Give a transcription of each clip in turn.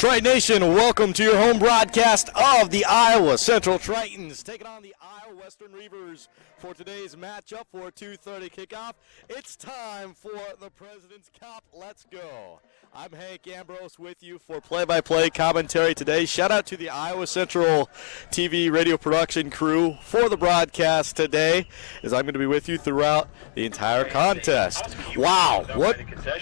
Triton Nation, welcome to your home broadcast of the Iowa Central Tritons, taking on the Iowa Western Reavers for today's matchup for a 2:30 kickoff. It's time for the President's Cup. Let's go. I'm Hank Ambrose with you for play-by-play commentary today. Shout out to the Iowa Central TV radio production crew for the broadcast today, as I'm going to be with you throughout the entire contest. Wow, what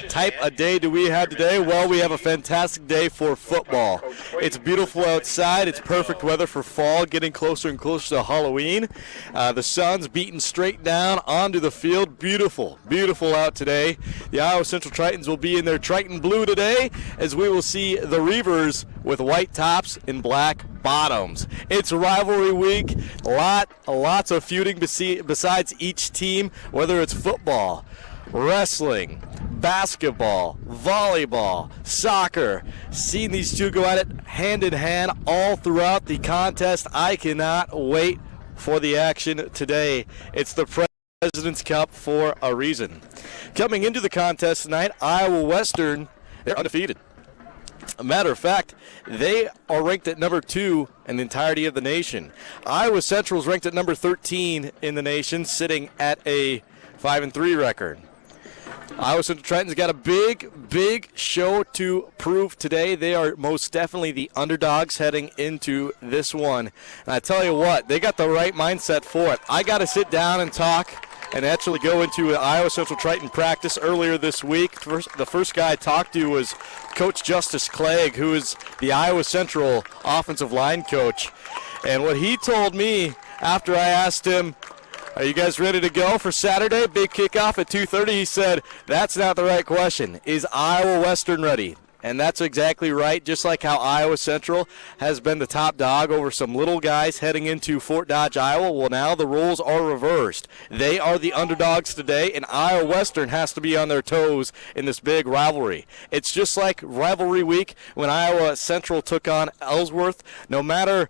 type of day do we have today? Well, we have a fantastic day for football. It's beautiful outside. It's perfect weather for fall, getting closer and closer to Halloween. The sun's beating straight down onto the field. Beautiful, beautiful out today. The Iowa Central Tritons will be in their Triton blue today, as we will see the Reavers with white tops and black bottoms. It's rivalry week. Lots of feuding besides each team, whether it's football, wrestling, basketball, volleyball, soccer. Seeing these two go at it hand in hand all throughout the contest. I cannot wait for the action today. It's the President's Cup for a reason. Coming into the contest tonight, Iowa Western, they're undefeated. A matter of fact, they are ranked at number 2 in the entirety of the nation. Iowa Central is ranked at number 13 in the nation, sitting at a 5-3 record. Iowa Central Tritons got a big show to prove today. They are most definitely the underdogs heading into this one. And I tell you what, they got the right mindset for it. I got to sit down and talk and actually go into an Iowa Central Triton practice earlier this week. The first guy I talked to was Coach Justice Clegg, who is the Iowa Central offensive line coach. And what he told me after I asked him, "Are you guys ready to go for Saturday? Big kickoff at 2:30. He said, "That's not the right question. Is Iowa Western ready?" And that's exactly right, just like how Iowa Central has been the top dog over some little guys heading into Fort Dodge, Iowa. Well, now the roles are reversed. They are the underdogs today, and Iowa Western has to be on their toes in this big rivalry. It's just like rivalry week when Iowa Central took on Ellsworth. No matter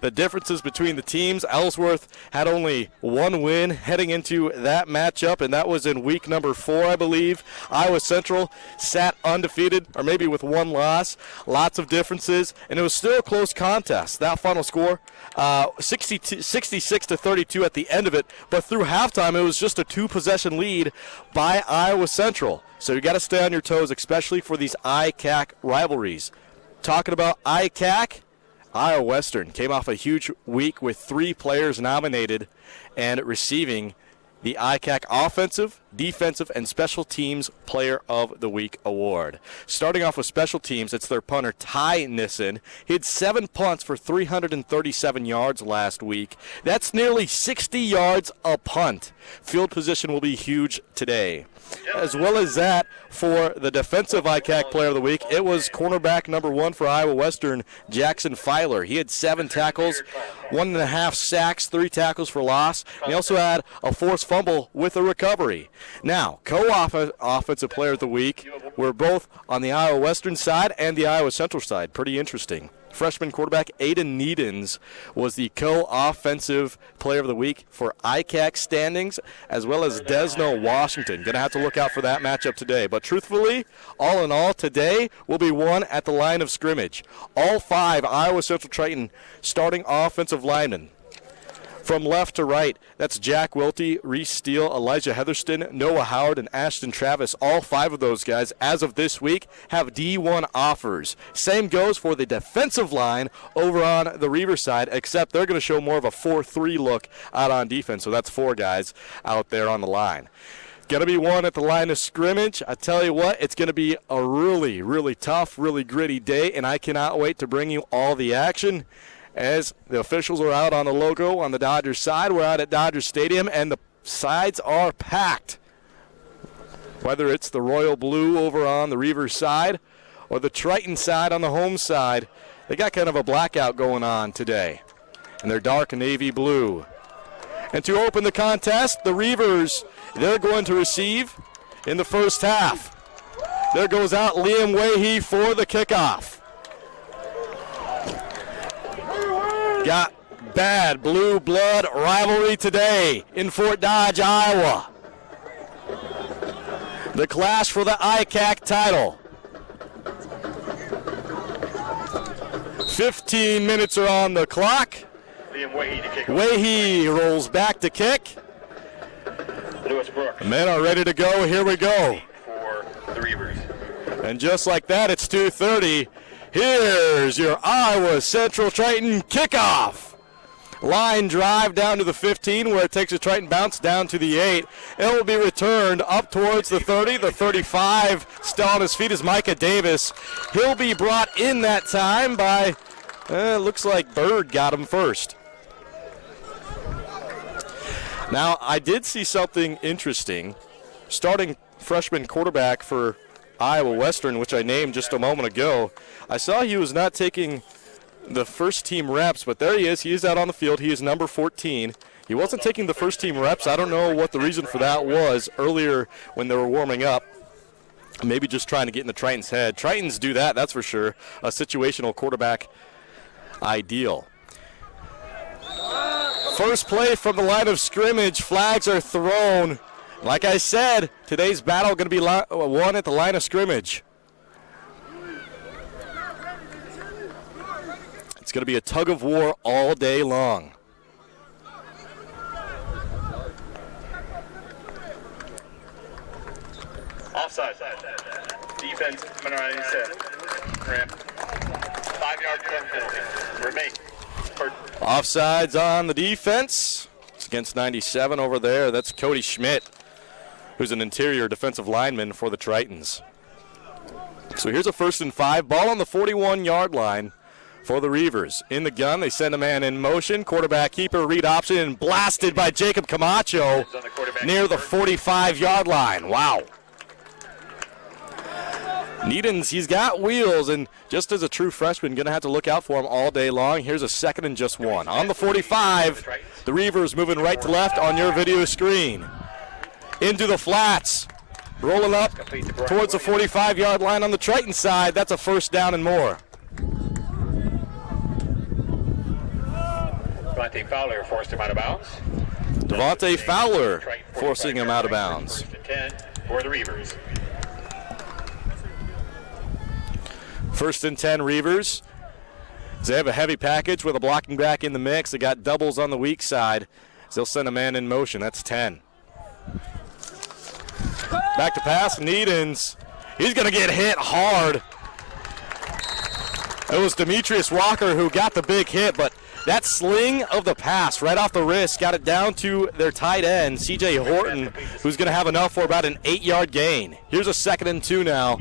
the differences between the teams, Ellsworth had only one win heading into that matchup, and that was in week number 4, I believe. Iowa Central sat undefeated, or maybe with one loss. Lots of differences, and it was still a close contest. That final score, 66-32 at the end of it, but through halftime, it was just a 2-possession lead by Iowa Central. So you got to stay on your toes, especially for these ICAC rivalries. Talking about ICAC, Iowa Western came off a huge week with 3 players nominated and receiving the ICAC Offensive, Defensive, and Special Teams Player of the Week award. Starting off with special teams, it's their punter, Ty Nissen. He had 7 punts for 337 yards last week. That's nearly 60 yards a punt. Field position will be huge today. As well as that, for the defensive ICAC Player of the Week, it was cornerback number 1 for Iowa Western, Jackson Filer. He had 7 tackles, 1.5 sacks, 3 tackles for loss. And he also had a forced fumble with a recovery. Now, co-offensive Player of the Week were both on the Iowa Western side and the Iowa Central side. Pretty interesting. Freshman quarterback Aiden Needens was the co-offensive Player of the Week for ICAC standings, as well as Desno Washington. Going to have to look out for that matchup today. But truthfully, all in all, today will be won at the line of scrimmage. All 5 Iowa Central Triton starting offensive linemen. From left to right, that's Jack Welty, Reese Steele, Elijah Heatherston, Noah Howard, and Ashton Travis. All 5 of those guys, as of this week, have D1 offers. Same goes for the defensive line over on the Reavers side, except they're going to show more of a 4-3 look out on defense. So that's 4 guys out there on the line. Going to be one at the line of scrimmage. I tell you what, it's going to be a really tough, really gritty day, and I cannot wait to bring you all the action. As the officials are out on the logo on the Dodgers side, we're out at Dodger Stadium, and the sides are packed. Whether it's the royal blue over on the Reavers side or the Triton side on the home side, they got kind of a blackout going on today. And they're dark navy blue. And to open the contest, the Reavers, they're going to receive in the first half. There goes out Liam Wahey for the kickoff. Got bad blue blood rivalry today in Fort Dodge, Iowa. The clash for the ICAC title. 15 minutes are on the clock. Wahey rolls back to kick. Men are ready to go. Here we go. For the Reavers. And just like that, it's 2:30. Here's your Iowa Central Triton kickoff. Line drive down to the 15 where it takes a Triton bounce down to the 8. It will be returned up towards the 30, the 35. Still on his feet is Micah Davis. He'll be brought in that time by, looks like Bird got him first. Now, I did see something interesting. Starting freshman quarterback for Iowa Western, which I named just a moment ago, I saw he was not taking the first team reps, but there he is. He is out on the field. He is number 14. He wasn't taking the first team reps. I don't know what the reason for that was earlier when they were warming up. Maybe just trying to get in the Tritons' head. Tritons do that, that's for sure. A situational quarterback ideal. First play from the line of scrimmage. Flags are thrown. Like I said, today's battle going to be won at the line of scrimmage. It's going to be a tug of war all day long. Offside. Defense, set. 5-yard penalty. Remain. Offsides on the defense. It's against 97 over there. That's Cody Schmidt, who's an interior defensive lineman for the Tritons. So here's a 1st and 5. Ball on the 41-yard line for the Reavers. In the gun, they send a man in motion. Quarterback keeper, read option, and blasted by Jacob Camacho near the 45-yard line. Wow. Needens, he's got wheels, and just as a true freshman, going to have to look out for him all day long. Here's a 2nd and just 1. On the 45, the Reavers moving right to left on your video screen. Into the flats, rolling up towards the 45-yard line on the Triton side. That's a 1st down and more. Devontae Fowler forced him out of bounds. Devontae Fowler forcing him out of bounds. 1st and 10 for the Reavers. 1st and 10 Reavers. They have a heavy package with a blocking back in the mix. They got doubles on the weak side. They'll send a man in motion. That's 10. Back to pass, Needens. He's going to get hit hard. It was Demetrius Walker who got the big hit, but that sling of the pass right off the wrist got it down to their tight end, C.J. Horton, who's going to have enough for about an 8-yard gain. Here's a 2nd and 2 now,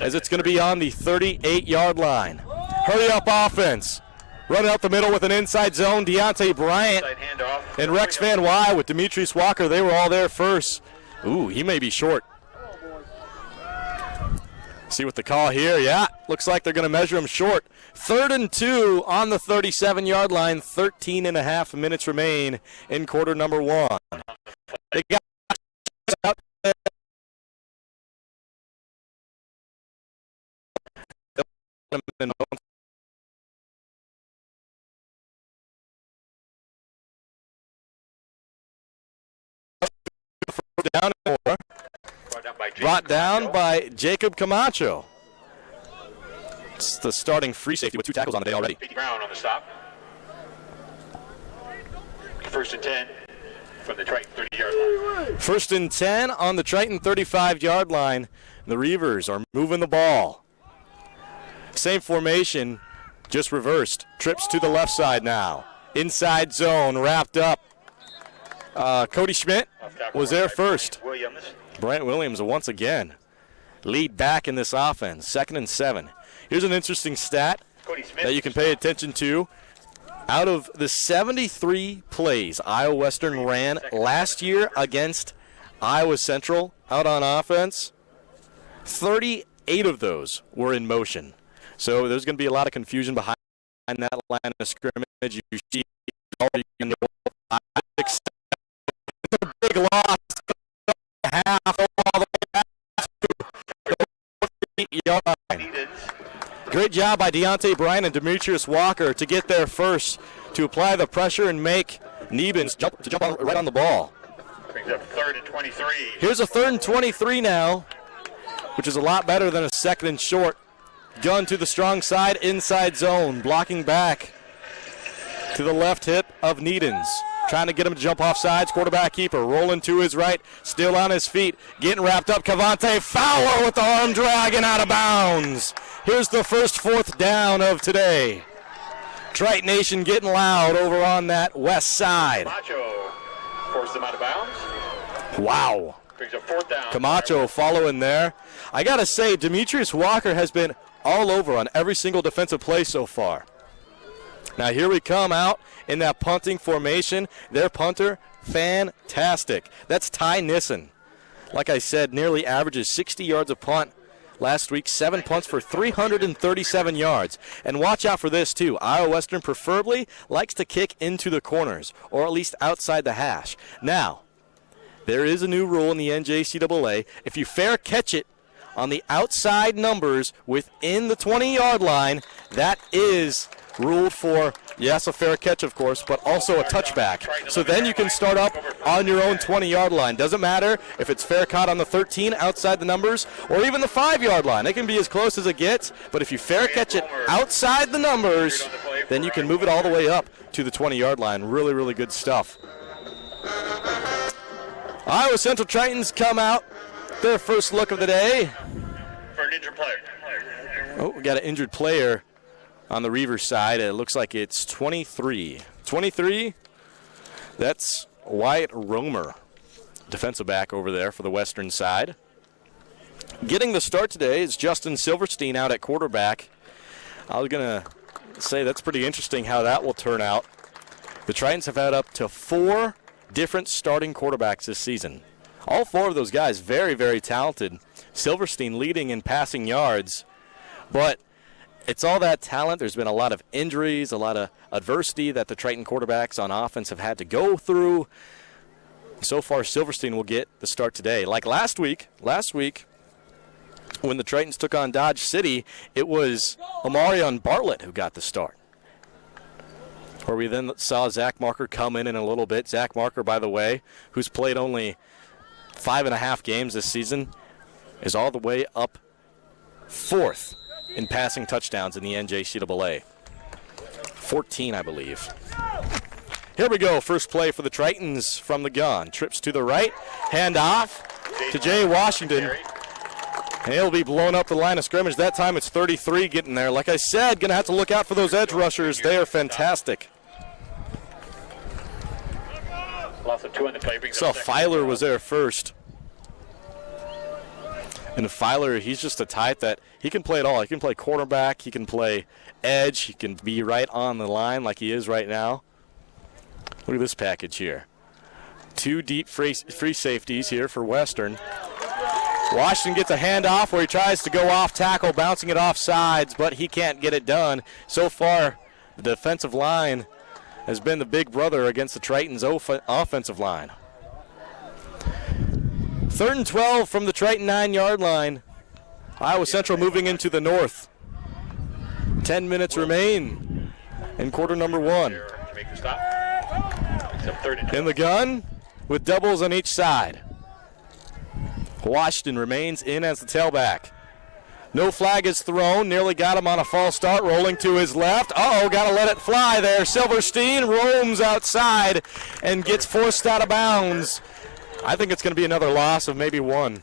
as it's going to be on the 38-yard line. Hurry up offense. Run out the middle with an inside zone. Deontay Bryant and Rex Van Wy with Demetrius Walker. They were all there first. Ooh, he may be short. See what the call here. Yeah, looks like they're going to measure him short. 3rd and 2 on the 37-yard line. 13 and a half minutes remain in quarter number 1. They got out there. Brought down by Jacob Camacho. It's the starting free safety with 2 tackles on the day already. Brown on the stop. 1st and 10 from the Triton 30-yard line. 1st and 10 on the Triton 35-yard line. The Reavers are moving the ball. Same formation, just reversed. Trips to the left side now. Inside zone, wrapped up. Cody Schmidt was there first. Brent Williams once again lead back in this offense. 2nd and 7. Here's an interesting stat that you can pay attention to. Out of the 73 plays Iowa Western ran last year against Iowa Central out on offense, 38 of those were in motion. So there's going to be a lot of confusion behind that line of scrimmage. You see already in the it's a big loss. Half all the way back to the 8-yard line. Great job by Deontay Bryant and Demetrius Walker to get there first, to apply the pressure and make Nebens jump right on the ball. Brings up 3rd and 23. Here's a 3rd and 23 now, which is a lot better than a 2nd and short Gun to the strong side, inside zone. Blocking back to the left hip of Needens. Trying to get him to jump off sides. Quarterback keeper rolling to his right. Still on his feet. Getting wrapped up. Cavante Fowler with the arm drag and out of bounds. Here's the first fourth down of today. Triton Nation getting loud over on that west side. Camacho forced them out of bounds. Wow. Brings a fourth down. Camacho following there. I got to say, Demetrius Walker has been all over on every single defensive play so far. Now here we come out in that punting formation. Their punter, fantastic. That's Ty Nissen. Like I said, nearly averages 60 yards a punt last week, 7 punts for 337 yards. And watch out for this, too. Iowa Western preferably likes to kick into the corners, or at least outside the hash. Now, there is a new rule in the NJCAA. If you fair catch it on the outside numbers within the 20-yard line, that is ruled for, yes, a fair catch, of course, but also a touchback. So then you can start up on your own 20-yard line. Doesn't matter if it's fair caught on the 13 outside the numbers or even the 5-yard line. It can be as close as it gets, but if you fair catch it outside the numbers, then you can move it all the way up to the 20-yard line. Really, really good stuff. Iowa Central Tritons come out, their first look of the day. For an injured player. Oh, we got an injured player on the Reavers side. It looks like it's 23. 23, that's Wyatt Romer, defensive back over there for the Western side. Getting the start today is Justin Silverstein out at quarterback. I was going to say that's pretty interesting how that will turn out. The Tritons have had up to 4 different starting quarterbacks this season. All 4 of those guys very, very talented. Silverstein leading in passing yards, but it's all that talent. There's been a lot of injuries, a lot of adversity that the Triton quarterbacks on offense have had to go through. So far, Silverstein will get the start today. Like last week, when the Tritons took on Dodge City, it was Omarion Bartlett who got the start. Where we then saw Zach Marker come in a little bit. Zach Marker, by the way, who's played only 5.5 games this season, is all the way up 4th in passing touchdowns in the NJCAA. 14, I believe. Here we go. First play for the Tritons from the gun. Trips to the right. Hand off to Jay Washington. And he'll be blown up the line of scrimmage. That time it's 33 getting there. Like I said, going to have to look out for those edge rushers. They are fantastic. So Filer was there first. And Filer, he's just a type that he can play it all. He can play quarterback. He can play edge. He can be right on the line like he is right now. Look at this package here. 2 deep free safeties here for Western. Washington gets a handoff where he tries to go off tackle, bouncing it off sides, but he can't get it done. So far, the defensive line has been the big brother against the Tritons' offensive line. 3rd and 12 from the Triton 9-yard line. Iowa Central moving into the north. 10 minutes remain in quarter number 1. In the gun with doubles on each side. Washington remains in as the tailback. No flag is thrown. Nearly got him on a false start. Rolling to his left. Uh-oh, got to let it fly there. Silverstein roams outside and gets forced out of bounds. I think it's going to be another loss of maybe 1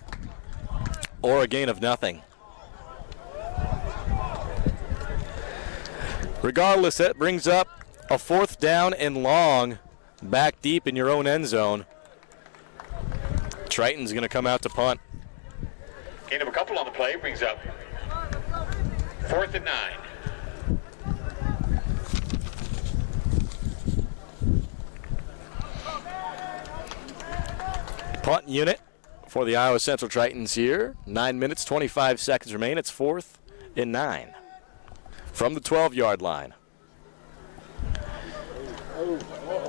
or a gain of nothing. Regardless, that brings up a 4th down and long back deep in your own end zone. Triton's going to come out to punt. Gain of a couple on the play brings up 4th and 9. Punt unit for the Iowa Central Tritons here. 9 minutes, 25 seconds remain. It's 4th and 9 from the 12-yard line.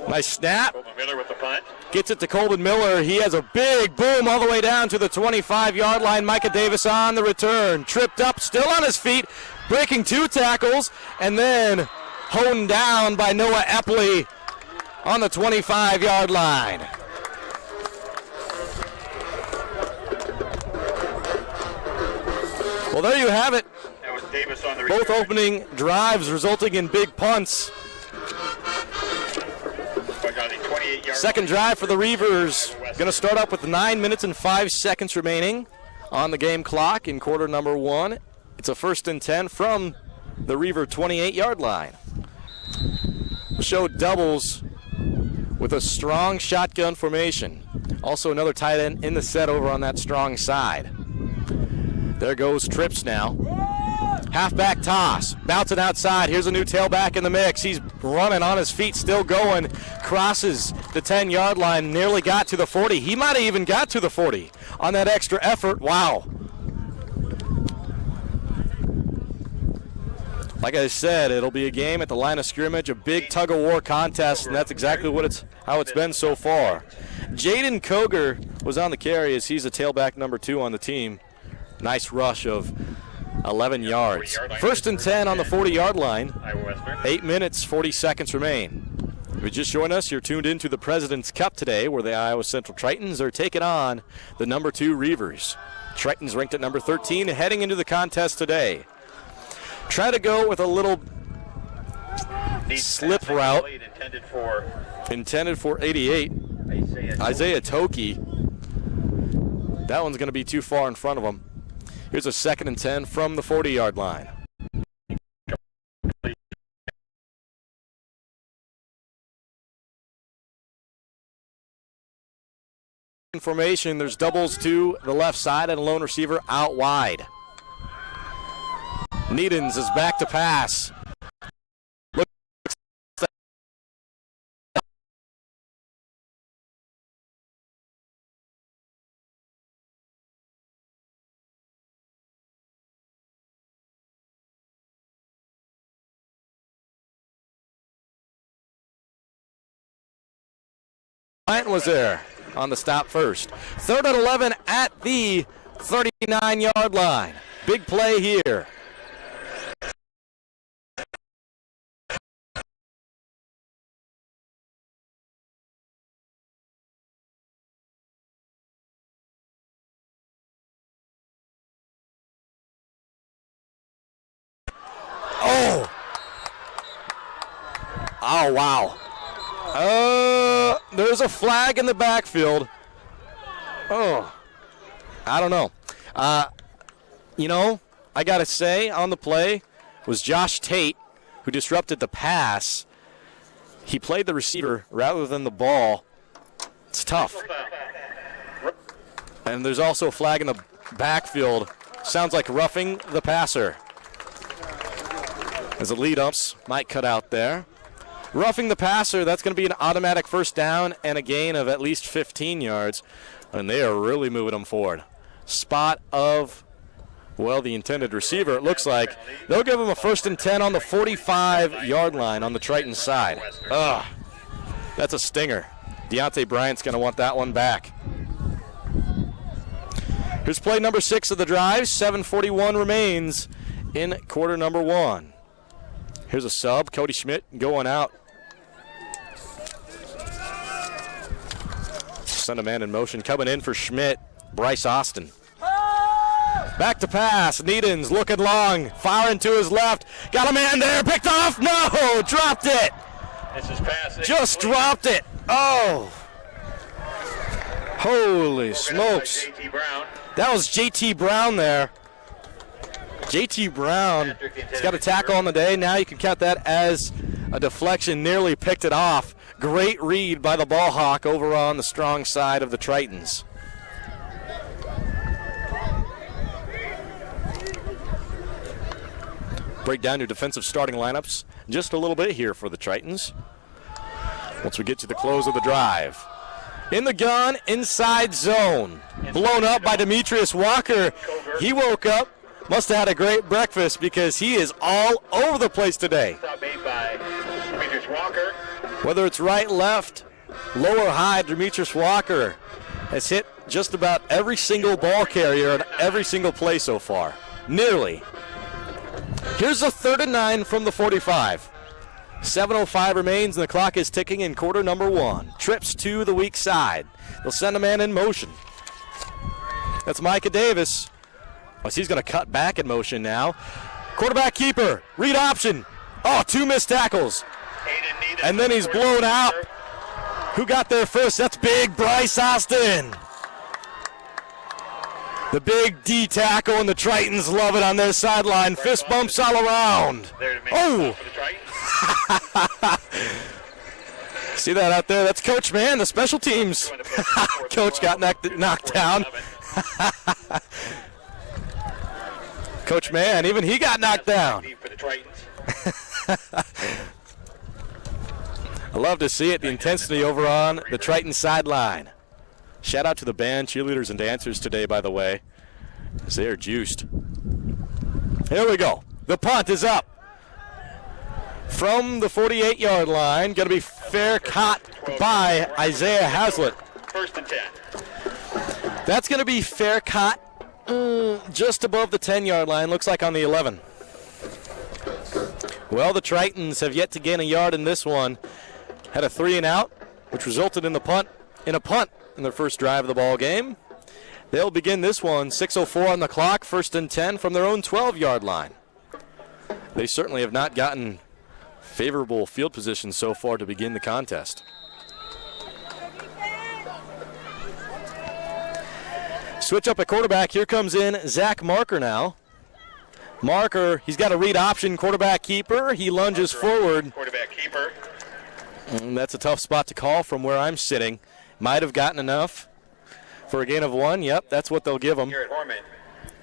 Nice snap. Miller with the punt. Gets it to Colvin Miller. He has a big boom all the way down to the 25-yard line. Micah Davis on the return. Tripped up, still on his feet, breaking 2 tackles, and then honed down by Noah Epley on the 25-yard line. Well, there you have it. Davis on the Both return. opening drives resulting in big punts. Second drive for the Reavers. Going to start up with 9 minutes and 5 seconds remaining on the game clock in quarter number 1. It's a 1st and 10 from the Reaver 28-yard line. The show doubles with a strong shotgun formation. Also another tight end in the set over on that strong side. There goes Trips now. Halfback toss, bouncing outside. Here's a new tailback in the mix. He's running on his feet, still going. Crosses the 10-yard line, nearly got to the 40. He might have even got to the 40 on that extra effort. Wow. Like I said, it'll be a game at the line of scrimmage, a big tug-of-war contest, and that's exactly how it's been so far. Jaden Koger was on the carry as he's a tailback number 2 on the team. Nice rush of 11 yards. 1st and 10 on the 40-yard line. 8 minutes, 40 seconds remain. If you just joined us, you're tuned into the President's Cup today, where the Iowa Central Tritons are taking on the number 2 Reavers. Tritons ranked at number 13 heading into the contest today. Try to go with a little slip route intended for 88. Isaiah Toki. That one's going to be too far in front of him. Here's a 2nd and 10 from the 40-yard line. In formation, there's doubles to the left side and a lone receiver out wide. Needens is back to pass. Bryant was there on the stop first. 3rd and 11 at the 39-yard line. Big play here. Oh, wow. There's a flag in the backfield. Oh, I don't know. I got to say, on the play was Josh Tate, who disrupted the pass. He played the receiver rather than the ball. It's tough. And there's also a flag in the backfield. Sounds like roughing the passer. As the lead-ups might cut out there. Roughing the passer, that's going to be an automatic 1st down and a gain of at least 15 yards. And they are really moving them forward. Spot of, the intended receiver, it looks like. They'll give him a 1st and 10 on the 45-yard line on the Triton side. That's a stinger. Deontay Bryant's going to want that one back. Here's play number 6 of the drive. 7:41 remains in quarter number 1. Here's a sub. Cody Schmidt going out. Send a man in motion. Coming in for Schmidt, Bryce Austin. Back to pass. Needens looking long. Firing to his left. Got a man there. Picked off. No. Dropped it. Just dropped it. Oh. Holy smokes. That was J.T. Brown there. J.T. Brown has got a tackle on the day. Now you can count that as a deflection. Nearly picked it off. Great read by the ball hawk over on the strong side of the Tritons. Break down your defensive starting lineups just a little bit here for the Tritons. Once we get to the close of the drive. In the gun, inside zone. Blown up by Demetrius Walker. He woke up. Must have had a great breakfast because he is all over the place today. Whether it's right, left, low or high, Demetrius Walker has hit just about every single ball carrier on every single play so far. Nearly. Here's a 3rd and 9 from the 45. 7:05 remains and the clock is ticking in quarter number 1. Trips to the weak side. They'll send a man in motion. That's Micah Davis. He's going to cut back in motion now. Quarterback keeper, read option. Oh, 2 missed tackles. And then he's blown out. Who got there first? That's big Bryce Austin. The big D tackle, and the Tritons love it on their sideline. Fist bumps all around. Oh! See that out there? That's Coach Mann, the special teams. Coach got knocked down. Coach Mann, even he got knocked down. I love to see it, the intensity over on the Triton sideline. Shout out to the band, cheerleaders, and dancers today, by the way, as they are juiced. Here we go. The punt is up. From the 48-yard line, going to be fair caught by Isaiah Haslett. 1st and 10. That's going to be fair caught just above the 10-yard line, looks like on the 11. Well, the Tritons have yet to gain a yard in this one. Had a 3 and out, which resulted in a punt in their first drive of the ball game. They'll begin this one, 6:04 on the clock, 1st and 10 from their own 12-yard line. They certainly have not gotten favorable field position so far to begin the contest. Switch up at quarterback. Here comes in Zach Marker now. Marker, he's got a read option, quarterback keeper. He lunges forward. Quarterback keeper. And that's a tough spot to call from where I'm sitting. Might have gotten enough for a gain of 1. Yep, that's what they'll give him.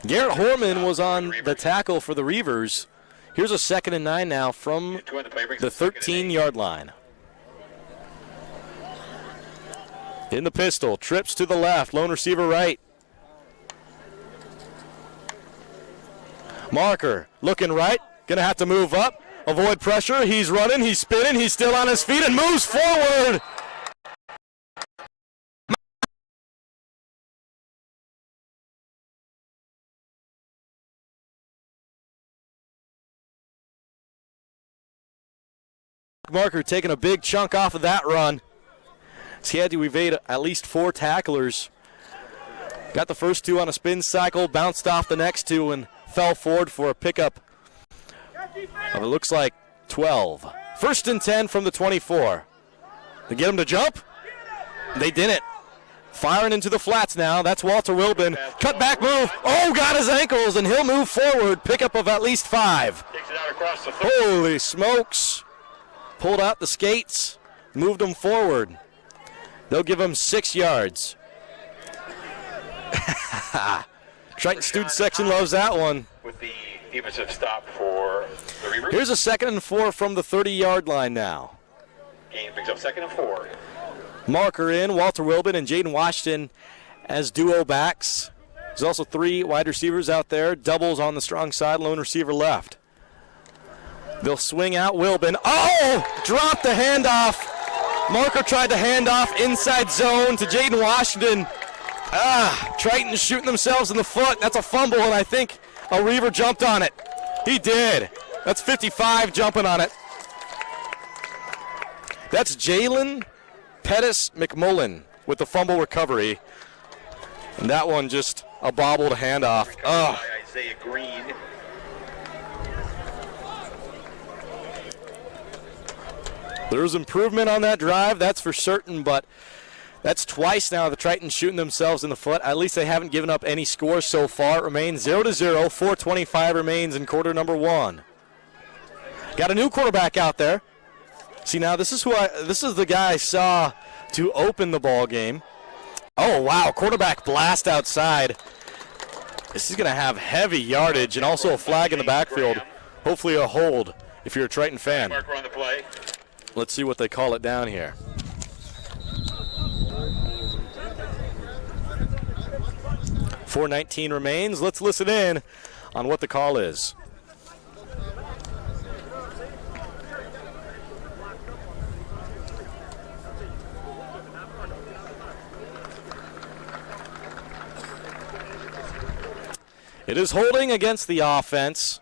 Garrett Horman was on the tackle for the Reavers. Here's a 2nd and 9 now from the 13-yard line. In the pistol, trips to the left, lone receiver right. Marker looking right, gonna have to move up, avoid pressure. He's running, he's spinning, he's still on his feet and moves forward. Marker taking a big chunk off of that run. He had to evade at least 4 tacklers. Got the first 2 on a spin cycle, bounced off the next 2, and fell forward for a pickup of it looks like 12. 1st and 10 from the 24. They get him to jump? They didn't. Firing into the flats now. That's Walter Wilbin. Cut back move. Oh, got his ankles, and he'll move forward. Pickup of at least 5. Takes it out across the Holy smokes. Pulled out the skates, moved them forward. They'll give him 6 yards. Triton student section loves that one. With the defensive stop for the Reavers. Here's a 2nd and 4 from the 30-yard line now. Gain picks up 2nd and 4. Marker in, Walter Wilbin and Jaden Washington as duo backs. There's also 3 wide receivers out there, doubles on the strong side, lone receiver left. They'll swing out Wilbin. Oh! Dropped the handoff. Marker tried to hand off inside zone to Jaden Washington. Tritons shooting themselves in the foot. That's a fumble, and I think a Reaver jumped on it. He did. That's 55 jumping on it. That's Jalen Pettis McMullen with the fumble recovery. And that one just a bobbled handoff. Isaiah Green. There's improvement on that drive, that's for certain, but that's twice now the Tritons shooting themselves in the foot. At least they haven't given up any scores so far. It remains 0-0. 4:25 remains in quarter number 1. Got a new quarterback out there. See, now this is the guy I saw to open the ball game. Oh, wow, quarterback blast outside. This is going to have heavy yardage and also a flag in the backfield. Hopefully a hold if you're a Triton fan. Marker on the play. Let's see what they call it down here. .419 remains. Let's listen in on what the call is. It is holding against the offense.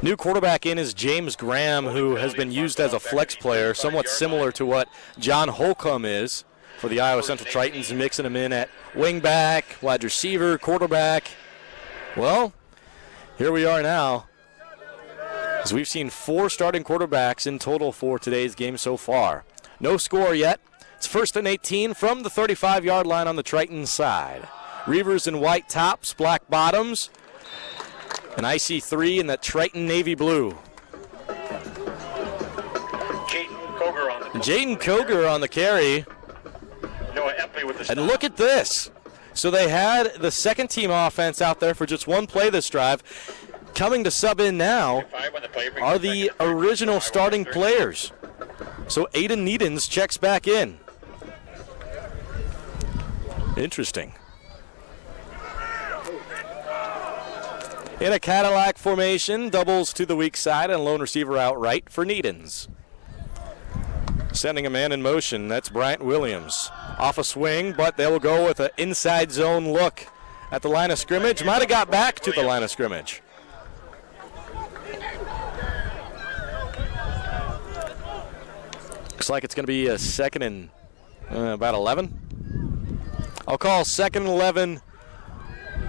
New quarterback in is James Graham, who has been used as a flex player, somewhat similar to what John Holcomb is for the Iowa Central Tritons, mixing him in at wingback, wide receiver, quarterback. Well, Here we are now, as we've seen 4 starting quarterbacks in total for today's game so far. No score yet. It's 1st and 18 from the 35-yard line on the Triton side. Reavers in white tops, black bottoms, and IC3 in that Triton navy blue. Jaden Koger on the carry. And look at this. So they had the second team offense out there for just one play this drive. Coming to sub in now are the original starting players. So Aiden Needens checks back in. Interesting. In a Cadillac formation, doubles to the weak side and lone receiver out right for Needens. Sending a man in motion, that's Bryant Williams. Off a swing, but they will go with an inside zone look at the line of scrimmage. Might have got back to the line of scrimmage. Looks like it's going to be a second and about 11. I'll call second and 11.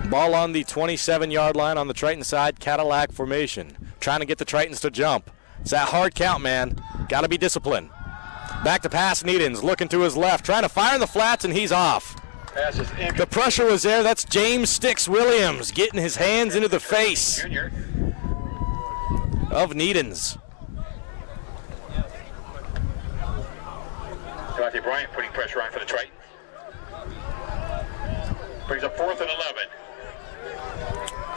Ball on the 27-yard line on the Triton side, Cadillac formation. Trying to get the Tritons to jump. It's that hard count, man. Got to be disciplined. Back to pass, Needens looking to his left, trying to fire in the flats, and he's off. The pressure was there. That's James Sticks Williams getting his hands into the face of Needens. Dante Bryant putting pressure on for the Tritons. Brings up 4th and 11.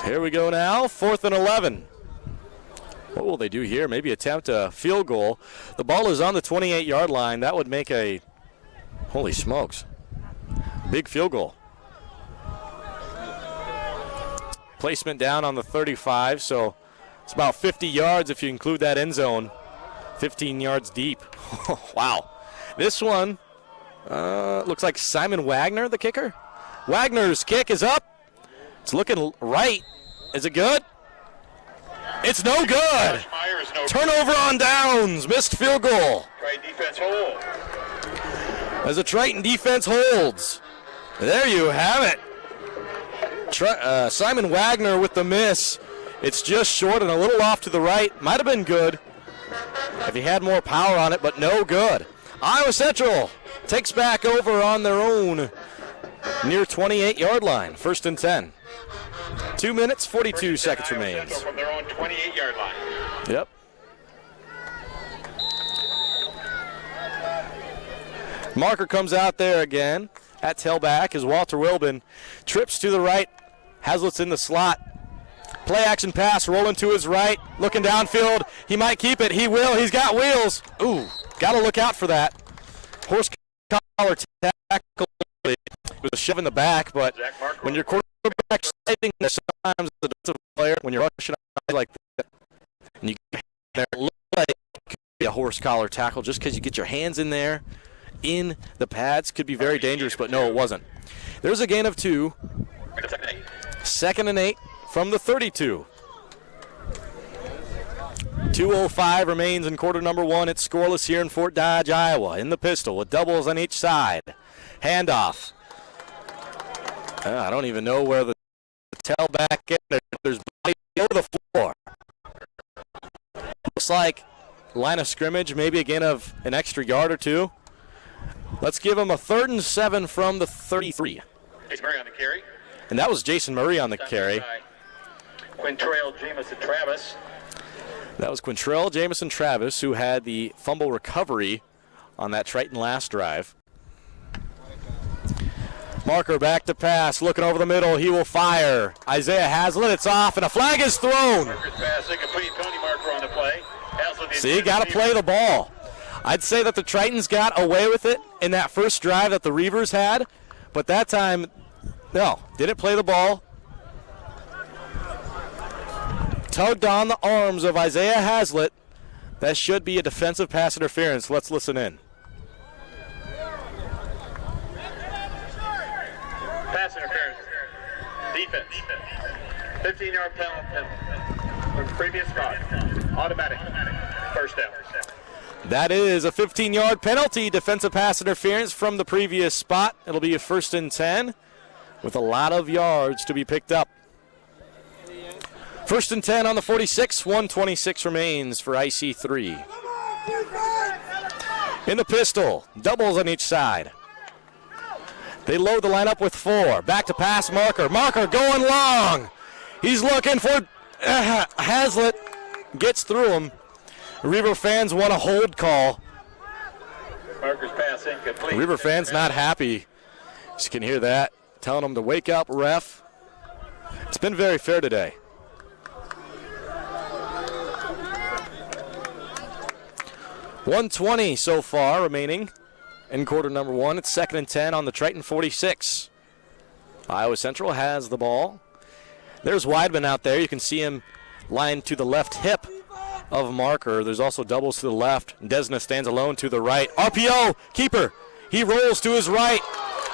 Here we go now, 4th and 11. What will they do here? Maybe attempt a field goal. The ball is on the 28-yard line. That would make a, holy smokes, big field goal. Placement down on the 35, so it's about 50 yards if you include that end zone. 15 yards deep. Wow. This one looks like Simon Wagner, the kicker. Wagner's kick is up. It's looking right. Is it good? It's no good. Turnover on downs. Missed field goal. Defense hold. As the Triton defense holds. There you have it. Simon Wagner with the miss. It's just short and a little off to the right. Might have been good if he had more power on it, but no good. Iowa Central takes back over on their own near 28-yard line. 1st and 10. 2 minutes, 42 seconds remains. From their own 28-yard line. Yep. Marker comes out there again at tailback as Walter Wilbin trips to the right. Hazlett's in the slot. Play action pass rolling to his right. Looking downfield. He might keep it. He will. He's got wheels. Ooh, got to look out for that. Horse collar tackle. It was a shove in the back, but when your quarterback sliding, sometimes the defensive player, when you're rushing like that, and you get there, it looks like it could be a horse collar tackle just because you get your hands in there, in the pads, could be very dangerous, but no, it wasn't. There's a gain of 2. 2nd and 8 from the 32. 2:05 remains in quarter number 1. It's scoreless here in Fort Dodge, Iowa. In the pistol with doubles on each side. Handoff. I don't even know where the tailback is. There's body over the floor. Looks like line of scrimmage, maybe a gain of an extra yard or 2. Let's give him a 3rd and 7 from the 33. Jason Murray on the carry. And that was Jason Murray on the carry. Quintrell Jamison Travis. That was Quintrell Jamison Travis, who had the fumble recovery on that Triton last drive. Marker back to pass, looking over the middle. He will fire. Isaiah Hazlitt, it's off, and a flag is thrown. Pass, incomplete. Tony Marker on the play. See, got to play the ball. I'd say that the Tritons got away with it in that first drive that the Reavers had, but that time, no, didn't play the ball. Tugged on the arms of Isaiah Hazlitt. That should be a defensive pass interference. Let's listen in. Pass interference. Defense. 15-yard penalty from previous spot. Automatic. First down. That is a 15-yard penalty, defensive pass interference from the previous spot. It'll be a 1st and 10 with a lot of yards to be picked up. First and 10 on the 46, 1:26 remains for IC3. In the pistol, doubles on each side. They load the lineup with 4. Back to pass Marker. Marker going long. He's looking for Hazlitt. Gets through him. Reaver fans want a hold call. Marker's pass incomplete. Reaver fans not happy. You can hear that. Telling them to wake up, ref. It's been very fair today. .120 so far remaining in quarter number 1. It's 2nd and 10 on the Triton 46. Iowa Central has the ball. There's Weidman out there. You can see him lined to the left hip of Marker. There's also doubles to the left. Desna stands alone to the right. RPO, keeper. He rolls to his right.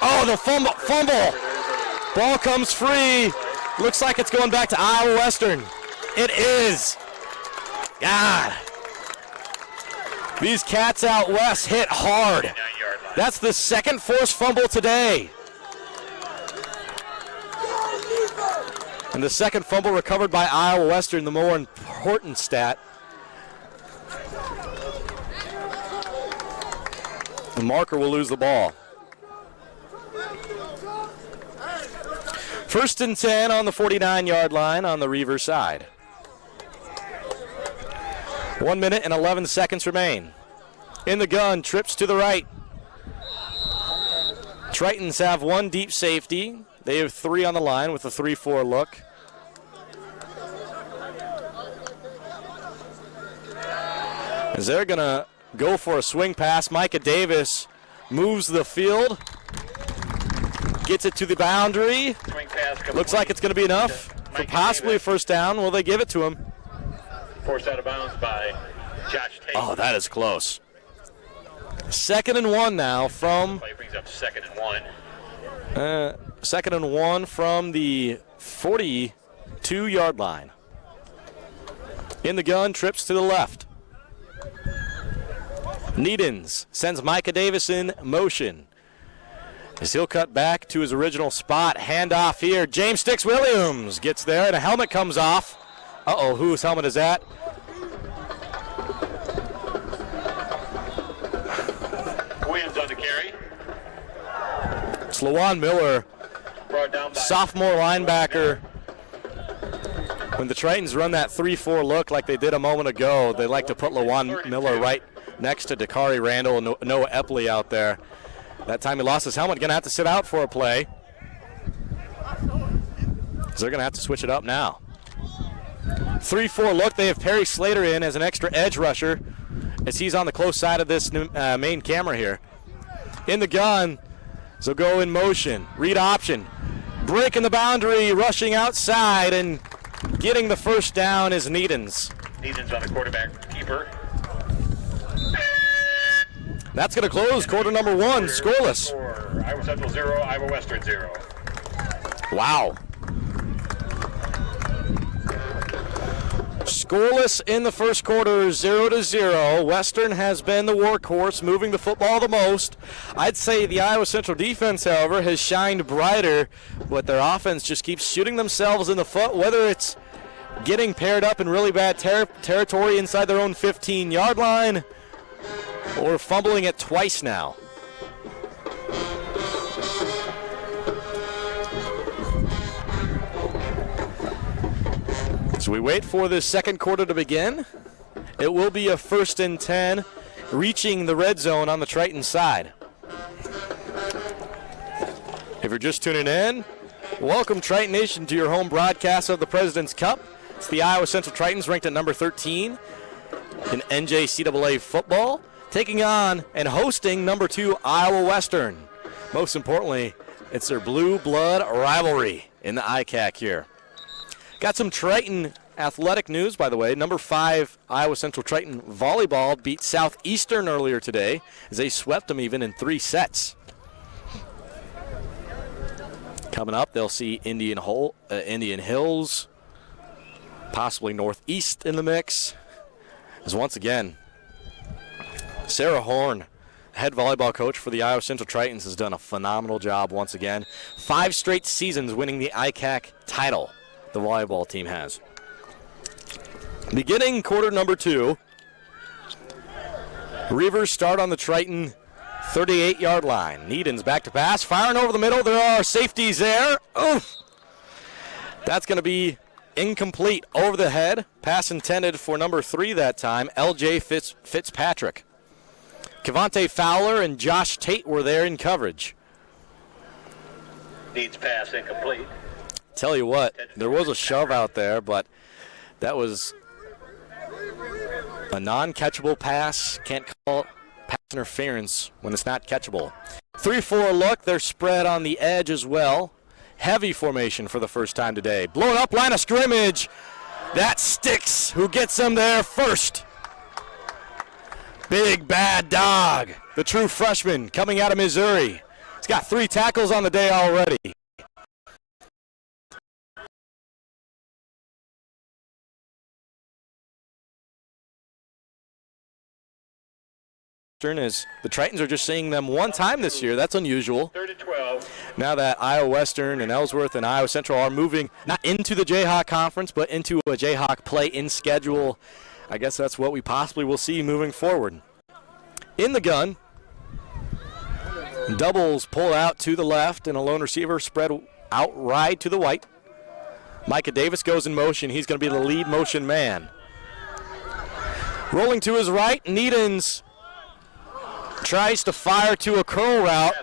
Oh, the fumble. Ball comes free. Looks like it's going back to Iowa Western. It is. God. These cats out west hit hard. That's the second forced fumble today. And the second fumble recovered by Iowa Western, the more important stat. The Marker will lose the ball. First and 10 on the 49-yard line on the Reavers side. 1 minute and 11 seconds remain. In the gun, trips to the right. Tritons have 1 deep safety. They have 3 on the line with a 3-4 look. As they're going to go for a swing pass, Micah Davis moves the field. Gets it to the boundary. Looks like it's going to be enough for possibly a first down. Will they give it to him? Forced out of bounds by Josh Tate. Oh, that is close. 2nd and 1 now from... Play brings up 2nd and 1. 2nd and 1 from the 42-yard line. In the gun, trips to the left. Needens sends Micah Davis in motion. As he'll cut back to his original spot. Handoff here. James Sticks Williams gets there, and a helmet comes off. Uh-oh, whose helmet is that? Williams on the carry. It's LaJuan Miller, sophomore linebacker. When the Tritons run that 3-4 look like they did a moment ago, they like to put LaJuan Miller right next to Dakari Randall and Noah Epley out there. That time he lost his helmet, going to have to sit out for a play. So they're going to have to switch it up now. 3-4 look. They have Perry Slater in as an extra edge rusher as he's on the close side of this main camera here. In the gun, so go in motion. Read option. Breaking the boundary, rushing outside, and getting the first down is Needens. Needens on the quarterback keeper. That's going to close quarter number 1, scoreless. Iowa Central 0, Iowa Western 0. Wow. Scoreless in the first quarter, 0-0. Western has been the workhorse, moving the football the most. I'd say the Iowa Central defense, however, has shined brighter, but their offense just keeps shooting themselves in the foot, whether it's getting paired up in really bad territory inside their own 15-yard line or fumbling it twice now. So we wait for this second quarter to begin. It will be a 1st and 10, reaching the red zone on the Triton side. If you're just tuning in, welcome Triton Nation to your home broadcast of the President's Cup. It's the Iowa Central Tritons, ranked at number 13 in NJCAA football, taking on and hosting number 2 Iowa Western. Most importantly, it's their blue blood rivalry in the ICAC here. Got some Triton athletic news, by the way. Number 5 Iowa Central Triton volleyball beat Southeastern earlier today as they swept them even in 3 sets. Coming up, they'll see Indian Hills, possibly Northeast in the mix. As once again, Sarah Horn, head volleyball coach for the Iowa Central Tritons, has done a phenomenal job once again. 5 straight seasons winning the ICAC title, the volleyball team has. Beginning quarter number 2. Reavers start on the Triton 38-yard line. Needon's back to pass, firing over the middle. There are safeties there. Oof. That's going to be incomplete, over the head. Pass intended for number 3 that time, L.J. Fitzpatrick. Kevontae Fowler and Josh Tate were there in coverage. Needs pass incomplete. Tell you what, there was a shove out there, but that was a non-catchable pass. Can't call it pass interference when it's not catchable. 3-4 look. They're spread on the edge as well. Heavy formation for the first time today. Blown up line of scrimmage. That Sticks, who gets them there first. Big bad dog, the true freshman coming out of Missouri. He's got 3 tackles on the day already. As the Tritons are just seeing them one time this year. That's unusual. 3-12. Now that Iowa Western and Ellsworth and Iowa Central are moving not into the Jayhawk Conference, but into a Jayhawk play-in schedule, I guess that's what we possibly will see moving forward. In the gun, doubles pull out to the left, and a lone receiver spread out right to the right. Micah Davis goes in motion. He's going to be the lead motion man. Rolling to his right, Needons tries to fire to a curl route.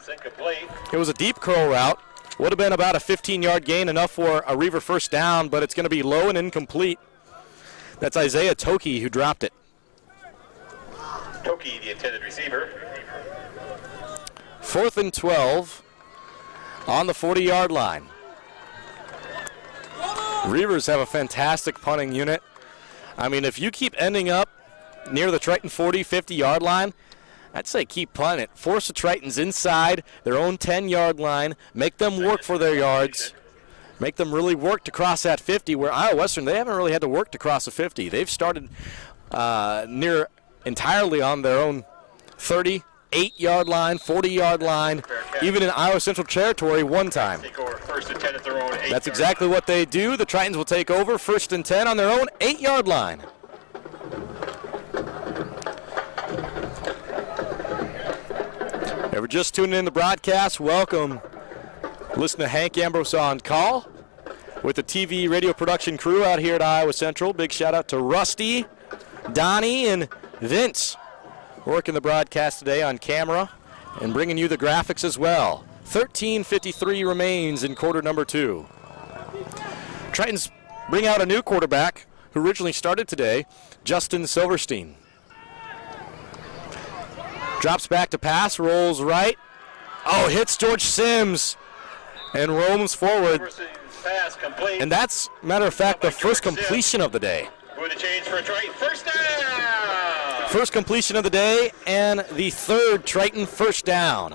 It was a deep curl route. Would have been about a 15-yard gain, enough for a Reaver first down, but it's going to be low and incomplete. That's Isaiah Toki who dropped it. Toki, the intended receiver. 4th and 12 on the 40-yard line. Reavers have a fantastic punting unit. I mean, if you keep ending up near the Triton 40, 50-yard line, I'd say keep punting it. Force the Tritons inside their own 10-yard line. Make them work for their yards. Make them really work to cross that 50, where Iowa Western, they haven't really had to work to cross the 50. They've started near entirely on their own 38-yard line, 40-yard line, even in Iowa Central territory one time. That's exactly what they do. The Tritons will take over 1st and 10 on their own 8-yard line. If you're just tuning in the broadcast, welcome. Listen to Hank Ambrose on call with the TV radio production crew out here at Iowa Central. Big shout out to Rusty, Donnie, and Vince working the broadcast today on camera and bringing you the graphics as well. 13:53 remains in quarter number 2. Tritons bring out a new quarterback who originally started today, Justin Silverstein. Drops back to pass, rolls right. Oh, hits George Sims and roams forward. And that's, matter of fact, the first completion of the day. First down! First completion of the day and the 3rd Triton first down.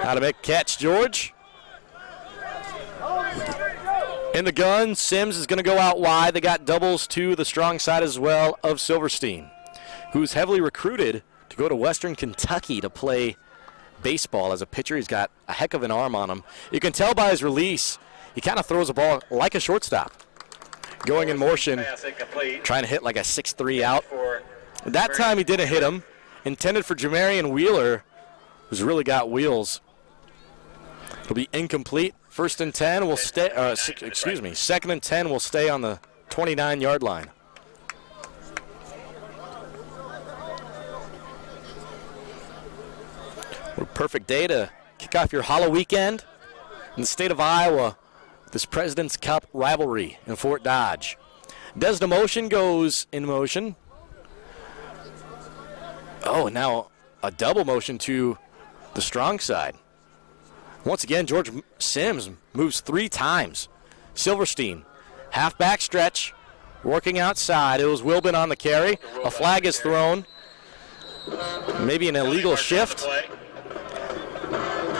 How to make catch, George. In the gun, Sims is going to go out wide. They got doubles to the strong side as well of Silverstein, who's heavily recruited to go to Western Kentucky to play baseball as a pitcher. He's got a heck of an arm on him. You can tell by his release, he kind of throws a ball like a shortstop. Going in motion, trying to hit like a 6-3 out. That time he didn't hit him. Intended for Jamarian Wheeler, who's really got wheels. It'll be incomplete. 1st and 10 will stay, 2nd and 10 will stay on the 29-yard line. What a perfect day to kick off your Hollow weekend in the state of Iowa, this President's Cup rivalry in Fort Dodge. Desna Motion goes in motion. Oh, now a double motion to the strong side. Once again, George Sims moves 3 times. Silverstein, halfback stretch, working outside. It was Wilbin on the carry. A flag is thrown. Maybe an illegal shift.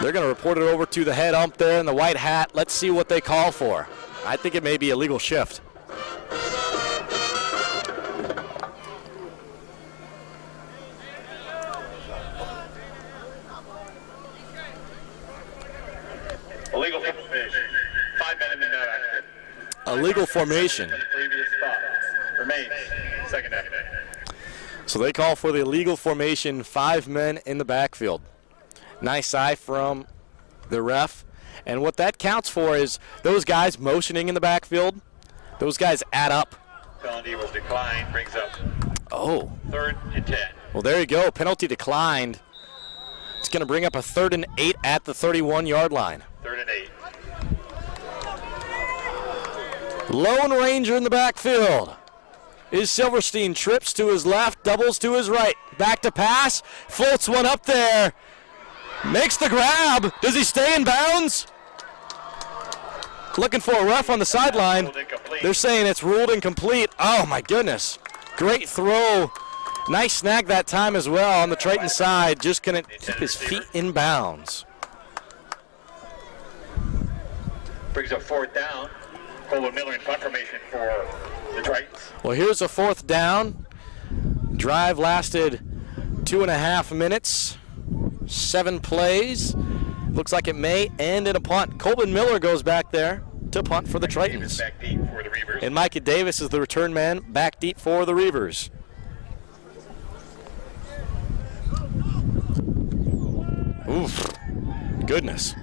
They're going to report it over to the head ump there in the white hat. Let's see what they call for. I think it may be a legal shift. Illegal 5 minutes and a legal formation. Previous spot remains second down. So they call for the illegal formation, 5 men in the backfield. Nice eye from the ref. And what that counts for is those guys motioning in the backfield, those guys add up. Penalty was declined, brings up third and 10. Well, there you go. Penalty declined. It's going to bring up a 3rd and 8 at the 31-yard line. 3rd and 8. Lone Ranger in the backfield is Silverstein. Trips to his left, doubles to his right. Back to pass, floats one up there. Makes the grab. Does he stay in bounds? Looking for a ref on the sideline. They're saying it's ruled incomplete. Oh, my goodness. Great throw. Nice snag that time as well on the Triton side. Just going to keep his feet in bounds. Brings up 4th down. Colin Miller in punt formation for the Tritons. Well, here's a 4th down. Drive lasted 2.5 minutes. 7 plays. Looks like it may end in a punt. Colin Miller goes back there to punt for the Tritons. Back deep for the Reavers. And Micah Davis is the return man back deep for the Reavers. Oof. Goodness.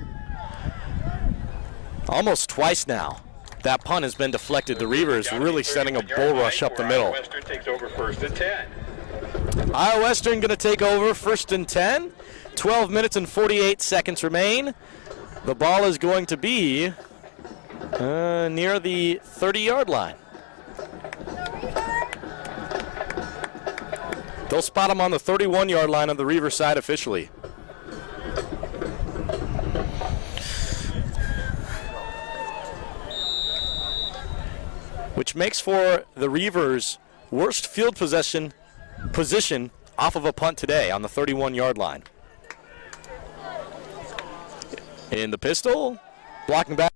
Almost twice now. That punt has been deflected. The Reavers really setting a bull rush up the middle. Western takes over 1st and 10. Iowa Western going to take over 1st and 10. 12 minutes and 48 seconds remain. The ball is going to be near the 30-yard line. They'll spot him on the 31-yard line on the Reavers side officially. Which makes for the Reavers' worst field position off of a punt today on the 31-yard line. In the pistol, blocking back.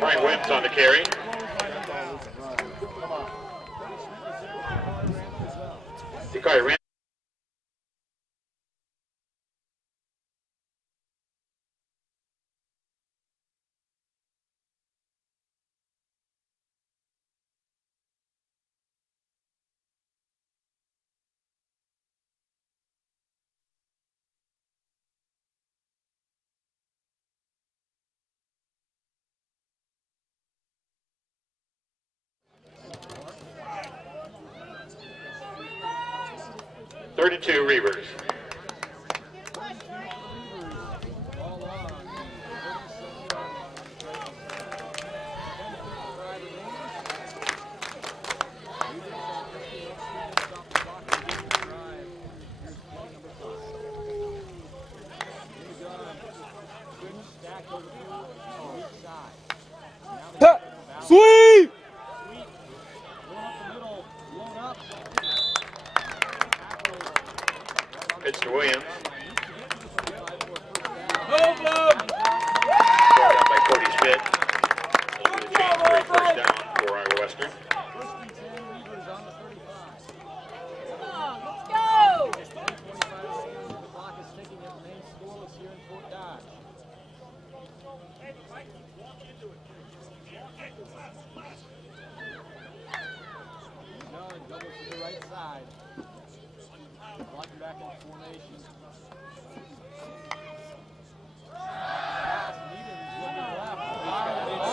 Brian Wims on the carry. Decoy ran. Third and 2, Reavers. Sweep! Pitch to Williams. Move them! Brought up by Cody Schmidt. Over the chain for a 1st down for Iowa Western.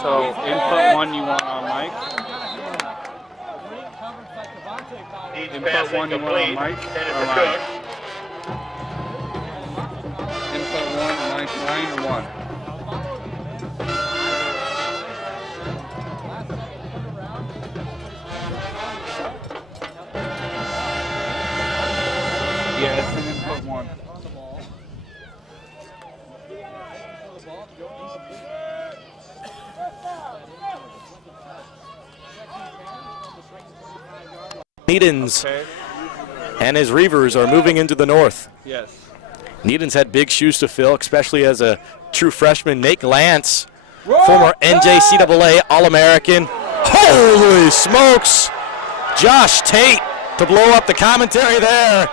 So input 1 you want on Mike. Input 1 you want on Mike or line. Input 1 line or 1. Yeah, it's an input 1. Tritons and his Reavers are moving into the north. Yes. Tritons had big shoes to fill, especially as a true freshman. Nate Lance, former NJCAA All-American. Holy smokes! Josh Tate to blow up the commentary there.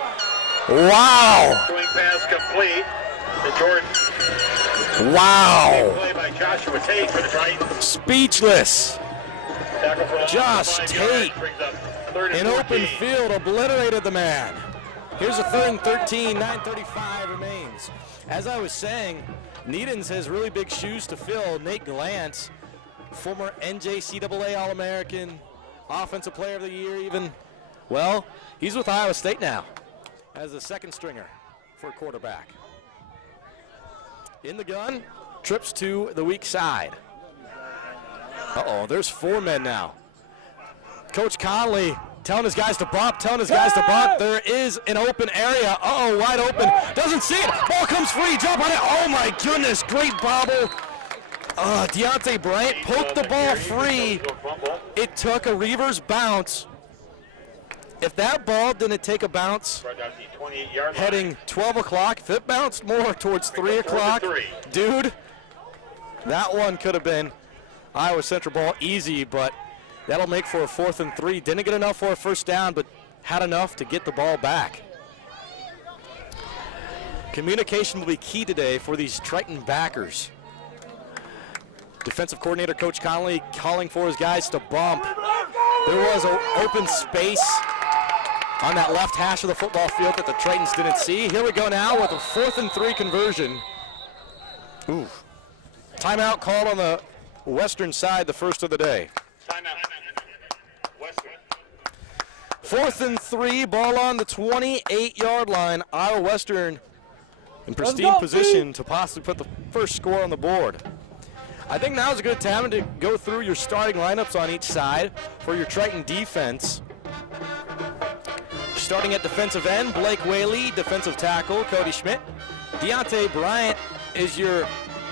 Wow. Swing pass complete to Jordan. Wow. Play by Joshua Tate for the Tritons. Speechless. Tackle for Josh 5 Tate yards, brings up third and in open 14. field obliterated the man. Here's a 3rd and 13, 9:35 remains. As I was saying, Tritons has really big shoes to fill. Nate Lance, former NJCAA All-American, Offensive Player of the Year even. Well, he's with Iowa State now as a second stringer for a quarterback. In the gun, trips to the weak side. Uh-oh, there's 4 men now. Coach Conley telling his guys to bump, There is an open area. Uh-oh, wide open. Doesn't see it. Ball comes free. Jump on it. Oh, my goodness. Great bobble. Deontay Bryant poked the ball free. It took a Reavers bounce. If that ball didn't take a bounce heading 12 o'clock, if it bounced more towards 3 o'clock, dude, that one could have been Iowa Central ball easy, but that'll make for a 4th and 3. Didn't get enough for a first down, but had enough to get the ball back. Communication will be key today for these Triton backers. Defensive coordinator Coach Conley calling for his guys to bump. There was an open space on that left hash of the football field that the Tritons didn't see. Here we go now with a 4th and 3 conversion. Ooh. Timeout called on the western side, the first of the day. 4th and 3, ball on the 28-yard line. Iowa Western in pristine position to possibly put the first score on the board. I think now's a good time to go through your starting lineups on each side for your Triton defense. Starting at defensive end, Blake Whaley, defensive tackle, Cody Schmidt. Deontay Bryant is your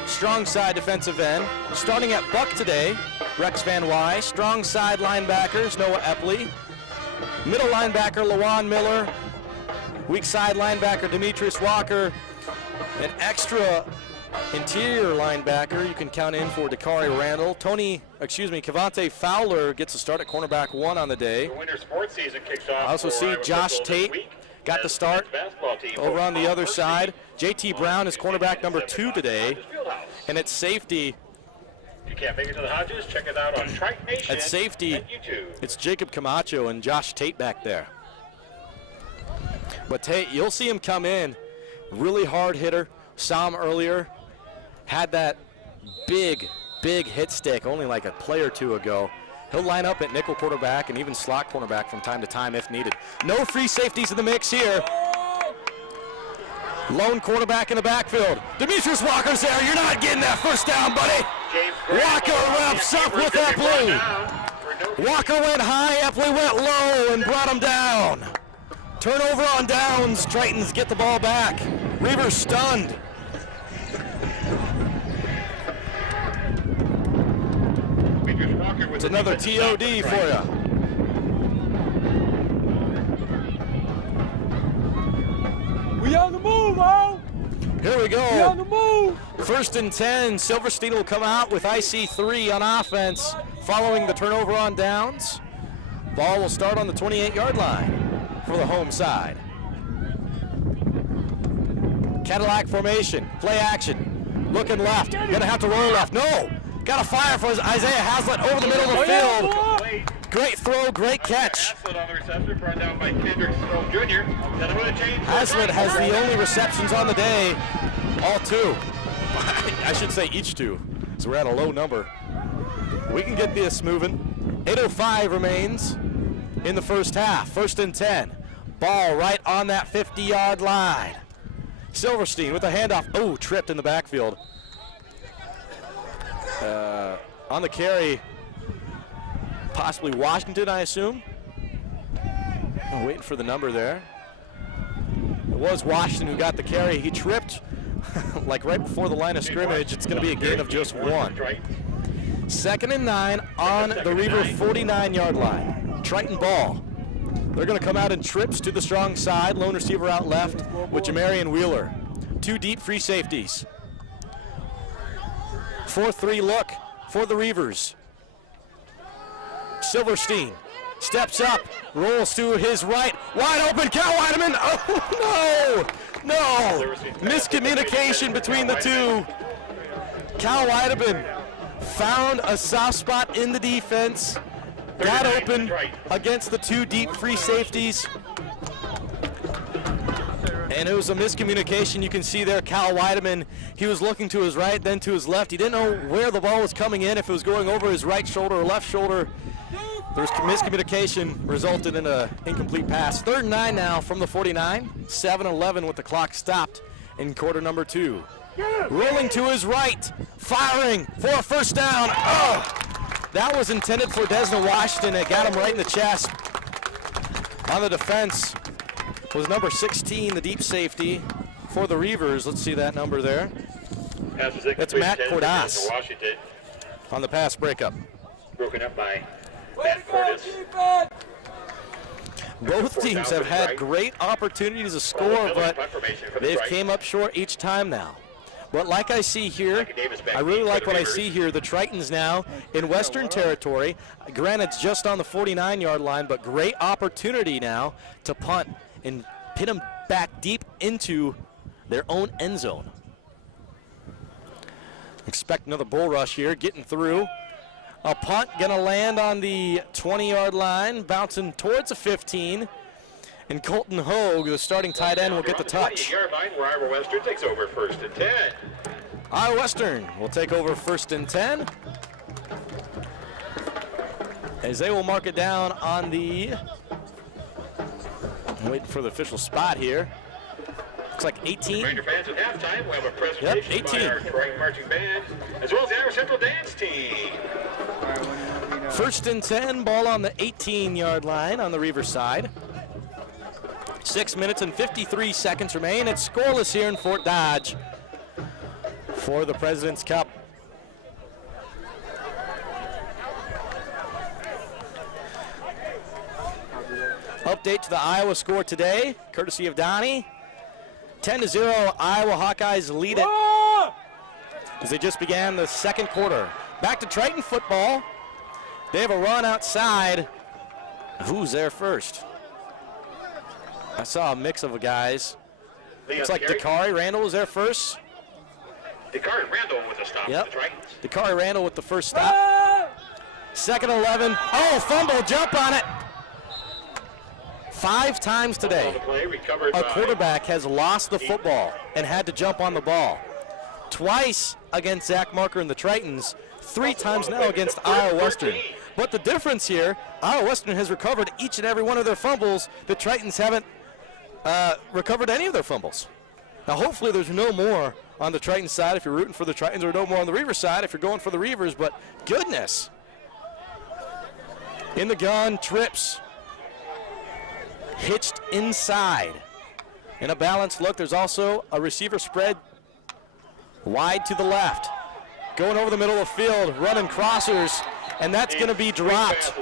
strong side defensive end. Starting at Buck today, Rex Van Wy. Strong side linebackers, Noah Epley. Middle linebacker, Lawan Miller. Weak side linebacker, Demetrius Walker. An extra interior linebacker you can count in for Dakari Randall. Cavante Fowler gets a start at cornerback 1 on the day. The winter sports season kicks off. I also see Josh Tate got the start over on the other side. JT Brown is cornerback number 2 today. And at safety, you can't make it to the Hodges, check it out on Triton Nation. At safety, it's Jacob Camacho and Josh Tate back there. But Tate, you'll see him come in, really hard hitter. Saw him earlier, had that big hit stick only like a play or 2 ago. He'll line up at nickel quarterback and even slot cornerback from time to time if needed. No free safeties in the mix here. Lone quarterback in the backfield. Demetrius Walker's there. You're not getting that first down, buddy. Walker wraps up with Epley. Walker went high, Epley went low and brought him down. Turnover on downs. Tritons get the ball back. Reavers stunned. It's another TOD for you. We on the move, oh! Here we go. We on the move. 1st and 10. Silverstein will come out with IC3 on offense following the turnover on downs. Ball will start on the 28-yard line for the home side. Cadillac formation, play action. Looking left, gonna have to roll left. No, got a fire for Isaiah Haslett over the middle of the field. Great throw, great catch. Haslett on the reception, brought down by Kendrick Jr. Then I'm going to change. Haslett has the only receptions on the day, all 2. I should say each 2, so we're at a low number. We can get this moving. 8:05 remains in the first half. 1st and 10. Ball right on that 50-yard line. Silverstein with a handoff. Oh, tripped in the backfield. On the carry, possibly Washington, I assume. I'm waiting for the number there. It was Washington who got the carry. He tripped like right before the line of scrimmage. It's going to be a gain of just 1. 2nd and 9 on the Reaver 49-yard line. Triton ball. They're going to come out in trips to the strong side. Lone receiver out left with Jamarian Wheeler. 2 deep free safeties. 4-3 look for the Reavers. Silverstein steps up, rolls to his right. Wide open, Cal Weideman. Oh, no. Miscommunication between the 2. Cal Weideman found a soft spot in the defense. Got open against the 2 deep free safeties. And it was a miscommunication. You can see there Cal Weideman, he was looking to his right, then to his left. He didn't know where the ball was coming in, if it was going over his right shoulder or left shoulder. There was miscommunication, resulted in an incomplete pass. 3rd and 9 now from the 49. 7-11 with the clock stopped in quarter number 2. Rolling to his right, firing for a first down. Oh! That was intended for Desna Washington. It got him right in the chest. On the defense was number 16, the deep safety for the Reavers. Let's see that number there. That's Matt Cordas on the pass breakup. Broken up by Matt Cordas. Both teams have had great opportunities to score, but they've came up short each time now. But like I see here, I really like what I see here. The Tritons now in Western Territory. Granted, it's just on the 49-yard line, but great opportunity now to punt and pin them back deep into their own end zone. Expect another bull rush here, getting through. A punt going to land on the 20-yard line, bouncing towards the 15. And Colton Hogue, the starting tight end, will get the touch. Iowa Western takes over 1st and 10. Iowa Western will take over 1st and 10. As they will mark it down on the, I'm waiting for the official spot here. Looks like 18. Ranger fans at halftime, we'll have a presentation 18. by our touring marching band, as well as the Iowa Central dance team. 1st and 10, ball on the 18-yard line on the Reavers side. 6 minutes and 53 seconds remain. It's scoreless here in Fort Dodge for the President's Cup. Update to the Iowa score today, courtesy of Donnie. 10-0, Iowa Hawkeyes lead it as they just began the 2nd quarter. Back to Triton football. They have a run outside. Who's there first? I saw a mix of guys. Looks like Dakari Randall was there first. Dakari Randall with a stop. Yep. Dakari Randall with the first stop. 2nd 11. Oh, fumble, jump on it. 5 times today, a quarterback has lost the football and had to jump on the ball. Twice against Zach Marker and the Tritons, 3 times now against Iowa Western. But the difference here, Iowa Western has recovered each and every one of their fumbles. The Tritons haven't recovered any of their fumbles. Now hopefully there's no more on the Triton side if you're rooting for the Tritons, or no more on the Reavers side if you're going for the Reavers, but goodness. In the gun, trips. Hitched inside. In a balanced look, there's also a receiver spread wide to the left. Going over the middle of the field, running crossers, and that's going to be dropped.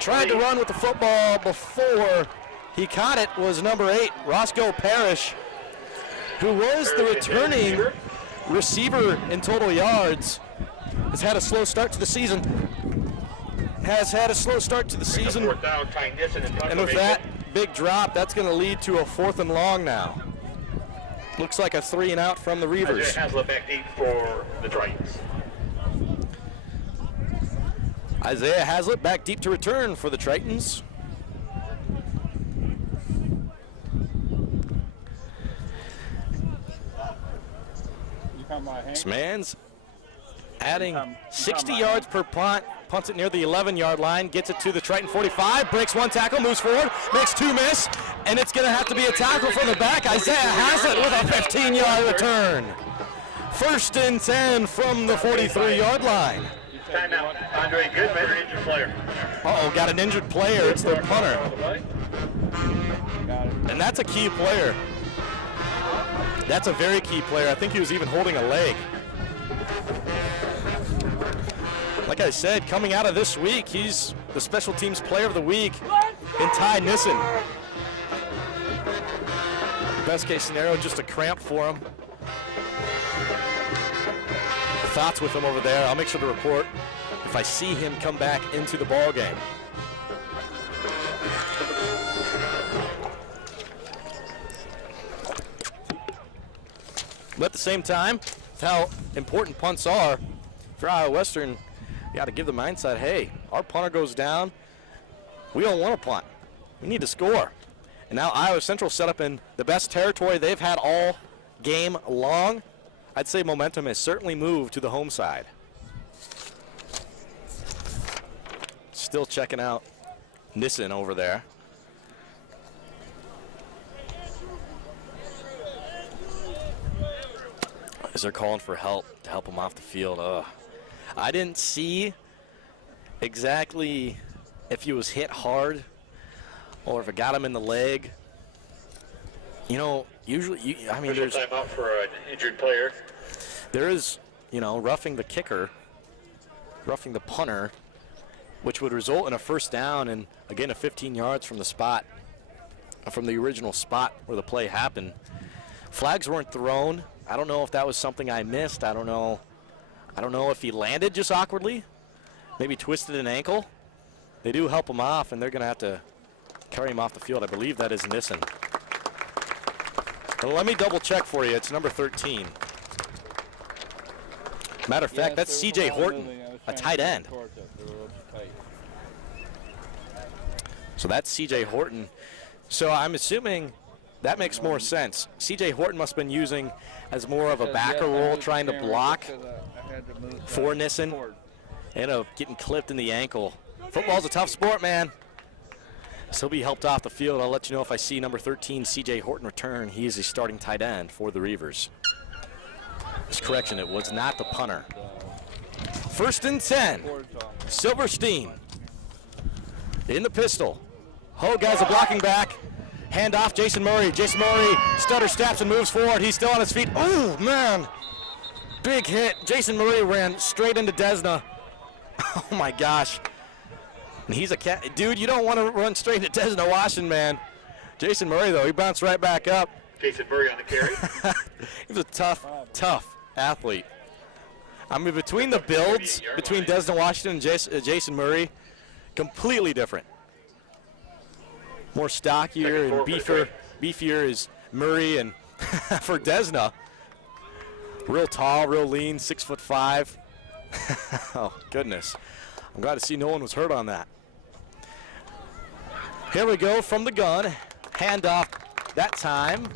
Tried to run with the football before he caught it was number 8, Roscoe Parrish, who was the returning receiver in total yards. Has had a slow start to the season. And with that big drop, that's going to lead to a 4th and long now. Looks like a 3 and out from the Reavers. Haslett back deep for the Tritons. Isaiah Hazlitt back deep to return for the Tritons. This man's adding 60 yards per punt. Punts it near the 11-yard line, gets it to the Triton 45, breaks one tackle, moves forward, makes two miss, and it's going to have to be a tackle from the back. Isaiah Hazlitt with a 15-yard return. 1st and 10 from the 43-yard line. Timeout. Andre Goodman, injured player. Uh-oh, got an injured player. It's the punter. And that's a key player. That's a very key player. I think he was even holding a leg. Like I said, coming out of this week, he's the special teams player of the week in Ty Nissen. Best case scenario, just a cramp for him. Thoughts with him over there. I'll make sure to report if I see him come back into the ball game. But at the same time, with how important punts are for Iowa Western, you got to give the mindset, hey, our punter goes down, we don't want to punt. We need to score. And now Iowa Central set up in the best territory they've had all game long. I'd say momentum has certainly moved to the home side. Still checking out Nissen over there. As they're calling for help to help him off the field. I didn't see exactly if he was hit hard or if it got him in the leg. You know, usually, I mean, there's timeout for an injured player. There is, you know, roughing the kicker, roughing the punter, which would result in a 1st down and, again, a 15 yards from the spot, from the original spot where the play happened. Flags weren't thrown. I don't know if that was something I missed. I don't know if he landed just awkwardly, maybe twisted an ankle. They do help him off, and they're going to have to carry him off the field. I believe that is Nissen. Well, let me double check for you. It's number 13. Matter of fact, that's C.J. Horton, a tight end. So that's C.J. Horton. So I'm assuming that makes more sense. C.J. Horton must have been using as more of a backer role, trying to block for Nissen. Ended up getting clipped in the ankle. Football's a tough sport, man. So he'll be helped off the field. I'll let you know if I see number 13, C.J. Horton, return. He is a starting tight end for the Reavers. This correction, it was not the punter. 1st and 10. Silverstein in the pistol. Hogue has a blocking back. Hand off, Jason Murray. Jason Murray stutter steps and moves forward. He's still on his feet. Oh, man. Big hit. Jason Murray ran straight into Desna. Oh, my gosh. And he's a cat. Dude, you don't want to run straight into Desna Washington, man. Jason Murray, though, he bounced right back up. Jason Murray on the carry. He was a tough athlete. I mean, between the builds, between Desna Washington and Jason Murray, completely different. More stockier and beefier is Murray, and for Desna, real tall, real lean, 6'5". Oh, goodness. I'm glad to see no one was hurt on that. Here we go from the gun. Handoff that time.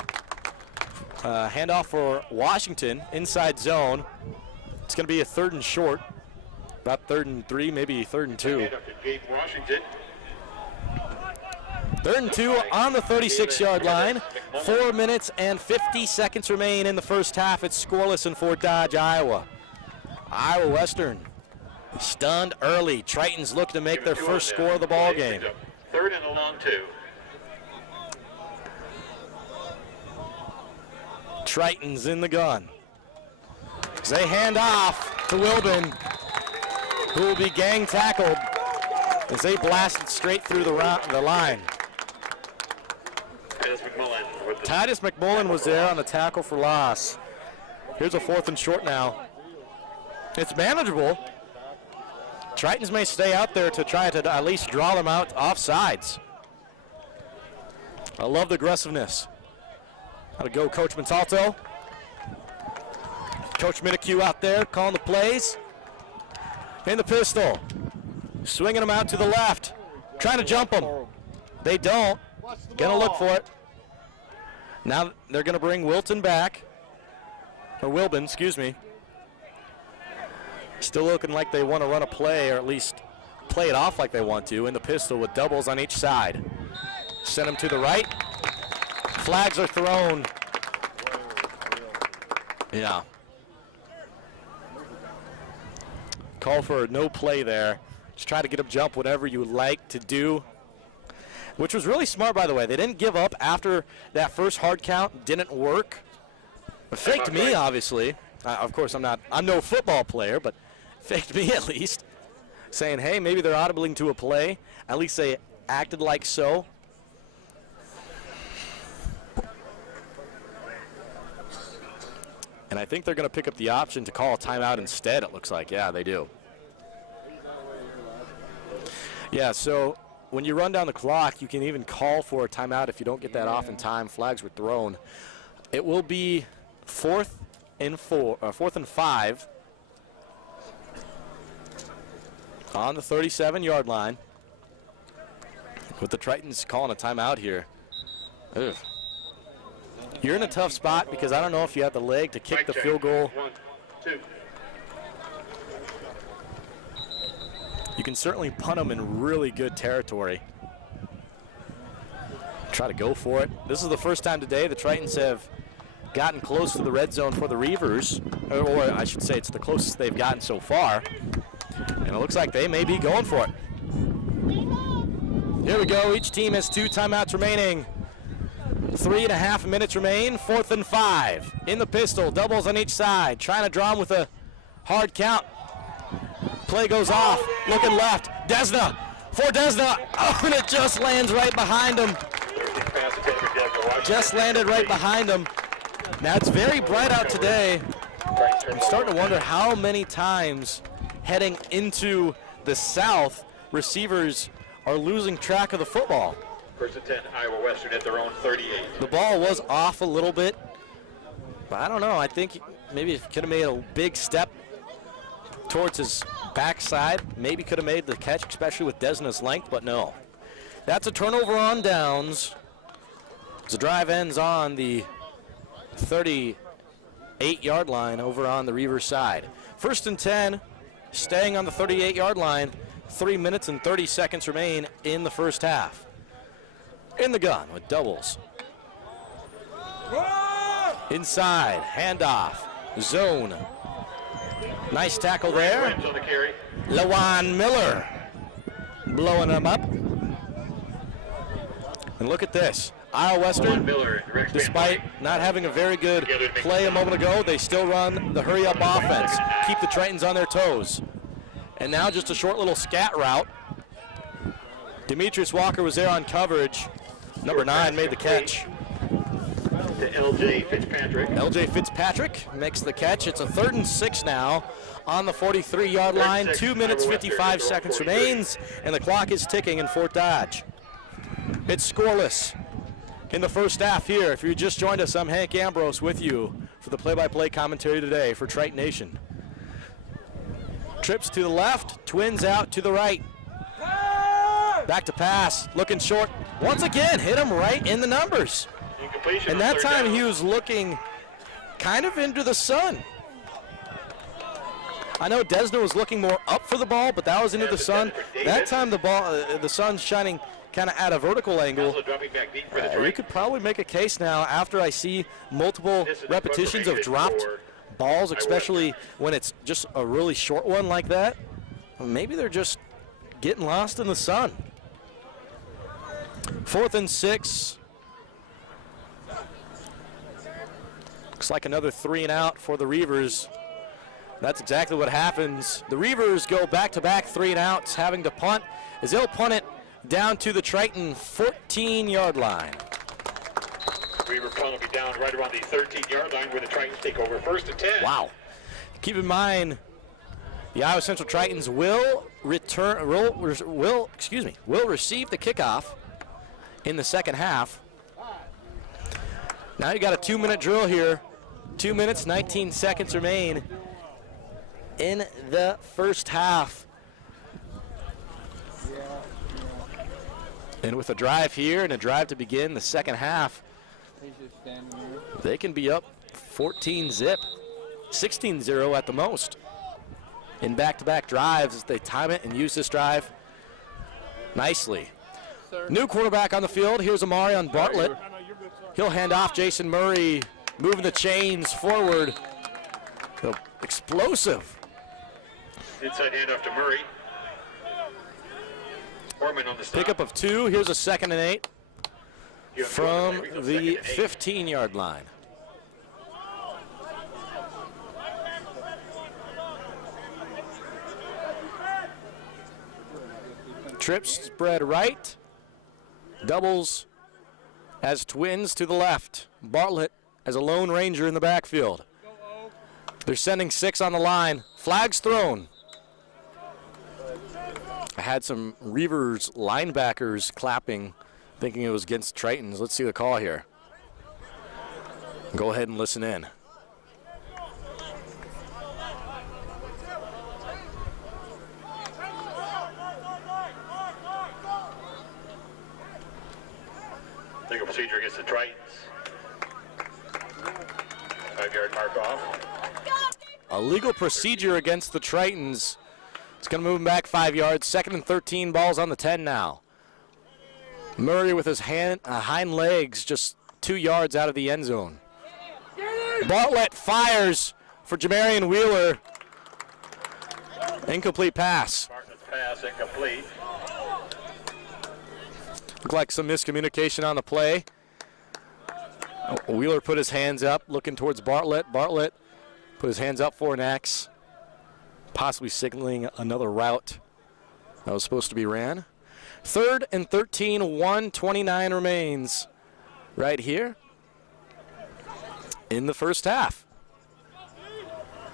Handoff for Washington, inside zone. It's going to be a 3rd and short. About 3rd and 3, maybe 3rd and 2. 3rd and 2 on the 36-yard line. 4 minutes and 50 seconds remain in the first half. It's scoreless in Fort Dodge, Iowa. Iowa Western stunned early. Tritons look to make their first score of the ball game. 3rd and a long 2. Tritons in the gun. As they hand off to Wilbin, who will be gang tackled as they blasted straight through the line. Titus McMullen was there on the tackle for loss. Here's a 4th and short now. It's manageable. Tritons may stay out there to try to at least draw them out offsides. I love the aggressiveness. How to go, Coach Montalto. Coach Minicue out there calling the plays. In the pistol. Swinging them out to the left. Trying to jump them. They don't. Gonna look for it. Now they're gonna bring Wilton back. Or Wilbin, excuse me. Still looking like they want to run a play, or at least play it off like they want to, in the pistol with doubles on each side. Send them to the right. Flags are thrown. Yeah. Call for no play there. Just try to get them jump whatever you like to do. Which was really smart, by the way. They didn't give up after that first hard count didn't work. It faked me, obviously. Of course, I'm no football player, but faked me at least. Saying, hey, maybe they're audibling to a play. At least they acted like so. And I think they're going to pick up the option to call a timeout instead, it looks like. Yeah, they do. Yeah, so when you run down the clock, you can even call for a timeout if you don't get that off in time. Flags were thrown. It will be 4th and 5 on the 37-yard line, with the Tritons calling a timeout here. Ugh. You're in a tough spot because I don't know if you have the leg to kick the field goal. 1, 2. You can certainly punt them in really good territory. Try to go for it. This is the first time today the Tritons have gotten close to the red zone for the Reavers, or I should say it's the closest they've gotten so far. And it looks like they may be going for it. Here we go. Each team has 2 timeouts remaining. 3.5 minutes remain. 4th and 5 in the pistol. Doubles on each side. Trying to draw them with a hard count. Play goes off. Looking left. Desna for Desna. Oh, and it just lands right behind him. Just landed right behind him. Now it's very bright out today. I'm starting to wonder how many times heading into the south receivers are losing track of the football. 1st and 10, Iowa Western at their own 38. The ball was off a little bit, but I don't know. I think maybe if he could have made a big step towards his backside, maybe could have made the catch, especially with Desna's length, but no. That's a turnover on downs. The drive ends on the 38-yard line over on the Reavers side. 1st and 10, staying on the 38-yard line. 3 minutes and 30 seconds remain in the first half. In the gun with doubles. Inside, handoff, zone. Nice tackle there. Lawan Miller blowing them up. And look at this. Iowa Western, despite not having a very good play a moment ago, they still run the hurry-up offense, keep the Tritons on their toes. And now just a short little scat route. Demetrius Walker was there on coverage. Number 9 made the catch. To L.J. Fitzpatrick. L.J. Fitzpatrick makes the catch. It's a 3rd and 6 now on the 43-yard line. 2 minutes, 55 seconds remains, and the clock is ticking in Fort Dodge. It's scoreless in the first half here. If you just joined us, I'm Hank Ambrose with you for the play-by-play commentary today for Triton Nation. Trips to the left, Twins out to the right. Back to pass, looking short. Once again, hit him right in the numbers. And that time he was looking kind of into the sun. I know Desna was looking more up for the ball, but that was into the sun. That time the sun's shining kind of at a vertical angle. We could probably make a case now after I see multiple repetitions of dropped balls, especially when it's just a really short one like that. Maybe they're just getting lost in the sun. 4th and 6. Looks like another 3 and out for the Reavers. That's exactly what happens. The Reavers go back-to-back 3 and outs, having to punt as they'll punt it down to the Triton 14-yard line. Reaver punt will be down right around the 13-yard line where the Tritons take over. 1st and 10. Wow. Keep in mind, the Iowa Central Tritons will receive the kickoff in the second half. Now you got a 2-minute drill here. 2 minutes, 19 seconds remain in the first half. And with a drive here and a drive to begin the second half, they can be up 14-zip, 16-0 at the most. In back-to-back drives, they time it and use this drive nicely. New quarterback on the field. Here's Amarion Bartlett. He'll hand off. Jason Murray moving the chains forward. Explosive. Inside handoff to Murray. Orman on the stop. Pickup of 2. Here's a 2nd and 8 from the 15-yard line. Trips spread right. Doubles as twins to the left. Bartlett as a lone ranger in the backfield. They're sending 6 on the line. Flags thrown. I had some Reavers linebackers clapping, thinking it was against Tritons. Let's see the call here. Go ahead and listen in. Legal procedure against the Tritons. 5-yard mark off. A legal procedure against the Tritons. It's going to move him back 5 yards. 2nd and 13, balls on the 10 now. Murray with his hind legs just 2 yards out of the end zone. Bartlett fires for Jamarian Wheeler. Incomplete pass. Bartlett's pass incomplete. Looked like some miscommunication on the play. Wheeler put his hands up, looking towards Bartlett. Bartlett put his hands up for an X, possibly signaling another route that was supposed to be ran. 3rd and 13, 1:29 remains right here in the first half.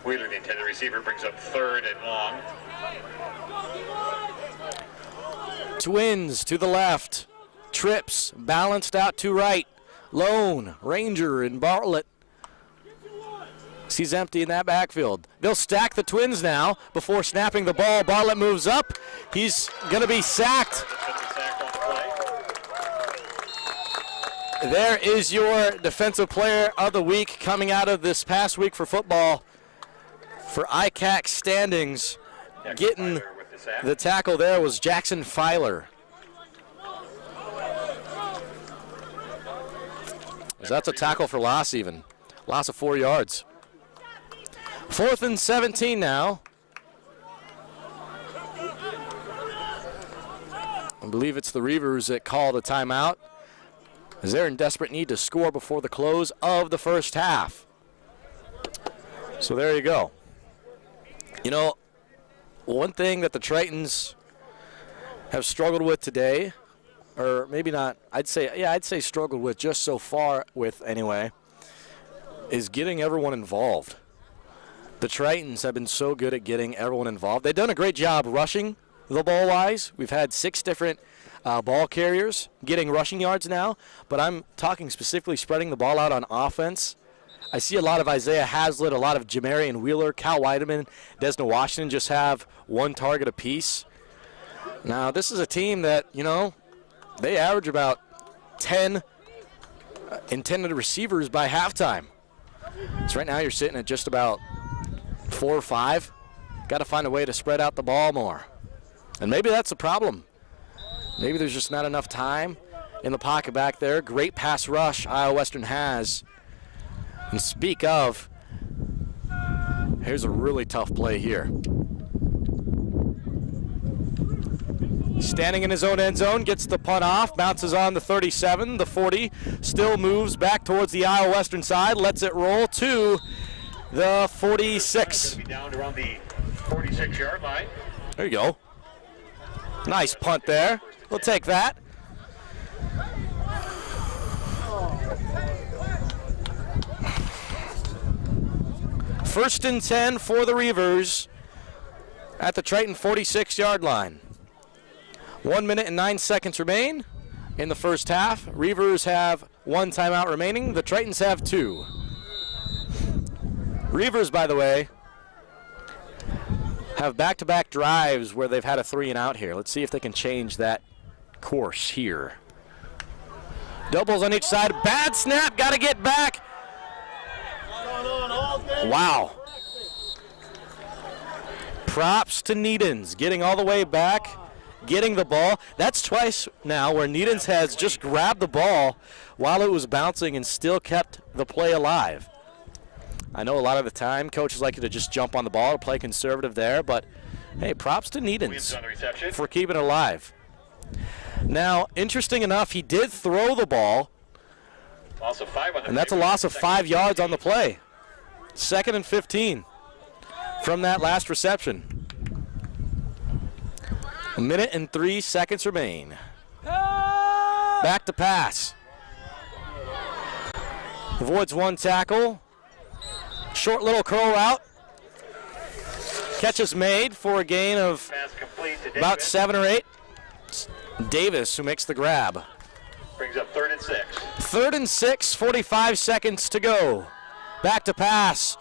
Wheeler, the intended receiver, brings up 3rd and long. Twins to the left. Trips balanced out to right. Lone Ranger and Bartlett. He's empty in that backfield. They'll stack the Twins now before snapping the ball. Bartlett moves up. He's going to be sacked. There is your defensive player of the week coming out of this past week for football. For ICAC standings, getting the tackle there was Jackson Filer. That's a tackle for loss even. Loss of 4 yards. 4th and 17 now. I believe it's the Reavers that called a timeout, as they're in desperate need to score before the close of the first half. So there you go. You know, one thing that the Tritons have struggled with today, or maybe not, I'd say struggled with just so far with anyway, is getting everyone involved. The Tritons have been so good at getting everyone involved. They've done a great job rushing the ball-wise. We've had 6 different ball carriers getting rushing yards now, but I'm talking specifically spreading the ball out on offense. I see a lot of Isaiah Haslett, a lot of Jamarian Wheeler, Cal Weideman, Desna Washington just have 1 target apiece. Now, this is a team that, you know, they average about 10 intended receivers by halftime. So right now you're sitting at just about 4 or 5. Got to find a way to spread out the ball more. And maybe that's the problem. Maybe there's just not enough time in the pocket back there. Great pass rush Iowa Western has. And speak of, here's a really tough play here. Standing in his own end zone, gets the punt off, bounces on the 37, the 40, still moves back towards the Iowa Western side, lets it roll to the 46. Down around the 46-yard line. There you go. Nice punt there. We'll take that. First and 10 for the Reavers at the Triton 46-yard line. 1 minute and 9 seconds remain in the first half. Reavers have 1 timeout remaining. The Tritons have 2. Reavers, by the way, have back-to-back drives where they've had a 3 and out here. Let's see if they can change that course here. Doubles on each side. Bad snap. Got to get back. Wow. Props to Needens, getting all the way back, getting the ball. That's twice now where Needens has just grabbed the ball while it was bouncing and still kept the play alive. I know a lot of the time coaches like to just jump on the ball to play conservative there, but hey, props to Needens for keeping it alive. Now, interesting enough, he did throw the ball, and that's a loss of 5 yards on the play. 2nd and 15 from that last reception. 1 minute and 3 seconds remain. Back to pass. Avoids one tackle. Short little curl route. Catch is made for a gain of about 7 or 8. It's Davis who makes the grab. Brings up 3rd and 6. 3rd and 6, 45 seconds to go. Back to pass.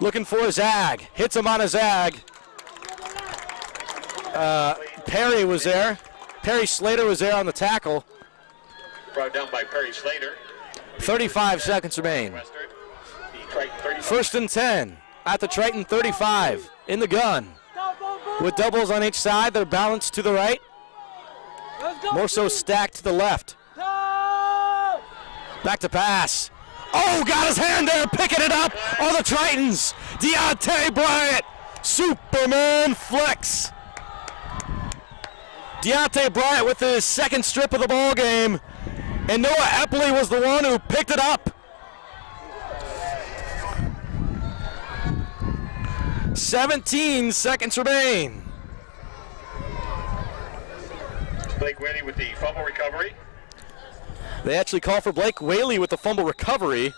Looking for a zag. Hits him on a zag. Perry was there. Perry Slater was there on the tackle. Brought down by Perry Slater. 35 seconds remain. 1st and 10 at the Triton 35 in the gun. With doubles on each side, they're balanced to the right. More so stacked to the left. Back to pass. Oh, got his hand there, picking it up are the Tritons. Deontay Bryant, Superman flex. Deontay Bryant with his 2nd strip of the ball game, and Noah Epley was the one who picked it up. 17 seconds remain. Blake Whaley with the fumble recovery. They actually call for Blake Whaley with the fumble recovery.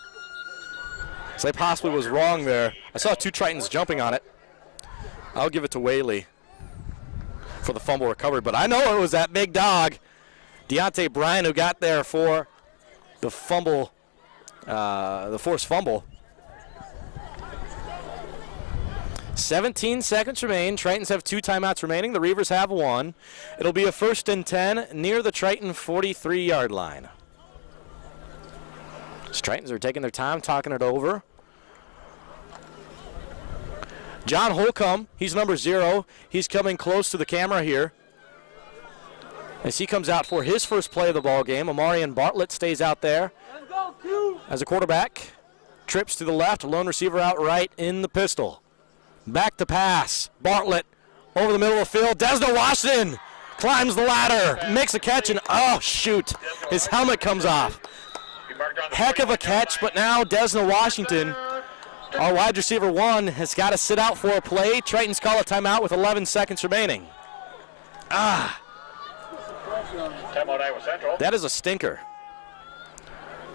So I possibly was wrong there. I saw 2 Tritons jumping on it. I'll give it to Whaley for the fumble recovery, but I know it was that big dog, Deontay Bryant, who got there for the fumble, the forced fumble. 17 seconds remain. Tritons have 2 timeouts remaining. The Reavers have 1. It'll be a 1st and 10 near the Triton 43-yard line. The Tritons are taking their time, talking it over. John Holcomb, he's number 0. He's coming close to the camera here as he comes out for his first play of the ball game. Amarian Bartlett stays out there as a quarterback. Trips to the left, lone receiver out right in the pistol. Back to pass. Bartlett over the middle of the field. Desna Washington climbs the ladder, makes a catch, and oh, shoot. His helmet comes off. Heck of a catch, but now Desna Washington, our wide receiver 1, has got to sit out for a play. Tritons call a timeout with 11 seconds remaining. Timeout Iowa Central. That is a stinker.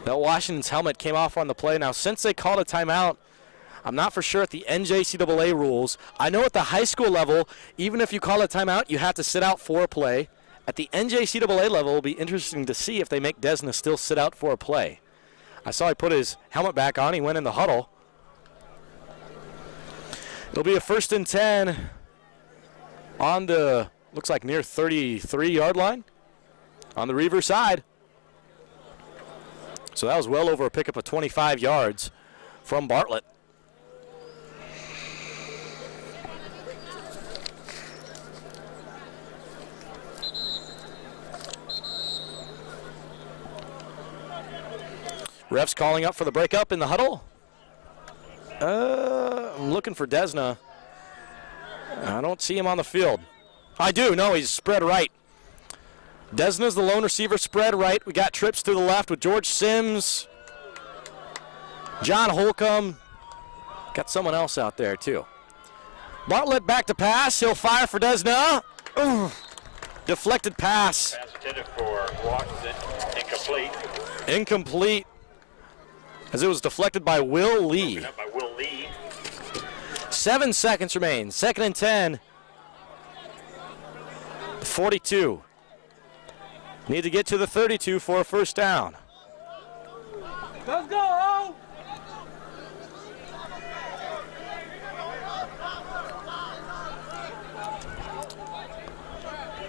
That Washington's helmet came off on the play. Now, since they called a timeout, I'm not for sure at the NJCAA rules. I know at the high school level, even if you call a timeout, you have to sit out for a play. At the NJCAA level, it'll be interesting to see if they make Desna still sit out for a play. I saw he put his helmet back on. He went in the huddle. It'll be a 1st and 10 on the, looks like near 33-yard line on the Reaver side. So that was well over a pickup of 25 yards from Bartlett. Refs calling up for the breakup in the huddle. I'm looking for Desna. I don't see him on the field. I do. No, he's spread right. Desna's the lone receiver, spread right. We got trips to the left with George Sims, John Holcomb. Got someone else out there, too. Bartlett back to pass. He'll fire for Desna. Ooh. Deflected pass. Pass intended for Washington. Incomplete. Incomplete. As it was deflected by Will Lee. 7 seconds remain. 2nd and 10. 42. Need to get to the 32 for a 1st down. Let's go, Ho!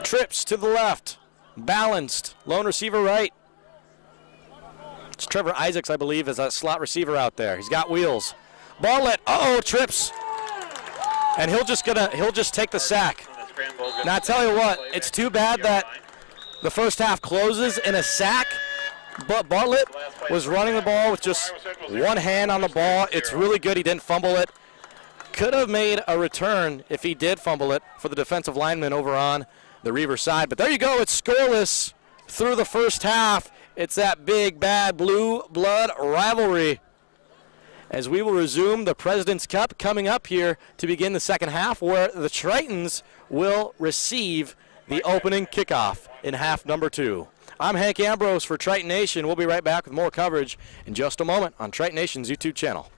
Trips to the left. balanced. Lone receiver right. It's Trevor Isaacs, I believe, is a slot receiver out there. He's got wheels. Bartlett, trips. And he'll just take the sack. Now I tell you what, it's too bad that the first half closes in a sack, but Bartlett was running the ball with just one hand on the ball. It's really good he didn't fumble it. Could have made a return if he did fumble it for the defensive lineman over on the Reavers side. But there you go, it's scoreless through the first half. It's that big, bad blue blood rivalry as we will resume the President's Cup coming up here to begin the second half, where the Tritons will receive the opening kickoff in half number 2. I'm Hank Ambrose for Triton Nation. We'll be right back with more coverage in just a moment on Triton Nation's YouTube channel.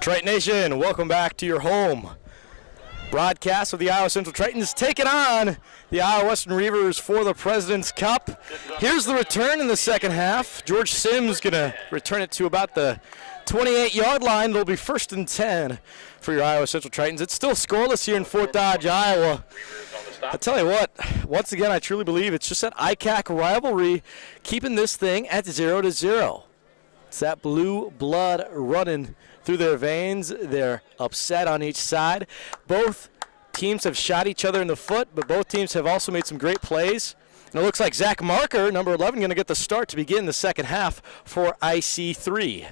Triton Nation, welcome back to your home broadcast of the Iowa Central Tritons taking on the Iowa Western Reavers for the President's Cup. Here's the return in the second half. George Sims going to return it to about the 28-yard line. It'll be 1st and 10 for your Iowa Central Tritons. It's still scoreless here in Fort Dodge, Iowa. I tell you what, once again, I truly believe it's just that ICAC rivalry keeping this thing at 0-0. It's that blue blood running through their veins. They're upset on each side. Both teams have shot each other in the foot, but both teams have also made some great plays. And it looks like Zach Marker, number 11, going to get the start to begin the second half for IC3.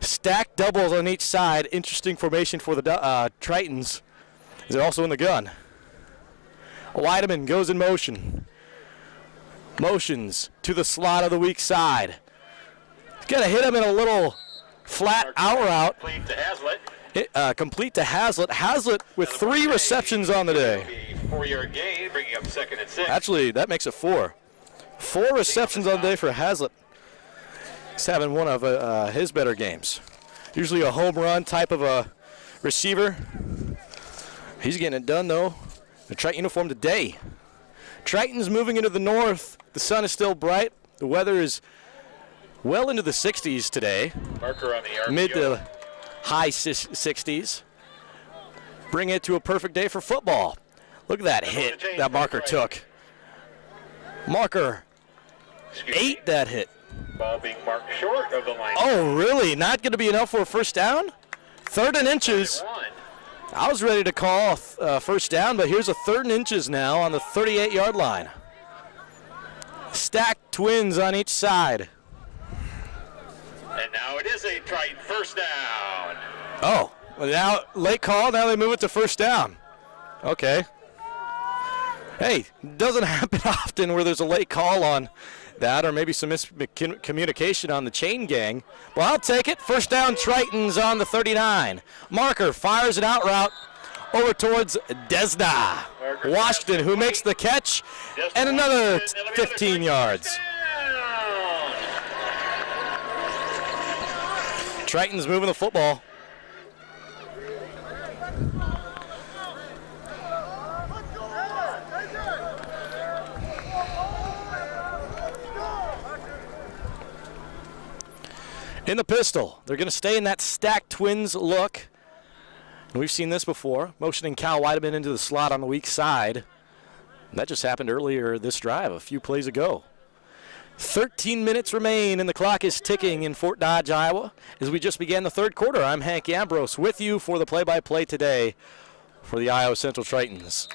Stacked doubles on each side. Interesting formation for the Tritons. They're also in the gun. Weideman goes in motion. Motions to the slot of the weak side. He's going to hit him in a little flat out route. Complete to Hazlitt. Hazlitt with 3 receptions on the day. 4-yard gain, bringing up 2nd and 6. Actually, that makes it 4. 4 receptions on the day for Hazlitt. He's having one of his better games. Usually a home run type of a receiver. He's getting it done, though. The Triton uniform today. Tritons moving into the north. The sun is still bright. The weather is well into the 60s today. Marker on the mid to high 60s. Bring it to a perfect day for football. Look at that hit that Marker took. Marker ate that hit. Ball being marked short of the line. Oh, really? Not going to be enough for a first down? 3rd and inches. I was ready to call first down, but here's a 3rd and inches now on the 38-yard line. Stacked twins on each side. And now it is a Triton first down. Oh, well, now late call. Now they move it to first down. Okay. Hey, doesn't happen often where there's a late call on that, or maybe some miscommunication on the chain gang. Well, I'll take it. First down, Tritons on the 39. Marker fires an out route over towards Desna. Washington, who makes the catch, and another 15 yards. Tritons moving the football. In the pistol, they're going to stay in that stacked twins look. And we've seen this before, motioning Cal Weideman into the slot on the weak side. And that just happened earlier this drive, a few plays ago. 13 minutes remain, and the clock is ticking in Fort Dodge, Iowa. As we just began the third quarter, I'm Hank Ambrose with you for the play-by-play today for the Iowa Central Tritons.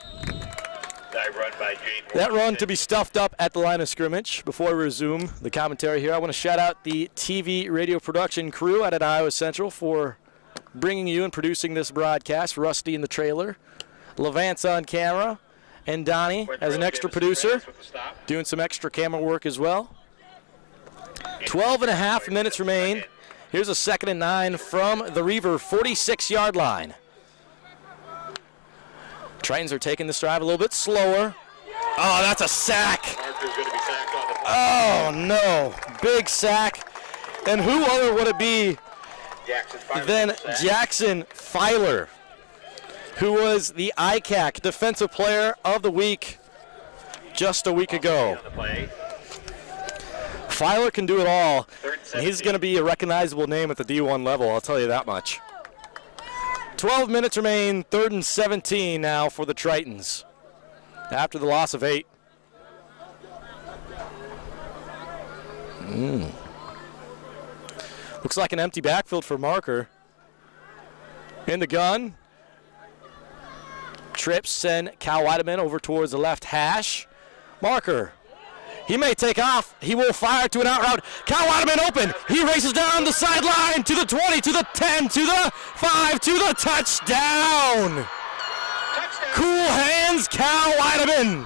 That run to be stuffed up at the line of scrimmage. Before I resume the commentary here, I want to shout out the TV radio production crew out at Iowa Central for bringing you and producing this broadcast. Rusty in the trailer, Levance on camera, and Donnie as an extra producer, doing some extra camera work as well. 12 and a half minutes remain. Here's a 2nd and 9 from the Reaver 46-yard line. Tritons are taking this drive a little bit slower. Oh, that's a sack. Oh, no. Big sack. And who other would it be than Jackson Filer, who was the ICAC Defensive Player of the Week just a week ago. Filer can do it all. And he's going to be a recognizable name at the D1 level, I'll tell you that much. 12 minutes remain, 3rd and 17 now for the Tritons after the loss of 8. Looks like an empty backfield for Marker. In the gun. Trips send Cal Weideman over towards the left hash. Marker. He may take off. He will fire to an out route. Cal Weideman open. He races down the sideline to the 20, to the 10, to the 5, to the touchdown. Cool hands, Cal Weideman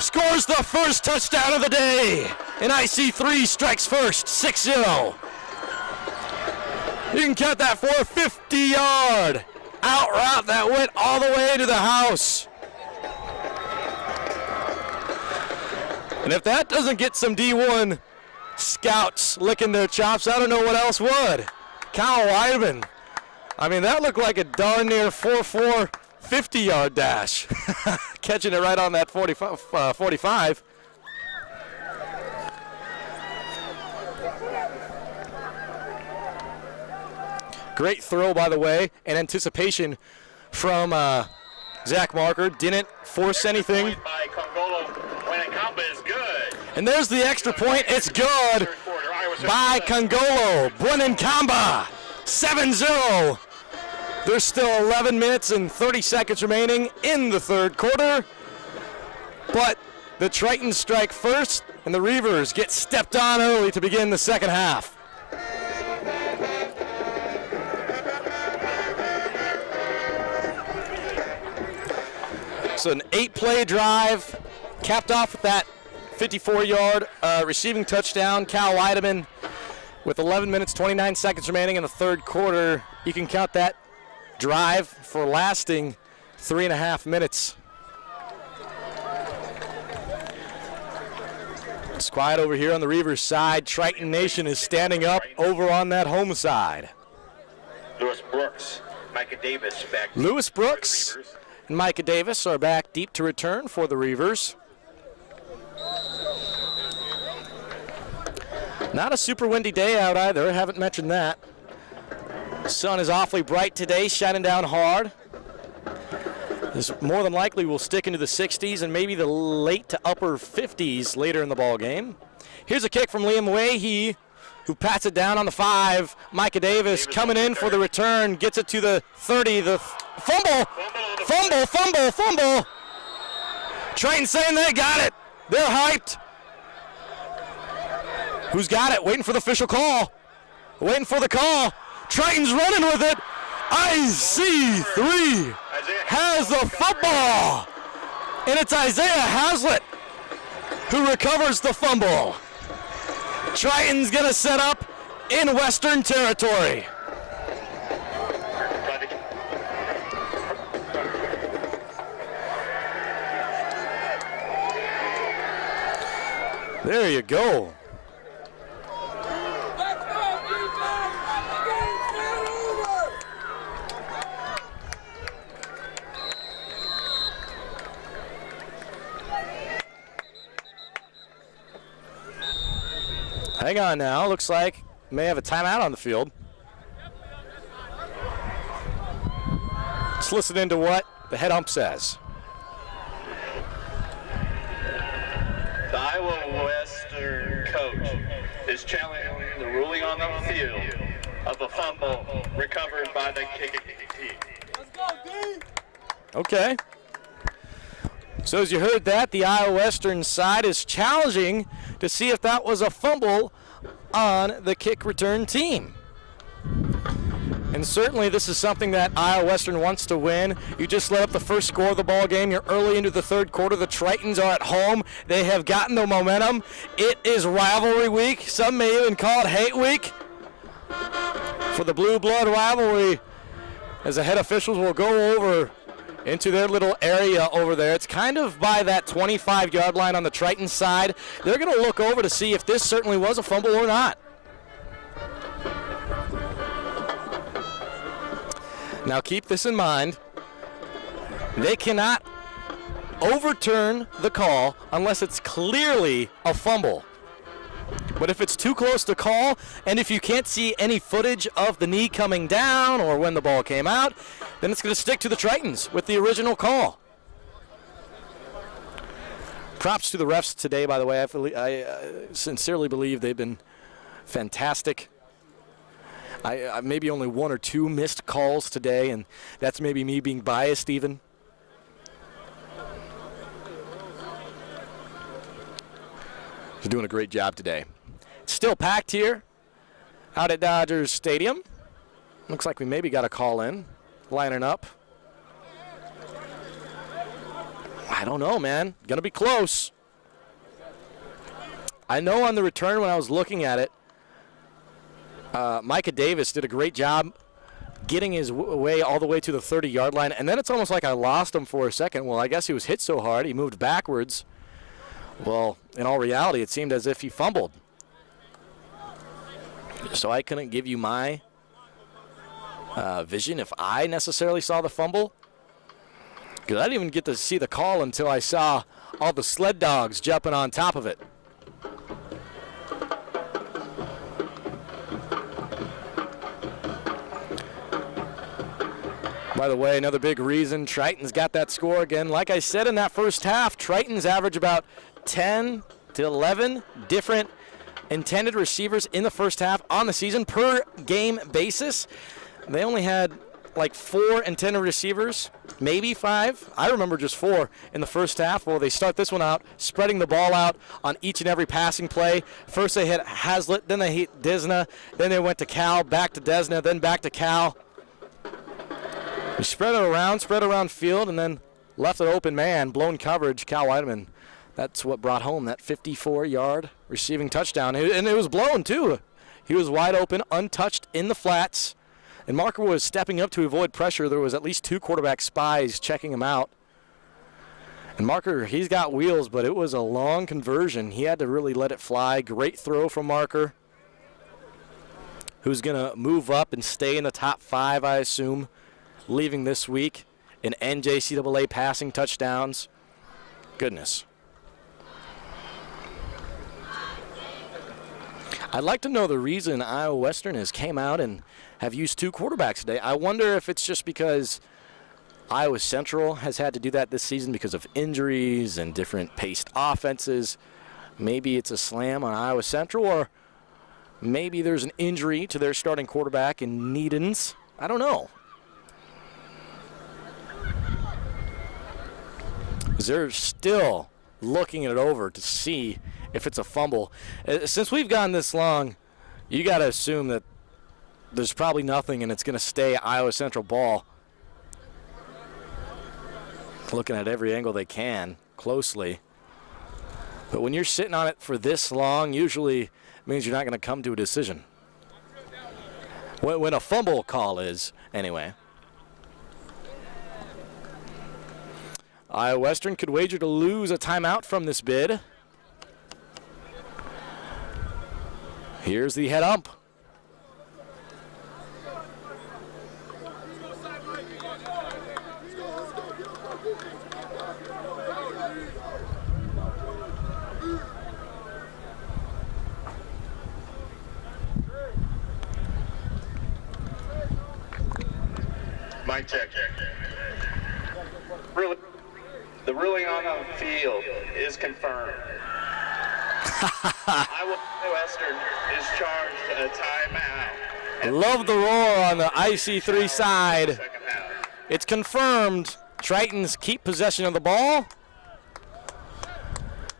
scores the first touchdown of the day. And IC3 strikes first, 6-0. You can count that for a 50-yard out route that went all the way to the house. And if that doesn't get some D1 scouts licking their chops, I don't know what else would. Kyle Weidman. I mean, that looked like a darn near 4-4 50-yard dash. Catching it right on that 45. Great throw, by the way, and anticipation from Zach Marker. Didn't force anything. And there's the extra point. It's good by Congolo. Buenankamba, 7-0. There's still 11 minutes and 30 seconds remaining in the third quarter. But the Tritons strike first, and the Reavers get stepped on early to begin the second half. So an 8-play drive, capped off with that 54-yard receiving touchdown. Cal Weideman with 11 minutes, 29 seconds remaining in the third quarter. You can count that drive for lasting 3.5 minutes. It's quiet over here on the Reavers side. Triton Nation is standing up over on that home side. Lewis Brooks, Micah Davis back. Lewis Brooks and Micah Davis are back deep to return for the Reavers. Not a super windy day out either, haven't mentioned that. The sun is awfully bright today, shining down hard. This more than likely will stick into the 60s and maybe the late to upper 50s later in the ball game. Here's a kick from Liam Wahey, who pats it down on the 5. Micah Davis coming in for the return, gets it to the 30. The fumble. Triton saying they got it. They're hyped. Who's got it? Waiting for the official call. Waiting for the call. Triton's running with it. IC3 has the football. And it's Isaiah Haslett who recovers the fumble. Triton's going to set up in Western Territory. There you go. Hang on now. Looks like may have a timeout on the field. Let's listen into what the head ump says. The Iowa Western coach is challenging the ruling on the field of a fumble recovered by the kicking team. Let's go, D! Okay. So as you heard that, the Iowa Western side is challenging to see if that was a fumble on the kick return team. And certainly this is something that Iowa Western wants to win. You just let up the first score of the ball game. You're early into the third quarter. The Tritons are at home. They have gotten the momentum. It is rivalry week. Some may even call it hate week for the Blue Blood rivalry, as the head officials will go over into their little area over there. It's kind of by that 25-yard line on the Triton side. They're going to look over to see if this certainly was a fumble or not. Now keep this in mind. They cannot overturn the call unless it's clearly a fumble. But if it's too close to call, and if you can't see any footage of the knee coming down or when the ball came out, then it's going to stick to the Tritons with the original call. Props to the refs today, by the way. I sincerely believe they've been fantastic. I maybe only 1 or 2 missed calls today, and that's maybe me being biased even. They're doing a great job today. It's still packed here out at Dodgers Stadium. Looks like we maybe got a call in, lining up. I don't know, man. Gonna be close. I know on the return when I was looking at it, Micah Davis did a great job getting his way all the way to the 30-yard line, and then it's almost like I lost him for a second. Well, I guess he was hit so hard he moved backwards. Well, in all reality, it seemed as if he fumbled. So I couldn't give you my vision if I necessarily saw the fumble, because I didn't even get to see the call until I saw all the sled dogs jumping on top of it. By the way, another big reason Tritons got that score again. Like I said in that first half, Tritons average about 10 to 11 different intended receivers in the first half on the season per game basis. They only had like 4 intended receivers, maybe 5. I remember just 4 in the first half. Well, they start this one out, spreading the ball out on each and every passing play. First they hit Hazlitt, then they hit Desna, then they went to Cal, back to Desna, then back to Cal. We spread around field, and then left an open man, blown coverage, Cal Weideman. That's what brought home that 54-yard receiving touchdown. And it was blown, too. He was wide open, untouched in the flats. And Marker was stepping up to avoid pressure. There was at least 2 quarterback spies checking him out. And Marker, he's got wheels, but it was a long conversion. He had to really let it fly. Great throw from Marker, who's going to move up and stay in the top 5, I assume, leaving this week in NJCAA passing touchdowns. Goodness. I'd like to know the reason Iowa Western has came out and have used 2 quarterbacks today. I wonder if it's just because Iowa Central has had to do that this season because of injuries and different paced offenses. Maybe it's a slam on Iowa Central, or maybe there's an injury to their starting quarterback in Needens. I don't know. They're still looking it over to see if it's a fumble. Since we've gone this long, you got to assume that there's probably nothing and it's going to stay Iowa Central ball. Looking at every angle they can closely. But when you're sitting on it for this long, usually it means you're not going to come to a decision. When a fumble call is, anyway. Iowa Western could wager to lose a timeout from this bid. Here's the head ump. Mic check. Really? The ruling on the field is confirmed. Iowa Western is charged a timeout. Love the roar on the IC3 side. It's confirmed. Tritons keep possession of the ball.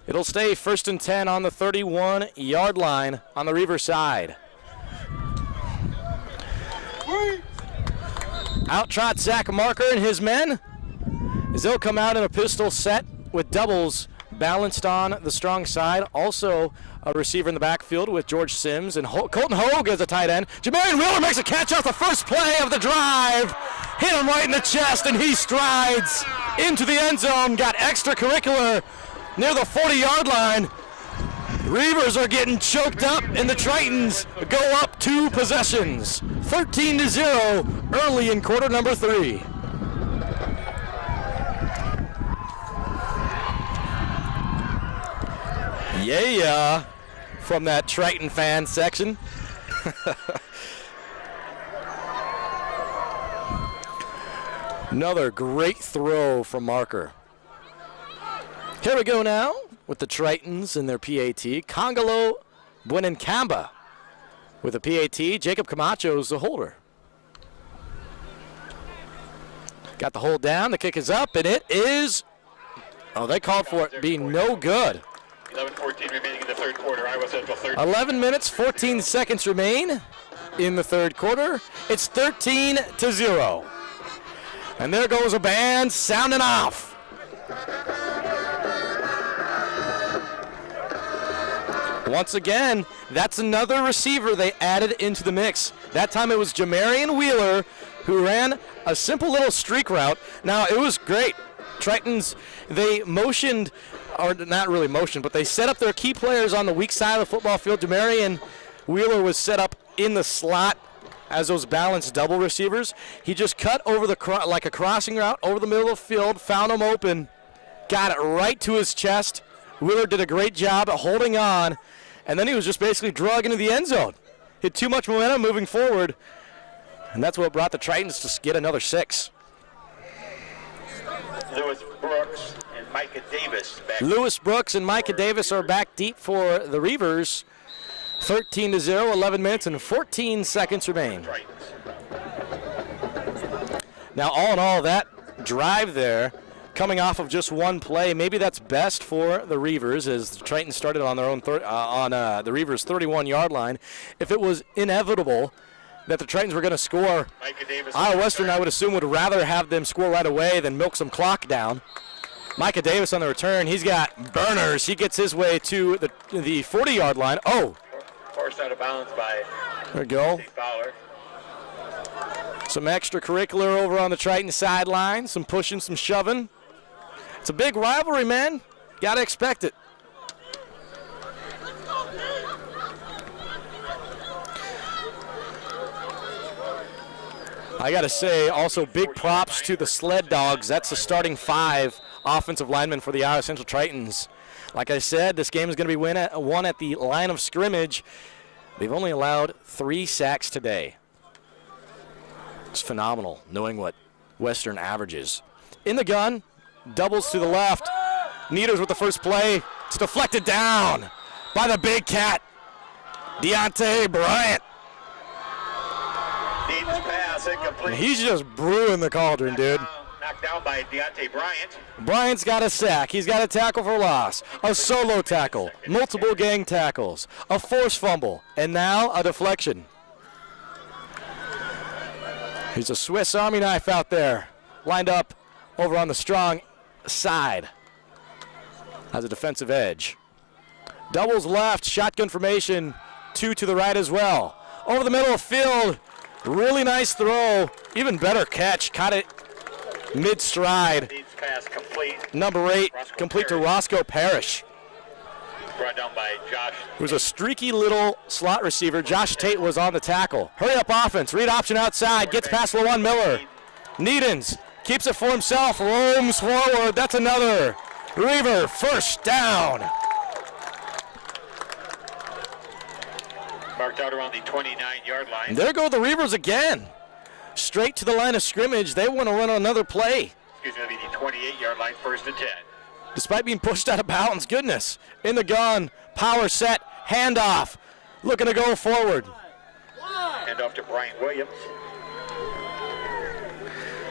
It'll stay 1st and 10 on the 31-yard line on the Reavers side. Out trots Zach Marker and his men, as they'll come out in a pistol set with doubles balanced on the strong side. Also a receiver in the backfield with George Sims and Colton Hogue as a tight end. Jamarian Wheeler makes a catch off the first play of the drive. Hit him right in the chest, and he strides into the end zone. Got extracurricular near the 40-yard line. Reavers are getting choked up, and the Tritons go up 2 possessions. 13-0 early in quarter number 3. Yeah, from that Triton fan section. Another great throw from Marker. Here we go now with the Tritons and their PAT. Congolo Buenancamba with a PAT. Jacob Camacho's the holder. Got the hold down. The kick is up, and it is, they called for it being no good. 11:14 remaining in the third quarter. Iowa Central 11 minutes, 14 seconds remain in the third quarter. It's 13-0. And there goes a band sounding off. Once again, that's another receiver they added into the mix. That time it was Jamarian Wheeler who ran a simple little streak route. Now, it was great. Tritons, they motioned, or not really motioned, but they set up their key players on the weak side of the football field. Demarion Wheeler was set up in the slot as those balanced double receivers. He just cut over like a crossing route over the middle of the field, found him open, got it right to his chest. Wheeler did a great job at holding on, and then he was just basically dragged into the end zone. Hit too much momentum moving forward, and that's what brought the Tritons to get another 6. Lewis Brooks and Micah Davis back. Lewis Brooks and Micah Davis are back deep for the Reavers. 13-0, 11 minutes and 14 seconds remain. Now, all in all, that drive there, coming off of just one play, maybe that's best for the Reavers, as the Tritons started on their own the Reavers' 31-yard line. If it was inevitable that the Tritons were going to score, Iowa Western, I would assume, would rather have them score right away than milk some clock down. Micah Davis on the return, he's got burners. He gets his way to the 40-yard line. Oh! Forced out of bounds by there we go. Fowler. Some extracurricular over on the Triton sideline, some pushing, some shoving. It's a big rivalry, man. Got to expect it. I got to say, also big props to the Sled Dogs. That's the starting 5 offensive linemen for the Iowa Central Tritons. Like I said, this game is going to be won at the line of scrimmage. They've only allowed 3 sacks today. It's phenomenal, knowing what Western averages. In the gun, doubles to the left. Nieders with the first play. It's deflected down by the big cat, Deontay Bryant. Needs pass, incomplete. He's just brewing the cauldron, dude. Knocked down by Deontay Bryant. Bryant's got a sack. He's got a tackle for loss, a solo tackle, multiple gang tackles, a forced fumble, and now a deflection. He's a Swiss Army knife out there, lined up over on the strong side as a defensive edge. Doubles left, shotgun formation, 2 to the right as well. Over the middle of the field, really nice throw, even better catch, caught it mid-stride. Pass complete. Number 8, Roscoe complete Parrish. to Roscoe Parrish, Brought down by Josh. who's a streaky little slot receiver. Josh Tate was on the tackle. Hurry up offense, read option outside, gets past LaJuan Miller. Needens keeps it for himself, roams forward. That's another Reaver first down. Marked out around the 29-yard line. There go the Reavers again. Straight to the line of scrimmage. They want to run another play. Excuse me, that'll be the 28-yard line, 1st and 10. Despite being pushed out of bounds, goodness. In the gun, power set, handoff. Looking to go forward. Hand off to Brian Williams.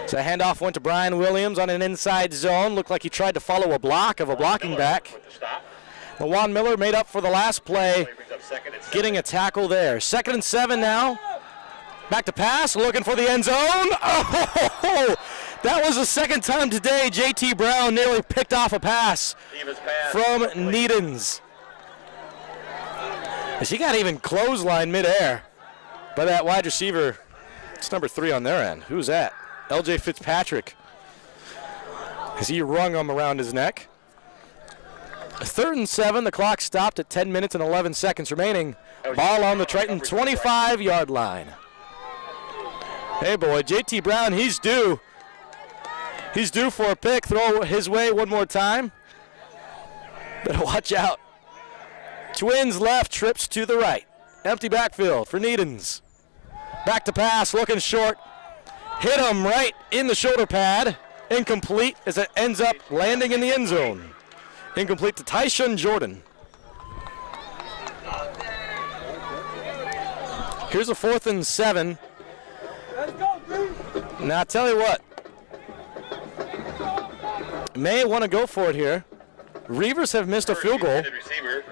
So handoff went to Brian Williams on an inside zone. Looked like he tried to follow a block of a blocking back. With the stop. LaJuan Miller made up for the last play, Brings up 2nd and 7. getting a tackle there. 2nd and 7 now. Back to pass, looking for the end zone. Oh, that was the 2nd time today J.T. Brown nearly picked off a pass Davis pass. from Needens. As he got even clothesline midair by that wide receiver. It's number 3 on their end. Who's that? L.J. Fitzpatrick. As he wrung him around his neck. 3rd and 7, the clock stopped at 10 minutes and 11 seconds remaining. Ball on the Triton 25-yard line. Hey, boy, J.T. Brown, he's due. He's due for a pick. Throw his way one more time. Better watch out. Twins left, trips to the right. Empty backfield for Needens. Back to pass, looking short. Hit him right in the shoulder pad. Incomplete as it ends up landing in the end zone. Incomplete to Tyshun Jordan. Here's a 4th and 7. Let's go, dude. Now, I tell you what. May want to go for it here. Reavers have missed a field goal Receiver.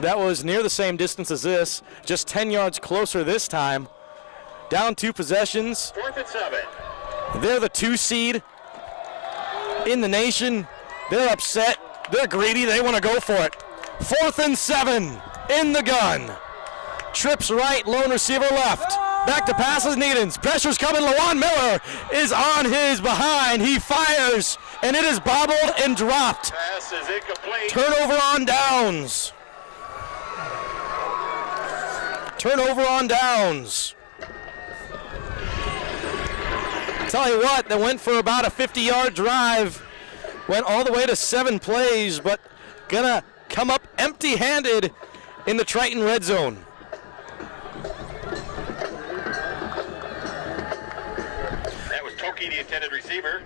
that was near the same distance as this, just 10 yards closer this time. Down 2 possessions. 4th and 7. They're the 2 seed in the nation. They're upset. They're greedy. They want to go for it. 4th and 7 in the gun. Trips right, lone receiver left. Back to passes, Tritons. Pressure's coming. Lawan Miller is on his behind. He fires, and it is bobbled and dropped. Pass is incomplete. Turnover on downs. Turnover on downs. Tell you what, they went for about a 50-yard drive. Went all the way to 7 plays, but gonna come up empty-handed in the Triton red zone. That was Toki, the intended receiver.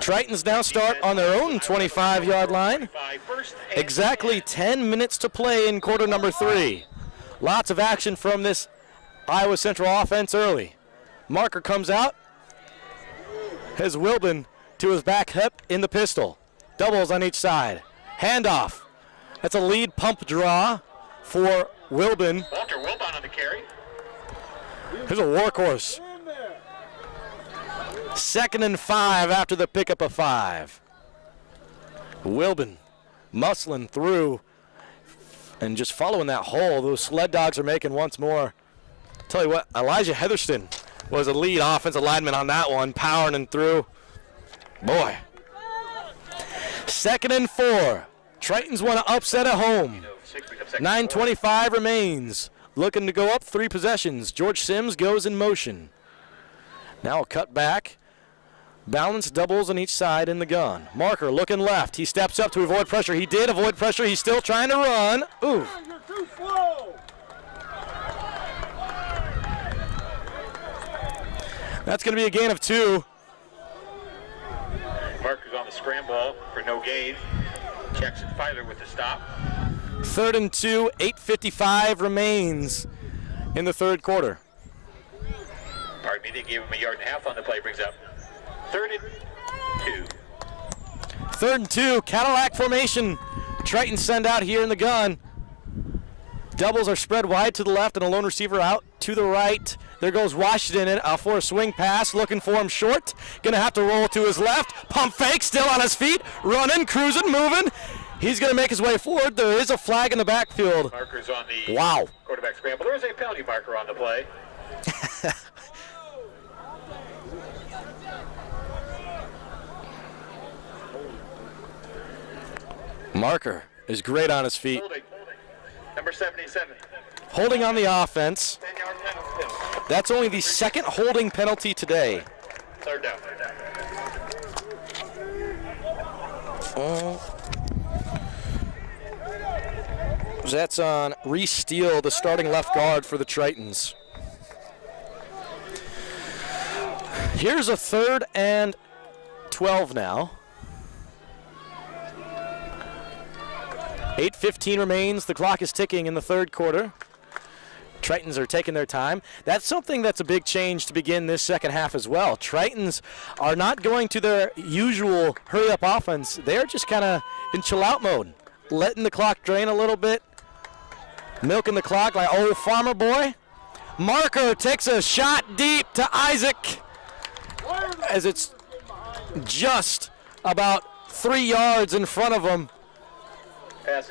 Tritons now start on their own 25-yard line. Exactly 10 minutes to play in quarter number 3. Lots of action from this Iowa Central offense early. Marker comes out. Has Wilbin to his back hip in the pistol. Doubles on each side. Handoff. That's a lead pump draw for Wilbin. Walter Wilbon on the carry. Here's a workhorse. 2nd and 5 after the pickup of 5. Wilbin muscling through and just following that hole those sled dogs are making once more. Tell you what, Elijah Heatherston was a lead offensive lineman on that one, powering through. Boy. 2nd and 4. Tritons want to upset at home. 9:25 remains. Looking to go up 3 possessions. George Sims goes in motion. Now a cut back. Balance doubles on each side in the gun. Marker looking left. He steps up to avoid pressure. He did avoid pressure. He's still trying to run. Ooh. You're too slow. That's going to be a gain of 2. Marker's on the scramble for no gain. Jackson Filer with the stop. 3rd and 2, 8:55 remains in the 3rd quarter. Pardon me, they gave him a yard and a half on the play, brings up 3rd and 2. 3rd and 2, Cadillac formation. Tritons send out here in the gun. Doubles are spread wide to the left and a lone receiver out to the right. There goes Washington in for a swing pass, looking for him short. Gonna have to roll to his left. Pump fake, still on his feet, running, cruising, moving. He's gonna make his way forward. There is a flag in the backfield. Marker's on the quarterback scramble. There is a penalty marker on the play. Marker is great on his feet. Holding. Number 77. Holding on the offense. 10-yard penalty. That's only the 2nd holding penalty today. 3rd down. That's on Reese Steele, the starting left guard for the Tritons. Here's a 3rd and 12 now. 8:15 remains. The clock is ticking in the 3rd quarter. Tritons are taking their time. That's something that's a big change to begin this 2nd half as well. Tritons are not going to their usual hurry-up offense. They're just kind of in chill-out mode, letting the clock drain a little bit, milking the clock like old farmer boy. Marker takes a shot deep to Isaac as it's just about 3 yards in front of him.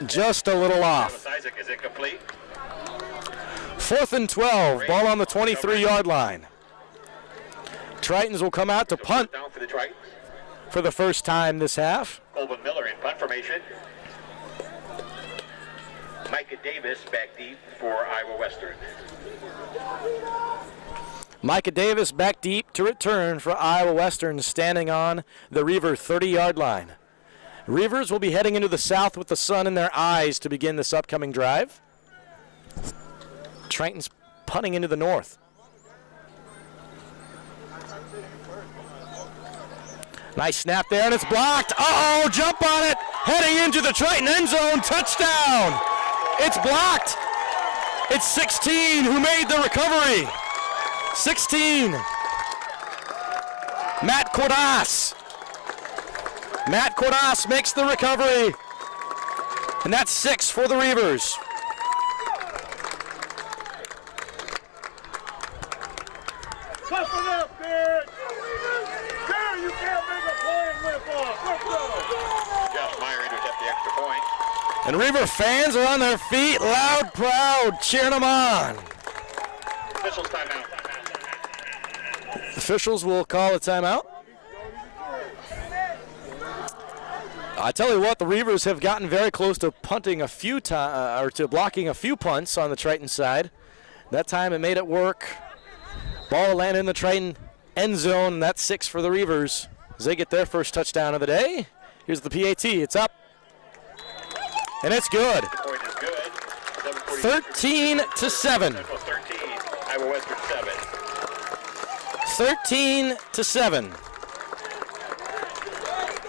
Just a little off. Isaac is incomplete. 4th and 12, ball on the 23-yard line. Tritons will come out to punt Down for the Tritons. for the first time this half. Colvin Miller in punt formation. Micah Davis back deep for Iowa Western. Micah Davis back deep to return for Iowa Western, standing on the Reavers 30-yard line. Reavers will be heading into the south with the sun in their eyes to begin this upcoming drive. Tritons punting into the north. Nice snap there, and it's blocked. Uh-oh, jump on it. Heading into the Triton end zone, touchdown. It's blocked. It's 16 who made the recovery. 16. Matt Cordas. Matt Cordas makes the recovery. And that's 6 for the Reavers. Tough it up, bitch! There, you can't make a play and whip off. Let's go! Josh Meyer intercept the extra point. And Reaver fans are on their feet, loud, proud, cheering them on. officials timeout. Officials will call a timeout. I tell you what, the Reavers have gotten very close to punting a few times, or to blocking a few punts on the Triton side. That time it made it work. Ball landed in the Triton end zone, and that's 6 for the Reavers as they get their first touchdown of the day. Here's the PAT. It's up, and it's good. The point is good. 13-7. Central 13, Iowa Western 7. 13-7.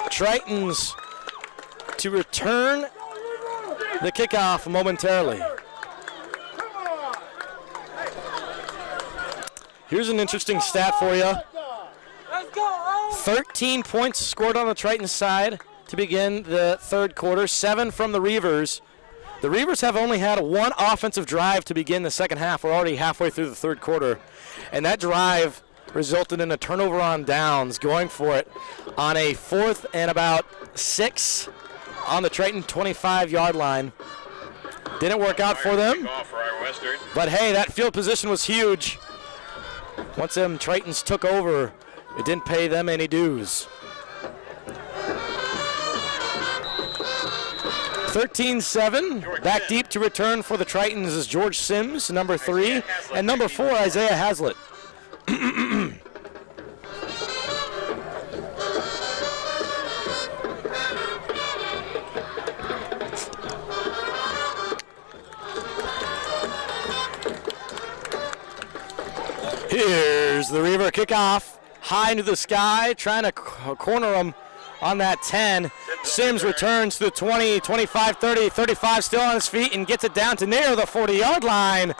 Tritons to return the kickoff momentarily. Here's an interesting stat for you. 13 points scored on the Triton side to begin the third quarter, 7 from the Reavers. The Reavers have only had one offensive drive to begin the second half. We're already halfway through the third quarter. And that drive resulted in a turnover on downs, going for it on a 4th and about 6 on the Triton 25-yard line. Didn't work out for them. But hey, that field position was huge. Once them Tritons took over, it didn't pay them any dues. 13-7. Back deep to return for the Tritons is George Sims, number 3, and number 4, Isaiah Hazlitt. Here's the Reaver kickoff, high into the sky, trying to corner him on that 10. Sims returns to the 20, 25, 30, 35, still on his feet, and gets it down to near the 40-yard line.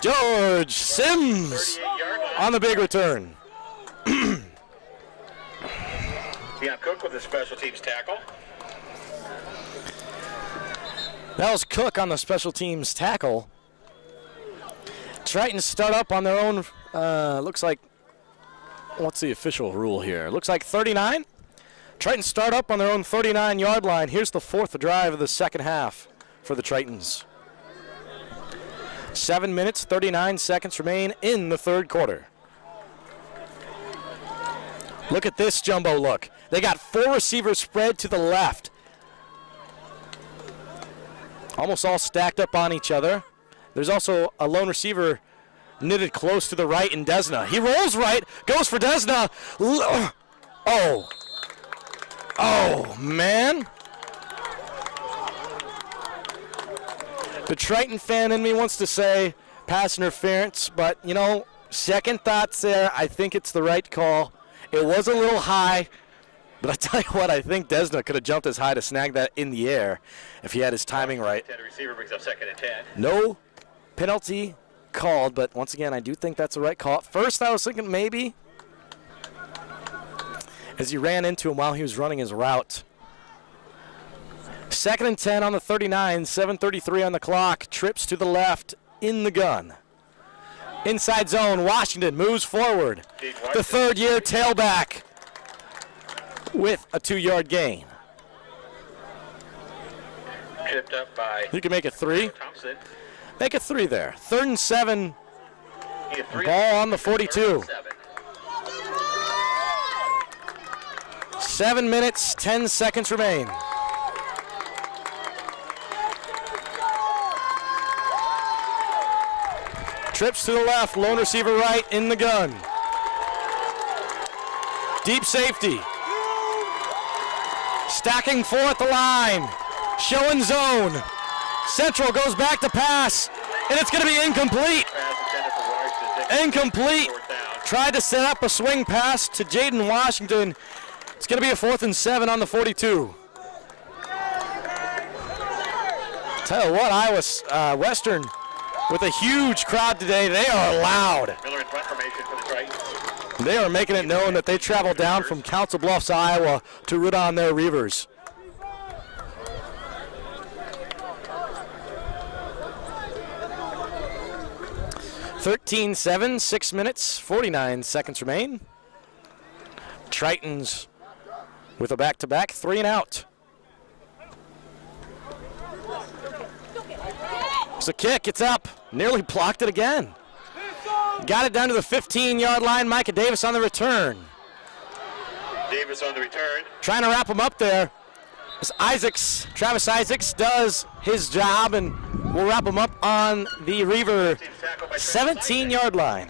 George Sims on the big return. Deion Cook with the special teams tackle. That was Cook on the special teams tackle. Tritons start up on their own, looks like, what's the official rule here? Looks like 39. Tritons start up on their own 39-yard line. Here's the 4th drive of the second half for the Tritons. 7 minutes, 39 seconds remain in the third quarter. Look at this jumbo look. They got 4 receivers spread to the left. Almost all stacked up on each other. There's also a lone receiver knitted close to the right in Desna. He rolls right, goes for Desna. Oh, man. The Triton fan in me wants to say pass interference, but, you know, second thoughts there. I think it's the right call. It was a little high, but I tell you what, I think Desna could have jumped as high to snag that in the air if he had his timing right. The receiver brings up 2nd and 10. No penalty called, but once again, I do think that's the right call. At first, I was thinking maybe, as he ran into him while he was running his route. 2nd and 10 on the 39, 7:33 on the clock. Trips to the left in the gun. Inside zone, Washington moves forward. The third-year tailback with a 2-yard gain. Tripped up by You can make it 3. Thompson. Make it 3 there. 3rd and 7. He had 3 Ball on the 42. 7 minutes, 10 seconds remain. Trips to the left, lone receiver right in the gun. Deep safety. Stacking 4 at the line. Showing zone. Central goes back to pass, and it's going to be incomplete. Incomplete. Tried to set up a swing pass to Jaden Washington. It's going to be a 4th and 7 on the 42. Tell you what, Iowa Western with a huge crowd today. They are loud. They are making it known that they travel down from Council Bluffs, Iowa to root on their Reavers. (13-7), 6 minutes, 49 seconds remain. Tritons with a back-to-back, 3 and out. It's a kick, it's up. Nearly blocked it again. Got it down to the 15-yard line. Micah Davis on the return. Davis on the return. Trying to wrap him up there. Travis Isaacs does his job, and we'll wrap him up on the Reaver 17-yard line.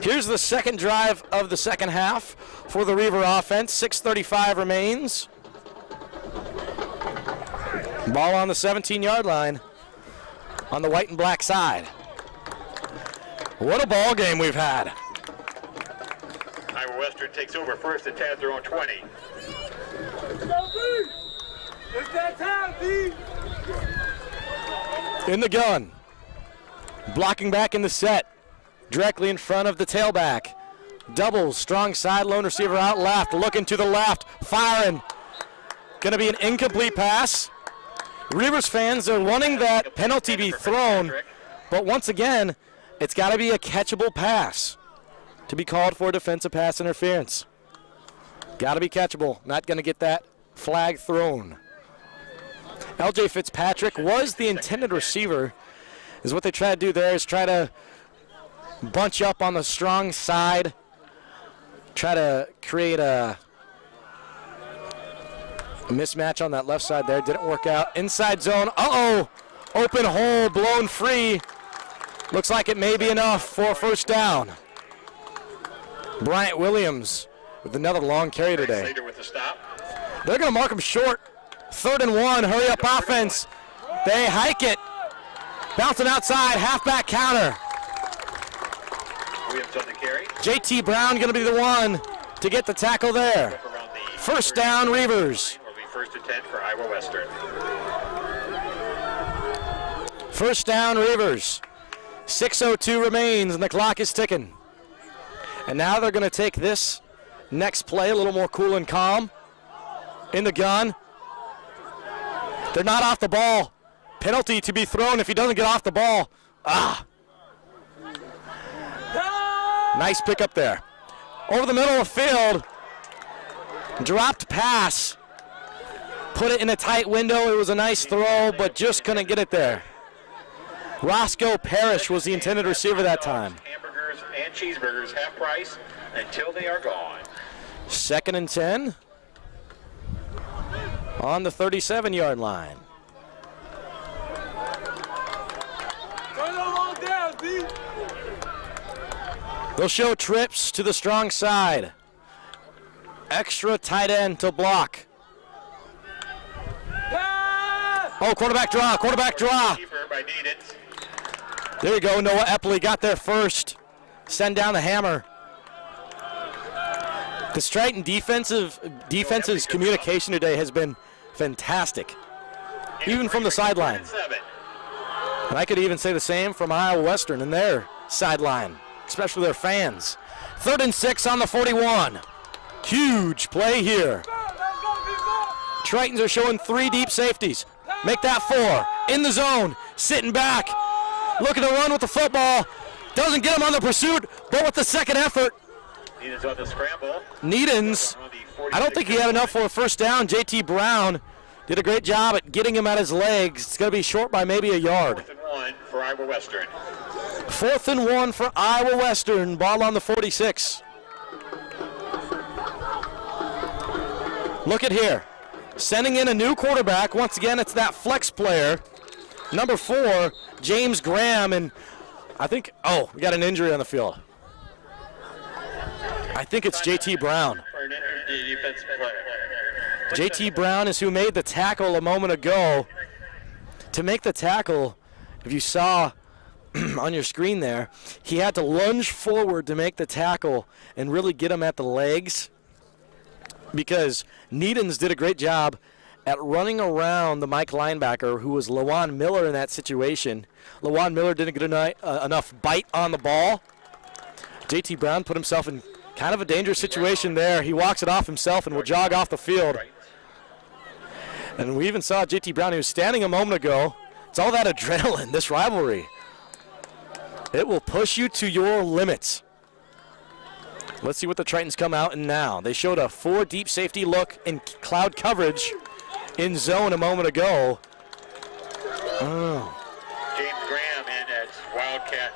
Here's the second drive of the second half for the Reaver offense. 6:35 remains. Ball on the 17-yard line on the white and black side. What a ball game we've had. Iowa Western takes over first and 10 at their own 20. It's that time, B. In the gun. Blocking back in the set. Directly in front of the tailback. Doubles, strong side, lone receiver out left. Looking to the left, firing. Gonna be an incomplete pass. Reavers fans are wanting that penalty be thrown, but once again, it's gotta be a catchable pass to be called for defensive pass interference. Gotta be catchable, not gonna get that flag thrown. LJ Fitzpatrick was the intended receiver, is what they try to do there, is try to bunch up on the strong side, try to create a mismatch on that left side there. Didn't work out. Inside zone. Uh-oh. Open hole, blown free. Looks like it may be enough for a first down. Bryant Williams with another long carry today. They're going to mark him short. 3rd and 1. Hurry up offense. They hike it. Bouncing outside. Halfback counter. JT Brown going to be the one to get the tackle there. First down, Reavers. First and 10 for Iowa Western. First down, Reavers. 6:02 remains, and the clock is ticking. And now they're going to take this next play a little more cool and calm. In the gun. They're not off the ball. Penalty to be thrown if he doesn't get off the ball. Nice pick up there. Over the middle of the field. Dropped pass. Put it in a tight window. It was a nice throw, but just couldn't get it there. Roscoe Parrish was the intended receiver that time. Hamburgers and cheeseburgers half price until they are gone. 2nd and 10 on the 37-yard line. They'll show trips to the strong side. Extra tight end to block. Oh, quarterback draw, quarterback draw. There you go, Noah Epley got there first. Send down the hammer. The Triton defense's communication today has been fantastic, even from the sideline. And I could even say the same from Iowa Western and their sideline, especially their fans. 3rd and 6 on the 41. Huge play here. Tritons are showing 3 deep safeties. Make that 4. In the zone, sitting back, looking to run with the football. Doesn't get him on the pursuit, but with the second effort. Needens on the scramble. Needens, I don't think he had enough for a first down. JT Brown did a great job at getting him at his legs. It's going to be short by maybe a yard. 4th and 1 for Iowa Western. 4th and 1 for Iowa Western. Ball on the 46. Look at here. Sending in a new quarterback. Once again, it's that flex player. Number 4, James Graham. And I think, we got an injury on the field. I think it's JT Brown. JT Brown is who made the tackle a moment ago. To make the tackle, if you saw on your screen there, he had to lunge forward to make the tackle and really get him at the legs, because Needens did a great job at running around the Mike linebacker, who was Lawan Miller in that situation. Lawan Miller didn't get enough bite on the ball. JT Brown put himself in kind of a dangerous situation there. He walks it off himself and will jog off the field. And we even saw JT Brown, he was standing a moment ago. It's all that adrenaline, this rivalry. It will push you to your limits. Let's see what the Tritons come out in now. They showed a 4 deep safety look in cloud coverage in zone a moment ago. James Graham in at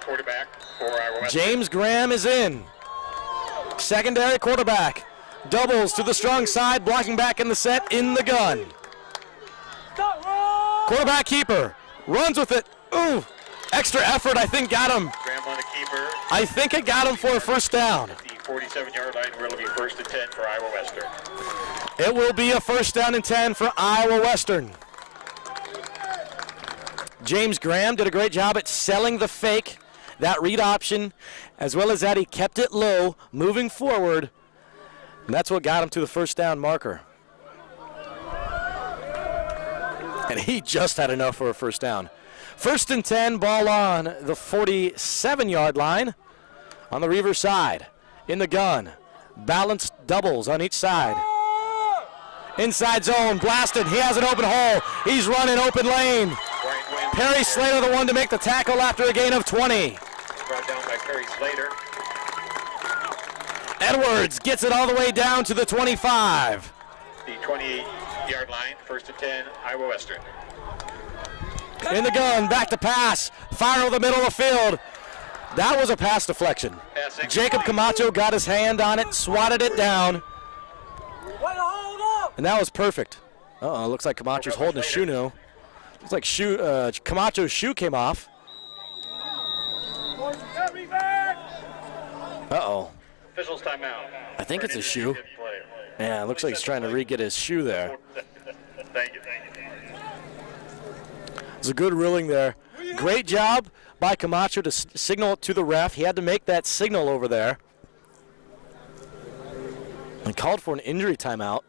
quarterback for Iowa Western. James Graham is in. Secondary quarterback. Doubles to the strong side, blocking back in the set, in the gun. Quarterback keeper. Runs with it. Ooh. Extra effort, I think, got him. Graham on the keeper. I think it got him for a first down. At the 47-yard line, will be 1st and 10 for Iowa Western. It will be a 1st down and 10 for Iowa Western. James Graham did a great job at selling the fake, that read option, as well as that he kept it low, moving forward. And that's what got him to the 1st down marker. And he just had enough for a 1st down. 1st and 10, ball on the 47-yard line on the Reavers side. In the gun, balanced doubles on each side. Inside zone, blasted. He has an open hole. He's running open lane. Perry Slater the one to make the tackle after a gain of 20. Brought down by Perry Slater. Edwards gets it all the way down to the 25. The 28-yard line, 1st and 10, Iowa Western. In the gun, back to pass. Fire over the middle of the field. That was a pass deflection. Passing. Jacob Camacho got his hand on it, swatted it down. And that was perfect. Uh-oh, looks like Camacho's holding a shoe now. Looks like Camacho's shoe came off. Uh-oh. Officials timeout. I think it's a shoe. Yeah, it looks like he's trying to re-get his shoe there. Thank you. It's a good ruling there. Great job by Camacho to signal it to the ref. He had to make that signal over there. And called for an injury timeout.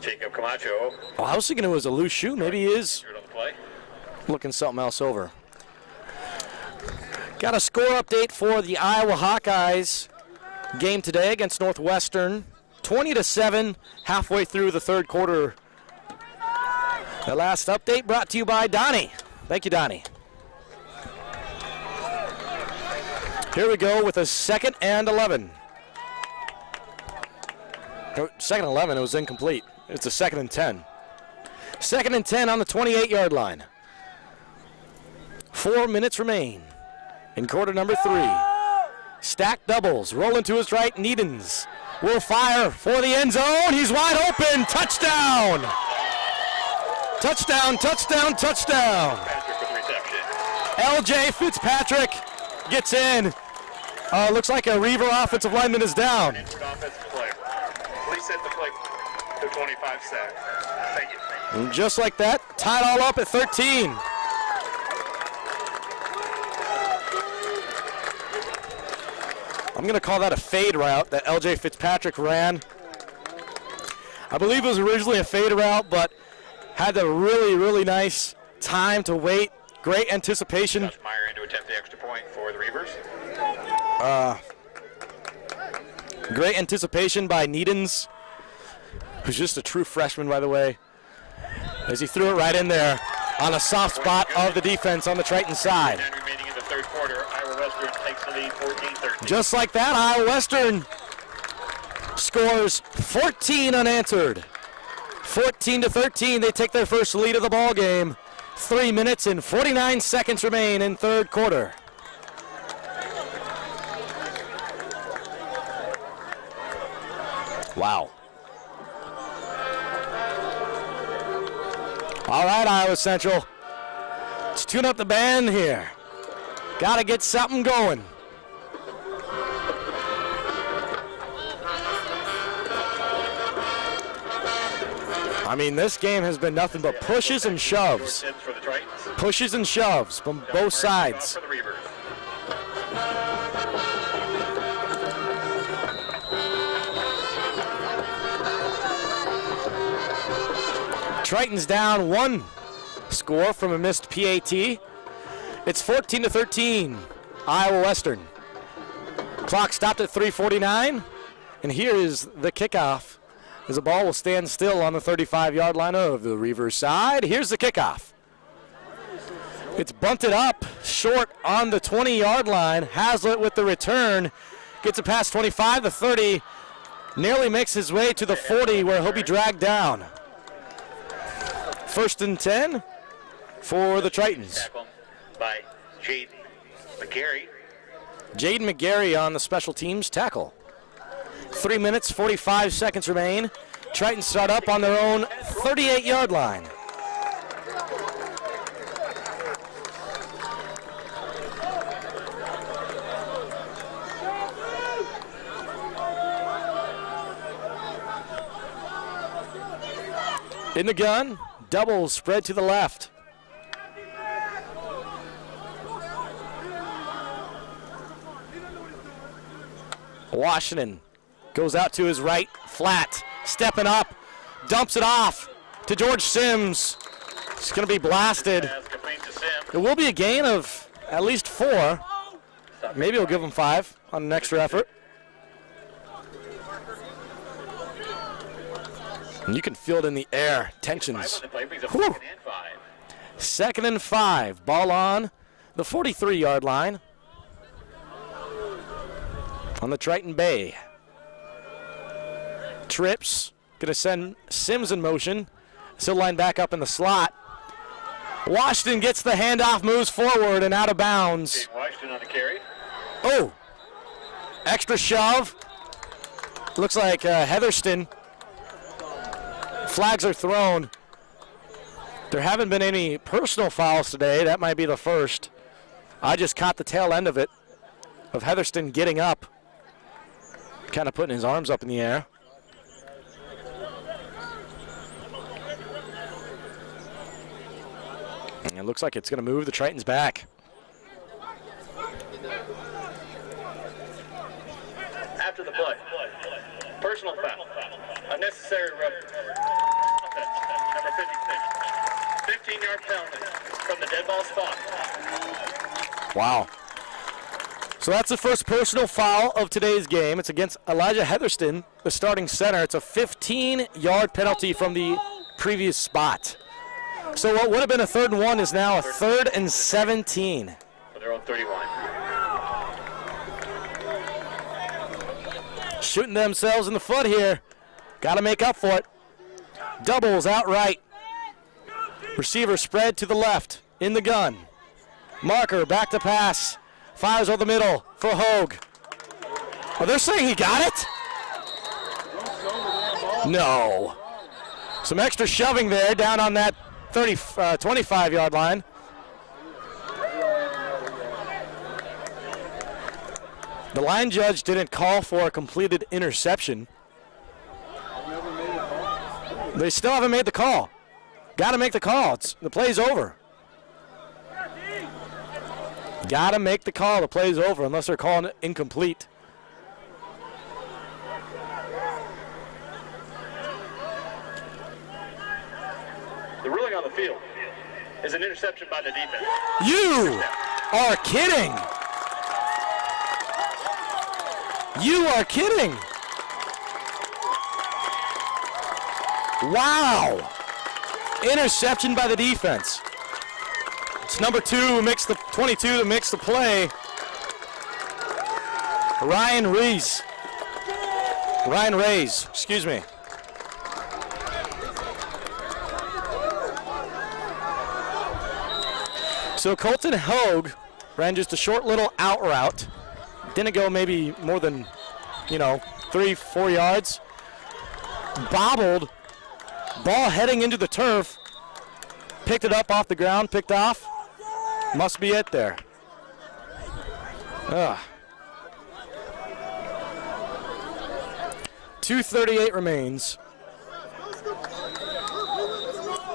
Jacob Camacho. Oh, I was thinking it was a loose shoe. Maybe he is On the play. looking something else over. Got a score update for the Iowa Hawkeyes game today against Northwestern. 20-7, halfway through the 3rd quarter. The last update brought to you by Donnie. Thank you, Donnie. Here we go with a 2nd and 11. 2nd and 11, it was incomplete. It's a 2nd and 10. 2nd and 10 on the 28-yard line. 4 minutes remain in quarter number 3. Stacked doubles, rolling to his right, Needens will fire for the end zone. He's wide open, touchdown! Touchdown, touchdown, touchdown! Patrick with the reception. LJ Fitzpatrick gets in. Looks like a Reaver offensive lineman is down. Inward offensive play. Please set the play to 25 seconds. Thank you. And just like that, tied all up at 13. I'm going to call that a fade route that LJ Fitzpatrick ran. I believe it was originally a fade route, but had a really, really nice time to wait. Great anticipation. Josh Meyer in to attempt the extra point for the Reavers. Great anticipation by Needens, who's just a true freshman, by the way, as he threw it right in there on a soft spot of the defense on the Triton side. 10 remaining in the 3rd quarter. Iowa Western takes the lead 14-13. Just like that, Iowa Western scores 14 unanswered. 14-13, they take their first lead of the ball game. 3 minutes and 49 seconds remain in 3rd quarter. Wow. All right, Iowa Central. Let's tune up the band here. Got to get something going. I mean, this game has been nothing but pushes and shoves. For the Tritons. Pushes and shoves from both sides. For the Reavers. Tritons down 1 score from a missed PAT. It's 14-13, Iowa Western. Clock stopped at 3:49, and here is the kickoff as the ball will stand still on the 35-yard line of the Reavers side. Here's the kickoff. It's bunted up short on the 20-yard line. Haslett with the return. Gets it past 25, the 30. Nearly makes his way to the 40 where he'll be dragged down. 1st and 10 for the Tritons. Tackle by Jaden McGarry. Jaden McGarry on the special teams tackle. 3 minutes, 45 seconds remain. Tritons start up on their own 38-yard line. In the gun, double spread to the left. Washington goes out to his right, flat, stepping up, dumps it off to George Sims. It's going to be blasted. It will be a gain of at least 4. Maybe he'll give him 5 on an extra effort. And you can feel it in the air, tensions. Whew. 2nd and 5, ball on the 43-yard line on the Triton Bay. Trips, gonna send Sims in motion. Still line back up in the slot. Washington gets the handoff, moves forward and out of bounds. Washington on the carry. Oh, extra shove. Looks like Heatherston. Flags are thrown. There haven't been any personal fouls today. That might be the first. I just caught the tail end of it, of Heatherston getting up, kind of putting his arms up in the air. And it looks like it's going to move the Tritons back. After the play, personal foul, unnecessary roughness. Number 56, 15-yard penalty from the dead ball spot. Wow. So that's the first personal foul of today's game. It's against Elijah Heatherston, the starting center. It's a 15-yard penalty from the previous spot. So what would have been a 3rd and 1 is now a 3rd and 17. For their own 31. Shooting themselves in the foot here. Got to make up for it. Doubles outright. Receiver spread to the left. In the gun. Marker back to pass. Fires over the middle for Hogue. Oh, they're saying he got it? No. Some extra shoving there down on that 25-yard line. The line judge didn't call for a completed interception. They still haven't made the call. Got to make the call. The play's over. Got to make the call. The play's over unless they're calling it incomplete. The ruling on the field is an interception by the defense. You are kidding. You are kidding. Wow. Interception by the defense. It's number 2 who makes the 22 that makes the play. Ryan Rees, excuse me. So Colton Hogue ran just a short little out route. Didn't go maybe more than, 3-4 yards. Bobbled. Ball heading into the turf. Picked it up off the ground, picked off. Must be it there. 2:38 remains.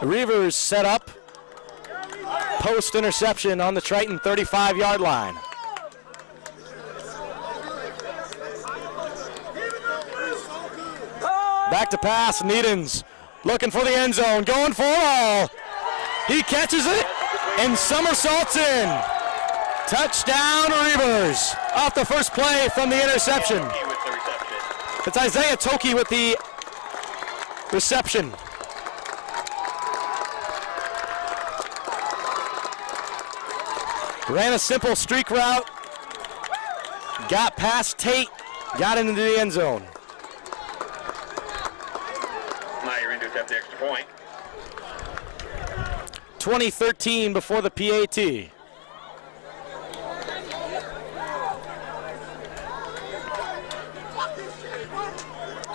The Reavers set up. Post interception on the Triton 35-yard line. Back to pass, Needens looking for the end zone, going for it all. He catches it and somersaults in. Touchdown, Reavers, off the first play from the interception. It's Isaiah Toki with the reception. Ran a simple streak route, got past Tate, got into the end zone. Meyer in to attempt the extra point. 2013 before the PAT.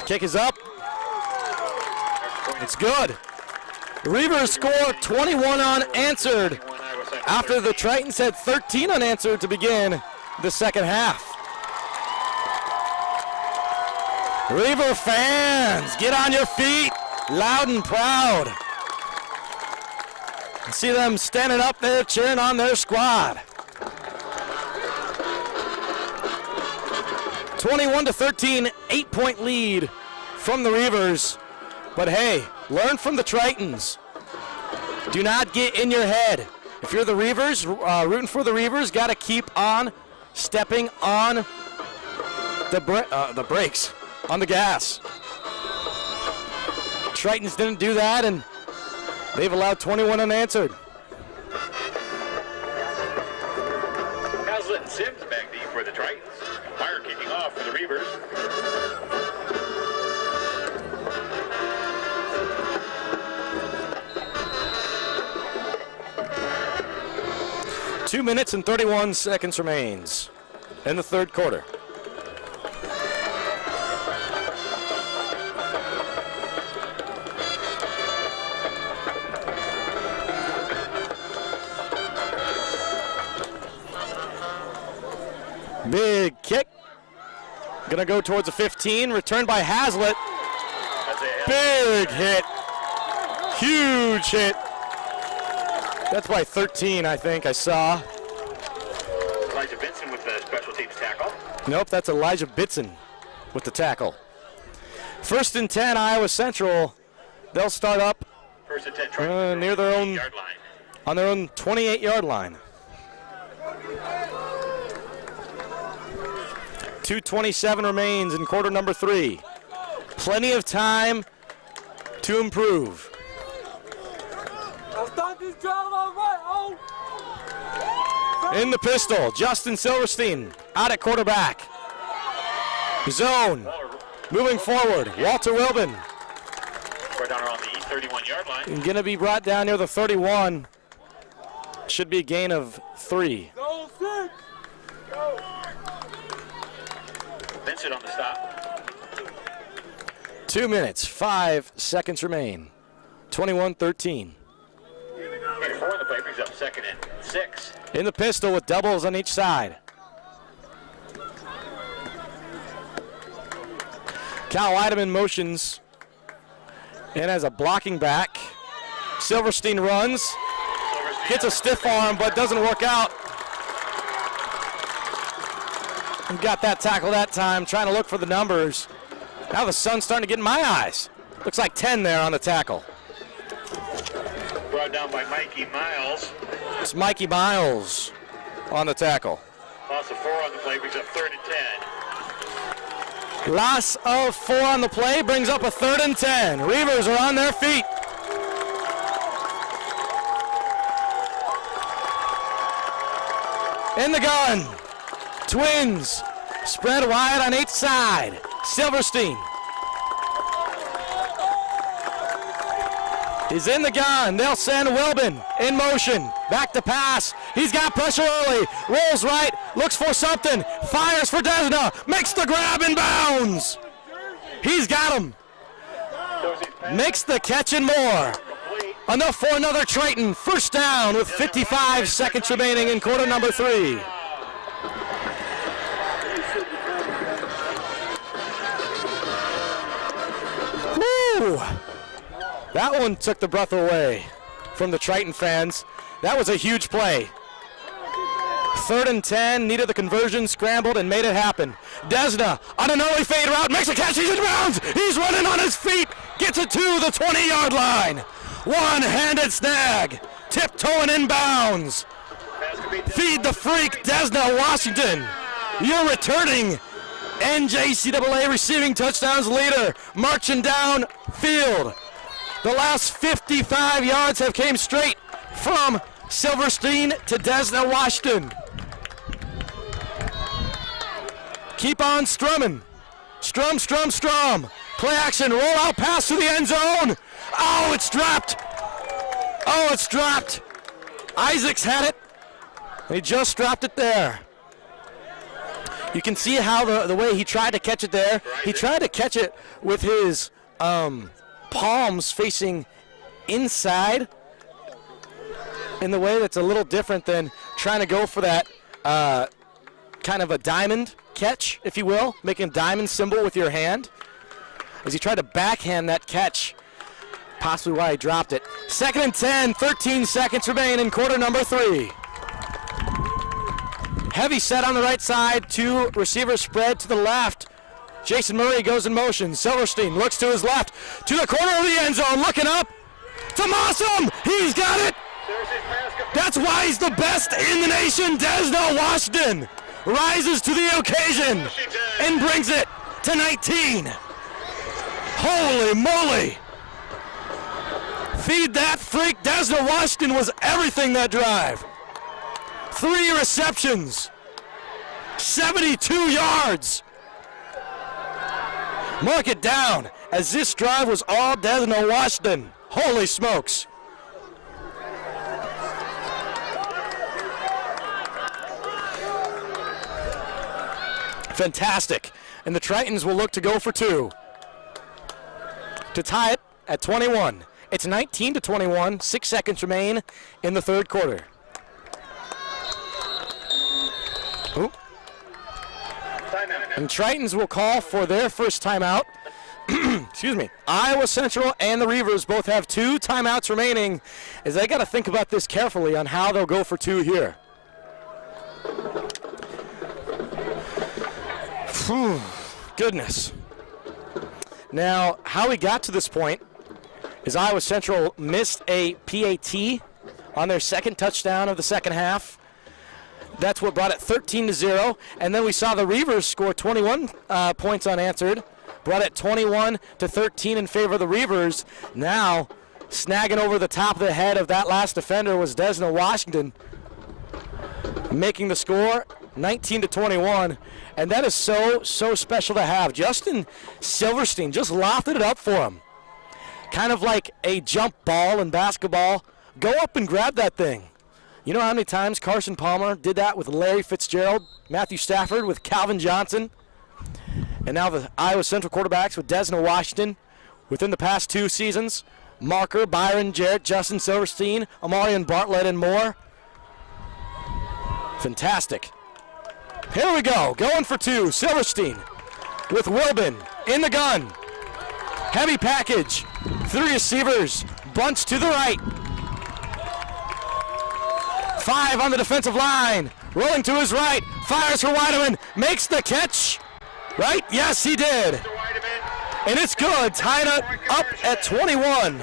Kick is up. It's good. The Reavers score 21 unanswered after the Tritons had 13 unanswered to begin the second half. Reaver fans, get on your feet, loud and proud. See them standing up there cheering on their squad. 21-13, 8-point lead from the Reavers. But hey, learn from the Tritons. Do not get in your head. If you're the Reavers, rooting for the Reavers, got to keep on stepping on the brakes, on the gas. Tritons didn't do that, and they've allowed 21 unanswered. Haslett and Sims back deep for the Tritons. Fire kicking off for the Reavers. 2 minutes and 31 seconds remains in the third quarter. Big kick. Gonna go towards the 15. Returned by Haslett. Big hit. Huge hit. That's by 13, I think I saw. Elijah Benson with the special teams tackle. Nope, that's Elijah Bitson with the tackle. 1st and 10, Iowa Central. They'll start up 1st and 10 Tritons near their own, yard line. on their own 28-yard line. 2:27 remains in quarter number 3. Plenty of time to improve. In the pistol, Justin Silverstein out at quarterback. Zone, moving forward, Walter Wilbin. We're down around the 31-yard line. Going to be brought down near the 31. Should be a gain of 3. Vincent on the stop. 2 minutes, 5 seconds remain. 21-13. 24 in the play, brings up 2nd and 6. In the pistol with doubles on each side. Cal Weideman motions and has a blocking back. Silverstein runs, gets a stiff arm, but doesn't work out. And got that tackle that time, trying to look for the numbers. Now the sun's starting to get in my eyes. Looks like 10 there on the tackle. Brought down by Mikey Miles. It's Mikey Miles on the tackle. Loss of 4 on the play, brings up 3rd and 10. Loss of 4 on the play brings up a 3rd and 10. Reavers are on their feet. In the gun. Twins spread wide on each side. Silverstein is in the gun. They'll send Wilbin in motion. Back to pass. He's got pressure early. Rolls right. Looks for something. Fires for Desna. Makes the grab in bounds. He's got him. Makes the catch and more. Enough for another Triton. First down with 55 seconds remaining in quarter number 3. Woo! That one took the breath away from the Triton fans. That was a huge play. 3rd and 10, needed the conversion, scrambled, and made it happen. Desna on an early fade route, makes a catch, he's in bounds. He's running on his feet, gets it to the 20-yard line. One-handed snag, tiptoeing in bounds. Feed the freak, Desna Washington. You're returning NJCAA receiving touchdowns leader, marching down field. The last 55 yards have came straight from Silverstein to Desna Washington. Keep on strumming. Strum, strum, strum. Play action, roll out pass to the end zone. Oh, it's dropped. Oh, it's dropped. Isaacs had it. He just dropped it there. You can see how the way he tried to catch it there. He tried to catch it with his palms facing inside in the way that's a little different than trying to go for that kind of a diamond catch, if you will, making a diamond symbol with your hand. As he tried to backhand that catch, possibly why he dropped it. 2nd and 10, 13 seconds remain in quarter number 3. Heavy set on the right side, 2 receivers spread to the left. Jason Murray goes in motion. Silverstein looks to his left, to the corner of the end zone, looking up. Tomasom, he's got it. That's why he's the best in the nation. Desno Washington rises to the occasion and brings it to 19. Holy moly. Feed that freak. Desno Washington was everything that drive. 3 receptions, 72 yards. Mark it down, as this drive was all Desno Washington. Holy smokes. Fantastic. And the Tritons will look to go for 2 to tie it at 21. It's 19-21, 6 seconds remain in the third quarter. Ooh. And Tritons will call for their first timeout. Excuse me. Iowa Central and the Reavers both have 2 timeouts remaining, as they got to think about this carefully on how they'll go for 2 here. Whew. Goodness. Now, how we got to this point is Iowa Central missed a PAT on their second touchdown of the second half. That's what brought it 13-0. And then we saw the Reavers score 21 points unanswered, brought it 21-13 in favor of the Reavers. Now, snagging over the top of the head of that last defender was Desno Washington, making the score 19-21. And that is so special to have. Justin Silverstein just lofted it up for him. Kind of like a jump ball in basketball. Go up and grab that thing. You know how many times Carson Palmer did that with Larry Fitzgerald, Matthew Stafford with Calvin Johnson, and now the Iowa Central quarterbacks with Desno Washington within the past 2 seasons. Marker, Byron Jarrett, Justin Silverstein, Amarian Bartlett, and more. Fantastic. Here we go, going for 2. Silverstein with Wilbin in the gun. Heavy package, 3 receivers, bunch to the right. 5 on the defensive line, rolling to his right, fires for Weideman, makes the catch, right? Yes, he did. And it's good, tied up at 21.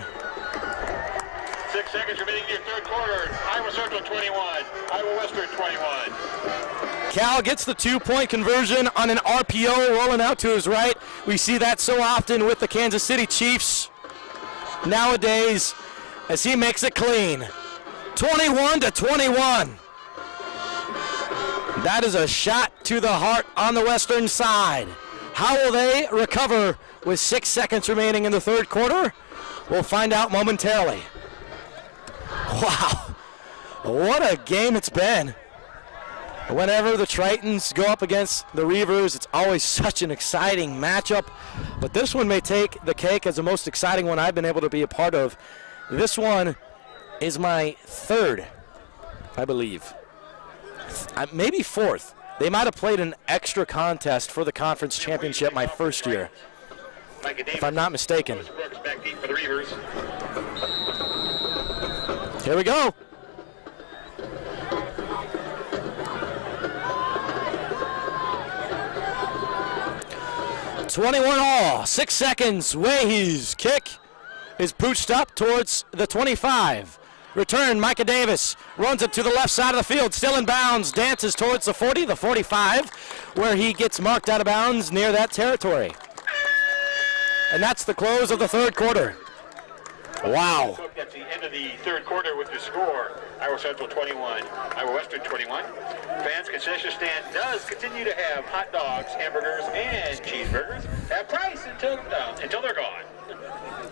6 seconds remaining in your third quarter. Iowa Central 21, Iowa Western 21. Cal gets the 2-point conversion on an RPO rolling out to his right. We see that so often with the Kansas City Chiefs nowadays as he makes it clean. 21-21. That is a shot to the heart on the western side. How will they recover with 6 seconds remaining in the third quarter? We'll find out momentarily. Wow, what a game it's been. Whenever the Tritons go up against the Reavers, it's always such an exciting matchup. But this one may take the cake as the most exciting one I've been able to be a part of. This one is my 3rd, I believe. Maybe 4th. They might have played an extra contest for the conference championship my first year, if I'm not mistaken. Here we go. $21 all, 6 seconds. Wayhe's kick is pooched up towards the 25. Return, Micah Davis runs it to the left side of the field, still in bounds, dances towards the 40, the 45, where he gets marked out of bounds near that territory. And that's the close of the third quarter. Wow. At the end of the third quarter with the score, Iowa Central 21, Iowa Western 21. Fans concession stand does continue to have hot dogs, hamburgers, and cheeseburgers at price until they're gone.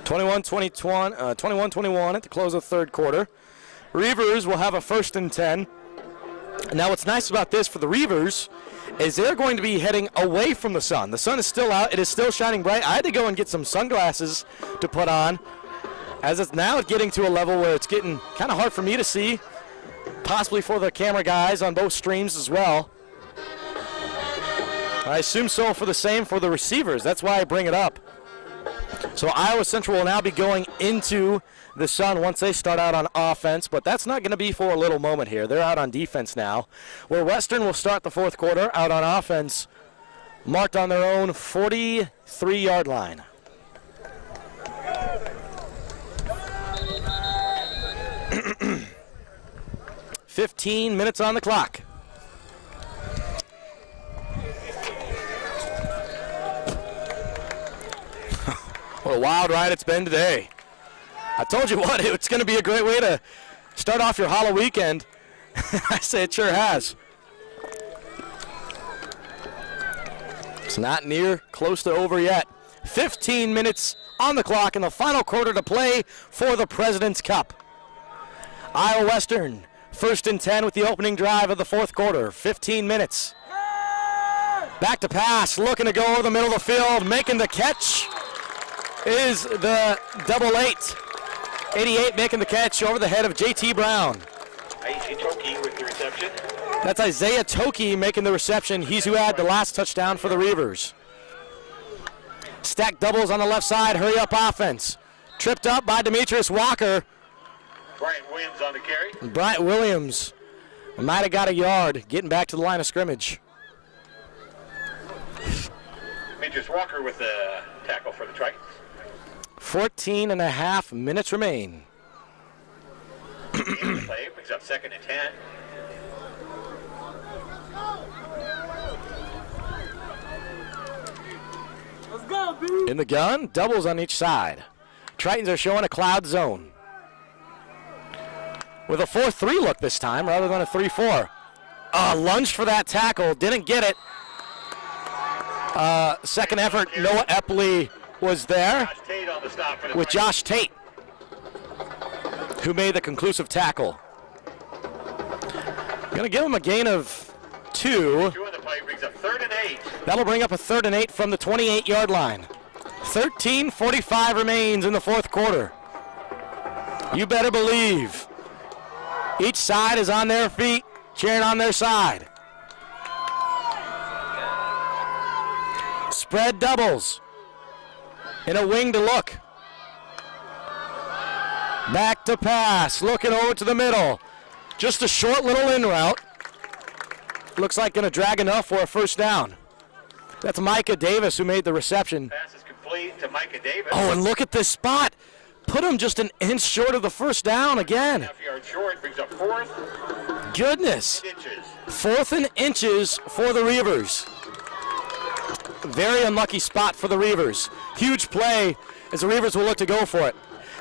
21-21 at the close of the third quarter. Reavers will have a 1st and 10 Now what's nice about this for the Reavers is they're going to be heading away from the sun. The sun is still out. It is still shining bright. I had to go and get some sunglasses to put on, as it's now getting to a level where it's getting kind of hard for me to see, possibly for the camera guys on both streams as well. I assume so for the same for the receivers. That's why I bring it up. So Iowa Central will now be going into the sun once they start out on offense, but that's not going to be for a little moment here. They're out on defense now, where Western will start the fourth quarter out on offense, marked on their own 43-yard line. "15 minutes on the clock. What a wild ride it's been today. I told you what, it's going to be a great way to start off your Halloween weekend. I say it sure has. It's not near close to over yet. 15 minutes on the clock in the final quarter to play for the President's Cup. Iowa Western, 1st and 10 with the opening drive of the fourth quarter. 15 minutes. Back to pass, looking to go over the middle of the field, making the catch is the double 8. 88 making the catch over the head of J.T. Brown. Toki with the reception. That's Isaiah Toki making the reception. He's who had the last touchdown for the Reavers. Stack doubles on the left side, hurry up offense. Tripped up by Demetrius Walker. Bryant Williams on the carry. Bryant Williams might have got a yard, getting back to the line of scrimmage. Demetrius Walker with the tackle for the Tritons. 14 and a half minutes remain. Play brings up 2nd and 10. Let's go, dude. In the gun, doubles on each side. Tritons are showing a cloud zone with a 4-3 look this time rather than a 3-4. Lunged for that tackle, didn't get it. Second effort, Noah Epley was there Josh Tate on the stop for the with Josh Tate, who made the conclusive tackle. Going to give him a gain of 2. 2 on the play brings up 3rd and 8. That'll bring up a 3rd and 8 from the 28-yard line. 13:45 remains in the fourth quarter. You better believe each side is on their feet, cheering on their side. Spread doubles. In a wing to look. Back to pass, looking over to the middle. Just a short little in route. Looks like going to drag enough for a first down. That's Micah Davis who made the reception. Pass is complete to Micah Davis. Oh, and look at this spot. Put him just an inch short of the first down again. Half yard short brings up 4th. Goodness. Inches. 4th and inches for the Reavers. Very unlucky spot for the Reavers. Huge play as the Reavers will look to go for it.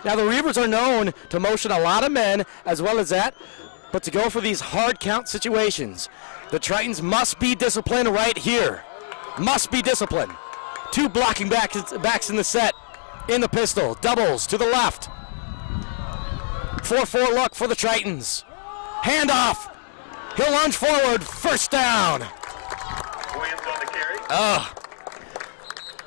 Now the Reavers are known to motion a lot of men as well as that, but to go for these hard count situations, the Tritons must be disciplined right here. Must be disciplined. 2 blocking backs in the set. In the pistol. Doubles to the left. 4-4 look for the Tritons. Handoff. He'll lunge forward. First down. Williams on the carry.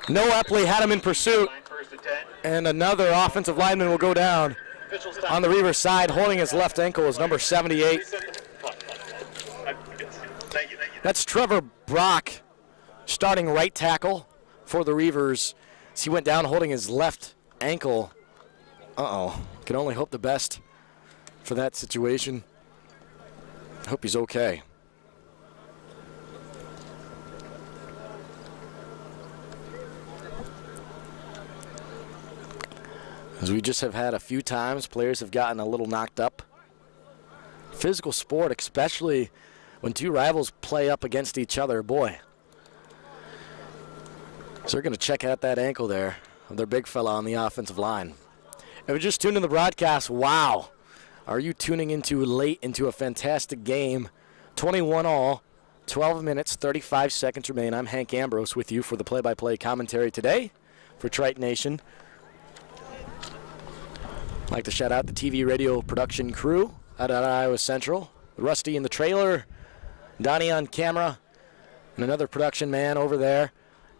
Noah Epley had him in pursuit. 1st and 10. And another offensive lineman will go down. Official stop. On the Reavers side, holding his left ankle is number 78. Thank you. That's Trevor Brock, starting right tackle for the Reavers. He went down holding his left ankle. Can only hope the best for that situation. Hope he's okay. As we just have had a few times, players have gotten a little knocked up. Physical sport, especially when 2 rivals play up against each other, boy. So they're going to check out that ankle there of their big fella on the offensive line. If you just tuned in the broadcast, wow. Are you tuning into late into a fantastic game? 21 all, 12 minutes, 35 seconds remain. I'm Hank Ambrose with you for the play-by-play commentary today for Triton Nation. I'd like to shout out the TV radio production crew out at Iowa Central. Rusty in the trailer, Donnie on camera, and another production man over there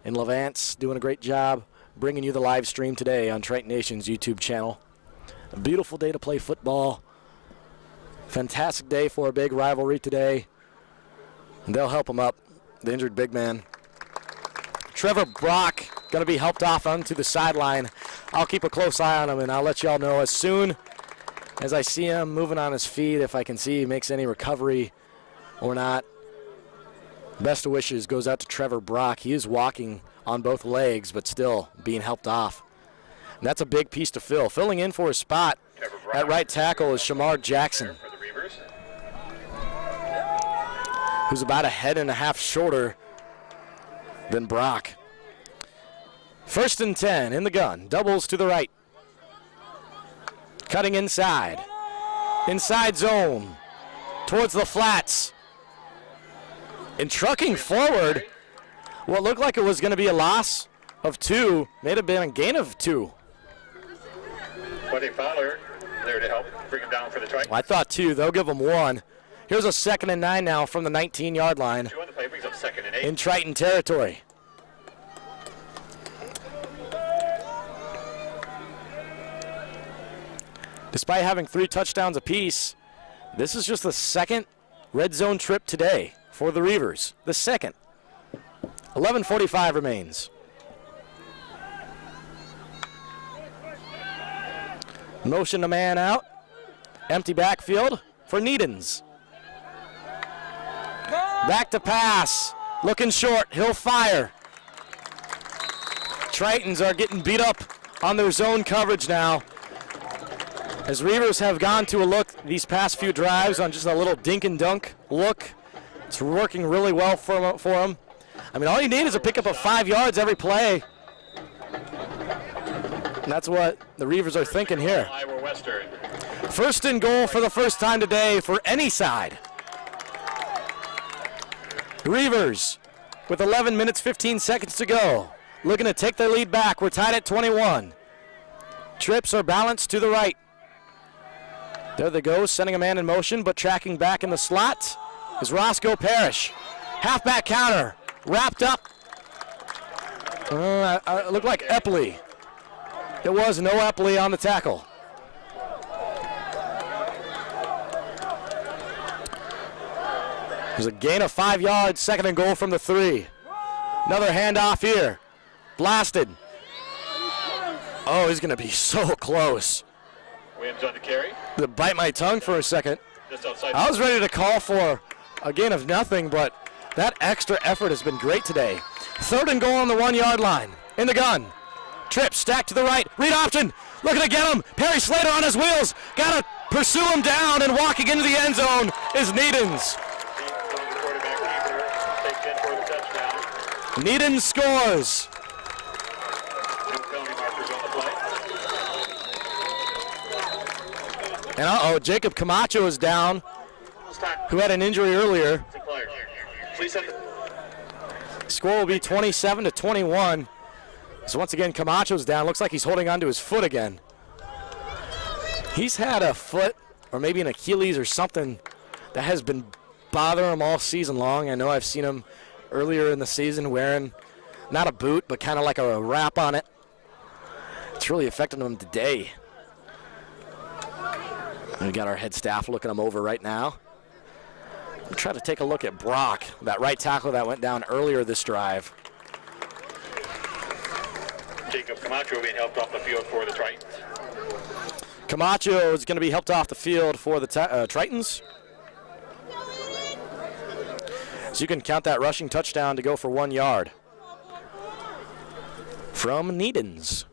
in Levance doing a great job bringing you the live stream today on Triton Nation's YouTube channel. A beautiful day to play football. Fantastic day for a big rivalry today. And they'll help him up, the injured big man. Trevor Brock going to be helped off onto the sideline. I'll keep a close eye on him, and I'll let y'all know as soon as I see him moving on his feet, if I can see he makes any recovery or not. Best of wishes goes out to Trevor Brock. He is walking on both legs, but still being helped off. And that's a big piece to fill. Filling in for his spot at right tackle is Shamar Jackson, who's about a head and a half shorter than Brock. 1st and 10 in the gun. Doubles to the right. Cutting inside. Inside zone. Towards the flats. And trucking forward. What looked like it was going to be a loss of 2. May have been a gain of 2. Buddy Fowler there to help bring him down for the try. Well, I thought 2. They'll give him 1. Here's a 2nd and 9 now from the 19-yard line 2 on the play, brings up 2nd and 8. in Triton territory. Despite having 3 touchdowns apiece, this is just the 2nd red zone trip today for the Reavers. The 2nd. 11:45 remains. Motion a man out. Empty backfield for Needens. Back to pass. Looking short. He'll fire. Tritons are getting beat up on their zone coverage now, as Reavers have gone to a look these past few drives on just a little dink and dunk look. It's working really well for them. I mean, all you need is a pickup of 5 yards every play. And that's what the Reavers are thinking here. Iowa Western. 1st and goal for the first time today for any side. Reavers with 11 minutes, 15 seconds to go. Looking to take their lead back. We're tied at 21. Trips are balanced to the right. There they go, sending a man in motion, but tracking back in the slot is Roscoe Parrish. Halfback counter, wrapped up. It looked like Epley. It was no Epley on the tackle. There's a gain of 5 yards, 2nd and goal from the 3. Another handoff here. Blasted. Oh, he's going to be so close. Williams on the carry. To bite my tongue for a second. Just outside. I was ready to call for a gain of nothing, but that extra effort has been great today. 3rd and goal on the 1-yard line. In the gun. Trip stacked to the right. Read option. Looking to get him. Perry Slater on his wheels. Got to pursue him down, and walking into the end zone is Needens. Needens scores. And Jacob Camacho is down, who had an injury earlier. Score will be 27-21. So once again, Camacho's down. Looks like he's holding onto his foot again. He's had a foot, or maybe an Achilles or something, that has been bothering him all season long. I know I've seen him earlier in the season wearing not a boot, but kind of like a wrap on it. It's really affecting him today. We got our head staff looking him over right now. We'll try to take a look at Brock, that right tackle that went down earlier this drive. Jacob Camacho being helped off the field for the Tritons. Camacho is going to be helped off the field for the Tritons. So you can count that rushing touchdown to go for 1 yard. From Needens.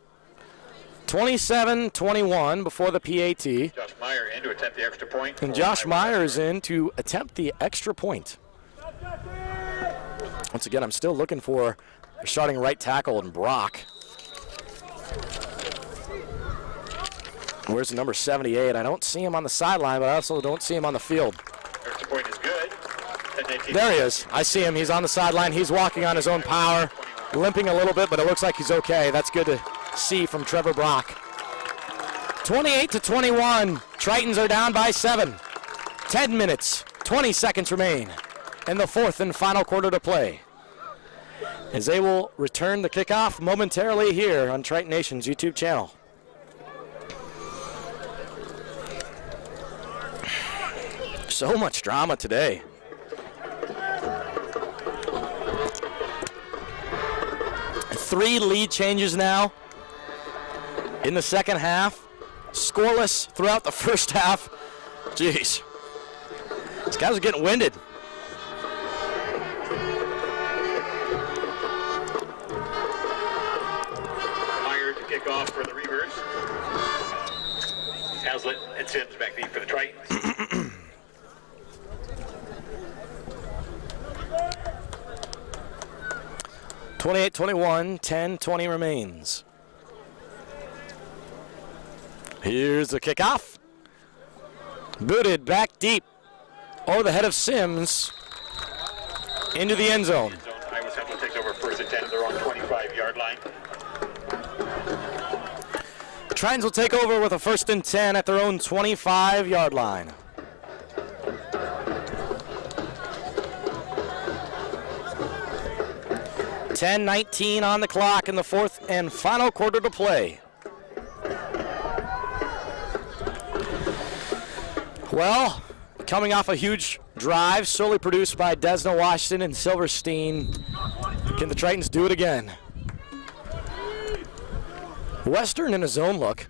27-21 before the PAT. Josh Meyer in to attempt the extra point. And Josh Meyer is in to attempt the extra point. Once again, I'm still looking for a starting right tackle in Brock. Where's the number 78? I don't see him on the sideline, but I also don't see him on the field. Extra point is good. There he is. I see him. He's on the sideline. He's walking on his own power, limping a little bit, but it looks like he's okay. That's good to see from Trevor Brock. 28-21. Tritons are down by 7. 10 minutes, 20 seconds remain in the fourth and final quarter to play. As they will return the kickoff momentarily here on Triton Nation's YouTube channel. So much drama today. Three lead changes now in the second half. Scoreless throughout the first half. Jeez. These guys are getting winded. Meyer to kick off for the Reavers. Hazlitt and Sims back deep for the Tritons. (28-21), 10-20 remains. Here's the kickoff. Booted back deep over the head of Sims into the end zone. Iowa Central takes over first and 10 at their own 25-yard line. The Tritons will take over with a first and 10 at their own 25-yard line. (10:19) on the clock in the fourth and final quarter to play. Well, coming off a huge drive, solely produced by Desna Washington and Silverstein. Can the Tritons do it again? Western in a zone look.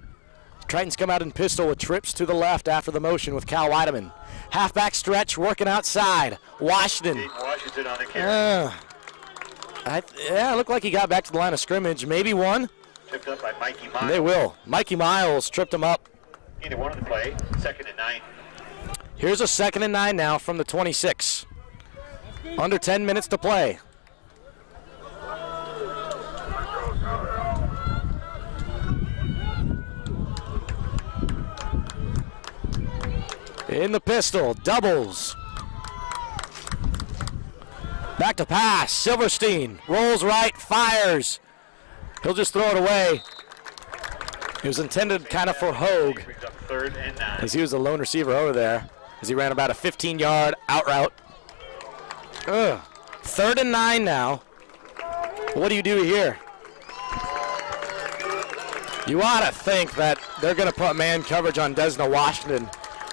Tritons come out in pistol with trips to the left after the motion with Cal Weideman. Halfback stretch, working outside. Washington. Washington on the carry. Yeah, it looked like he got back to the line of scrimmage. Maybe one. Tripped up by Mikey Miles. They will. Mikey Miles tripped him up. Either one on the play. 2nd and 9. Here's a 2nd and 9 now from the 26. Under 10 minutes to play. In the pistol, doubles. Back to pass, Silverstein rolls right, fires. He'll just throw it away. It was intended kind of for Hogue, as he was the lone receiver over there, as he ran about a 15-yard out route. 3rd and 9 now. What do you do here? You ought to think that they're going to put man coverage on Desna Washington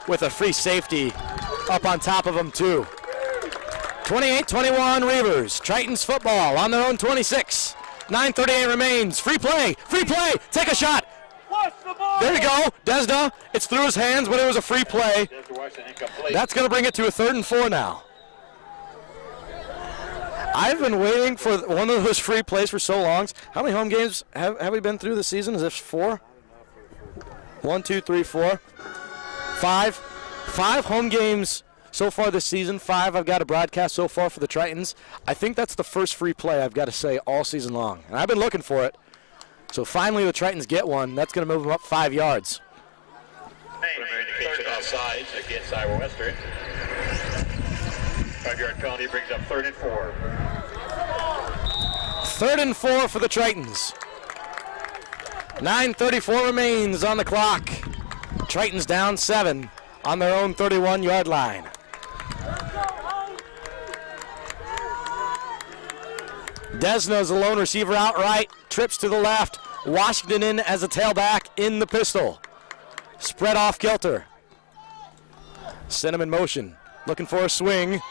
with a free safety up on top of him too. 28-21 Reavers. Tritons football on their own 26. 9:38 remains. Free play. Take a shot. There you go. Desna. It's through his hands, but it was a free play. That's going to bring it to a 3rd and 4 now. I've been waiting for one of those free plays for so long. How many home games have we been through this season? Is this 4? 1, 2, 3, 4. 5. 5 home games so far this season. 5 I've got a broadcast so far for the Tritons. I think that's the first free play I've got to say all season long. And I've been looking for it. So finally the Tritons get one. That's going to move them up 5 yards. Indication offsides against Iowa Western. 5-yard penalty brings up 3rd and 4. 3rd and 4 for the Tritons. 9:34 remains on the clock. Tritons down 7 on their own 31-yard line. Desna's a lone receiver outright. Trips to the left. Washington in as a tailback in the pistol. Spread off kilter. Send him in motion. Looking for a swing.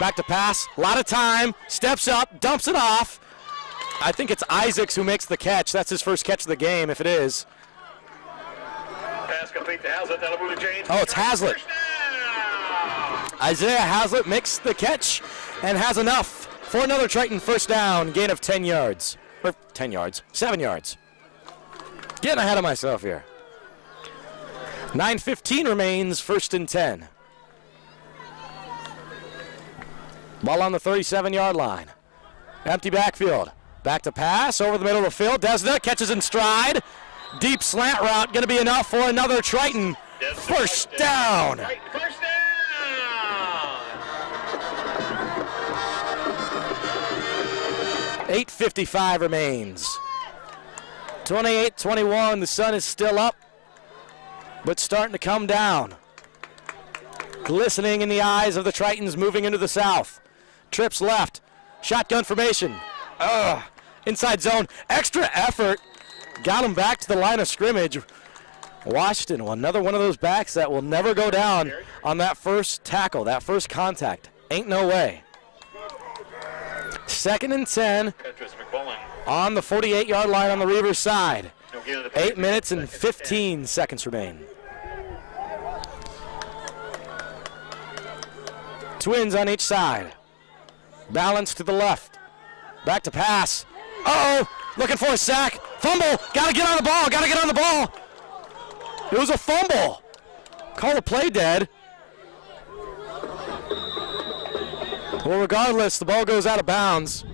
Back to pass. A lot of time. Steps up. Dumps it off. I think it's Isaacs who makes the catch. That's his first catch of the game, if it is. Pass complete to Hazlitt. That'll move to James. Oh, it's Hazlitt. Isaiah Hazlitt makes the catch and has enough for another Triton first down. Gain of 10 yards. Or 10 yards. 7 yards. Getting ahead of myself here. 9:15 remains, 1st and 10. Ball on the 37-yard line. Empty backfield. Back to pass over the middle of the field. Desna catches in stride. Deep slant route going to be enough for another Triton. First down. First down. 8:55 remains. 28-21. The sun is still up, but starting to come down. Glistening in the eyes of the Tritons moving into the south. trips left. Shotgun formation. Inside zone. Extra effort. Got him back to the line of scrimmage. Washington, another one of those backs that will never go down on that first tackle, that first contact. Ain't no way. 2nd and 10 on the 48-yard line on the Reavers side. 8 minutes and 15 seconds remain. Twins on each side. Balance to the left. Back to pass. Uh-oh, looking for a sack. Fumble, gotta get on the ball, gotta get on the ball. It was a fumble. Call the play dead. Well, regardless, the ball goes out of bounds.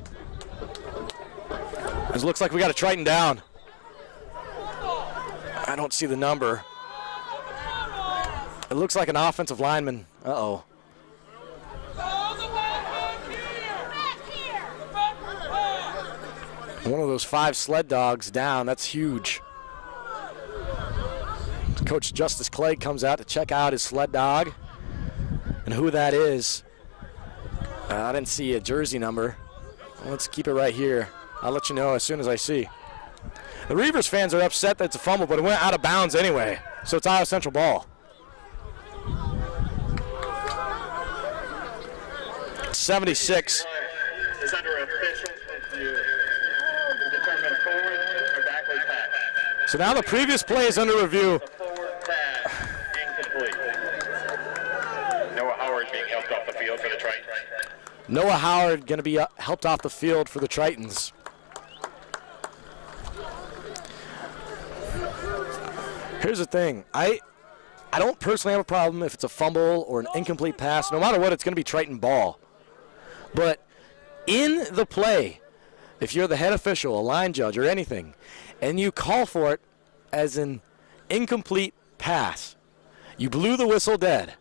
It looks like we got a Triton down. I don't see the number. It looks like an offensive lineman. Uh-oh. One of those 5 sled dogs down. That's huge. Coach Justice Clay comes out to check out his sled dog and who that is. I didn't see a jersey number. Let's keep it right here. I'll let you know as soon as I see. The Reavers fans are upset that it's a fumble, but it went out of bounds anyway, so it's Iowa Central ball. 76. Is under official review to determine forward or backward pass. So now the previous play is under review. Noah Howard being helped off the field for the Tritons. Noah Howard going to be helped off the field for the Tritons. Here's the thing. I don't personally have a problem if it's a fumble or an incomplete pass. No matter what, it's going to be Triton ball. But in the play, if you're the head official, a line judge, or anything, and you call for it as an incomplete pass, you blew the whistle dead,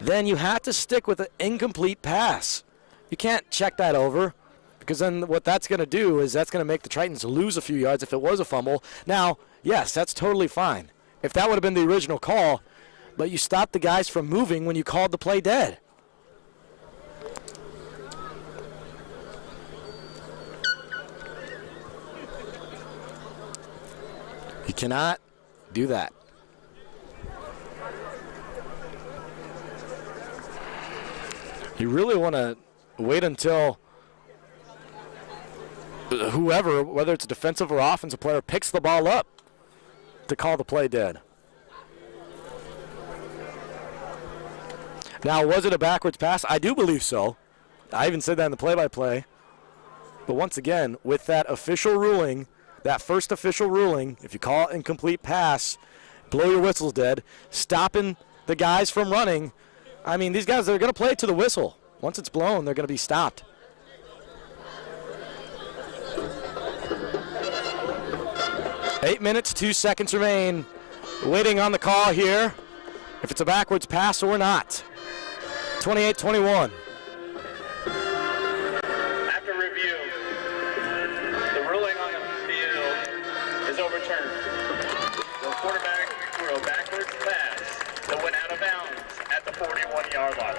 then you have to stick with an incomplete pass. You can't check that over, because then what that's going to do is that's going to make the Tritons lose a few yards if it was a fumble. Now, yes, that's totally fine. If that would have been the original call, but you stopped the guys from moving when you called the play dead. You cannot do that. You really want to wait until whoever, whether it's a defensive or offensive player, picks the ball up to call the play dead. Now, was it a backwards pass? I do believe so. I even said that in the play-by-play. But once again, with that official ruling, that first official ruling, if you call it incomplete pass, blow your whistles dead, stopping the guys from running. I mean, these guys, they're going to play to the whistle. Once it's blown, they're going to be stopped. Eight minutes, 2 seconds remain. Waiting on the call here, if it's a backwards pass or not. 28-21. After review, the ruling on the field is overturned. The quarterback threw a backwards pass that went out of bounds at the 41-yard line.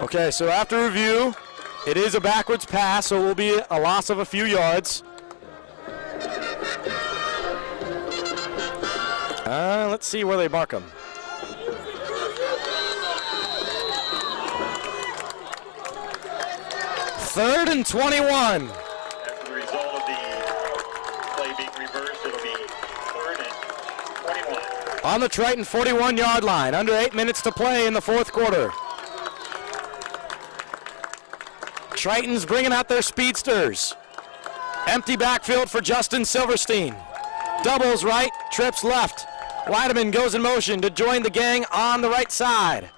Okay, so after review, it is a backwards pass, so it will be a loss of a few yards. Let's see where they mark them. Third and 21. As a result of the play being reversed, it'll be 3rd and 21. On the Triton 41-yard line, under 8 minutes to play in the fourth quarter. Tritons bringing out their speedsters. Empty backfield for Justin Silverstein. Doubles right, trips left. Weideman goes in motion to join the gang on the right side.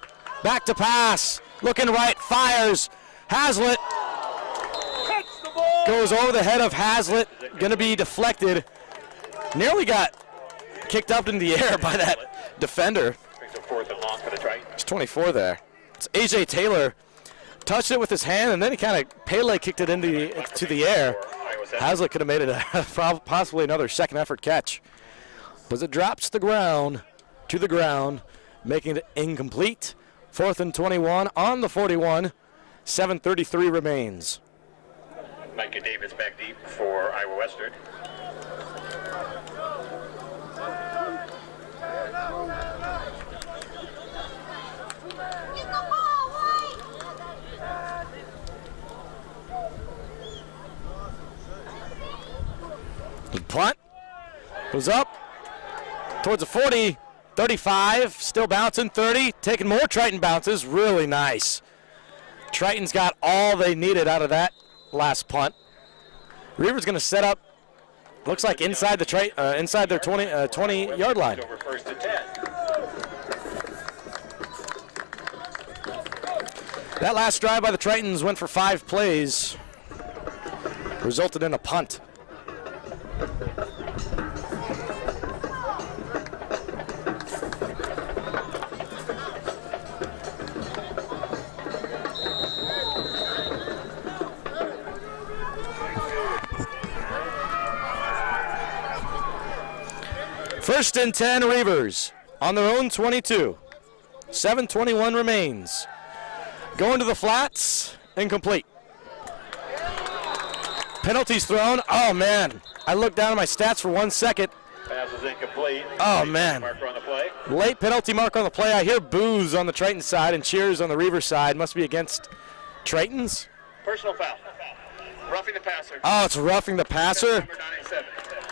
Back to pass, looking right, fires. Hazlitt goes over the head of Hazlitt, going to be deflected. Nearly got kicked up in the air by that defender. Brings a 4th and long for the Tritons. It's 24 there. It's A.J. Taylor. Touched it with his hand, and then he kind of Pele kicked it into the air. Hazlitt could have made it possibly another second effort catch. But it drops to the ground, making it incomplete. 4th and 21 on the 41. 7:33 remains. Micah Davis back deep for Iowa Western. The punt goes up towards the 40, 35, still bouncing, 30, taking more Triton bounces, really nice. Tritons got all they needed out of that last punt. Reavers going to set up, looks like inside the inside their 20-yard line. Over first and 10. That last drive by the Tritons went for 5 plays, resulted in a punt. First and 10, Reavers on their own 22. 7:21 remains. Going to the flats, incomplete. Penalties thrown. Oh, man. I looked down at my stats for 1 second. Pass is incomplete. Oh, man. Marker on the play. Late penalty mark on the play. I hear boos on the Triton side and cheers on the Reaver side. Must be against Tritons. Personal foul. Roughing the passer. Oh, it's roughing the passer. Number 97.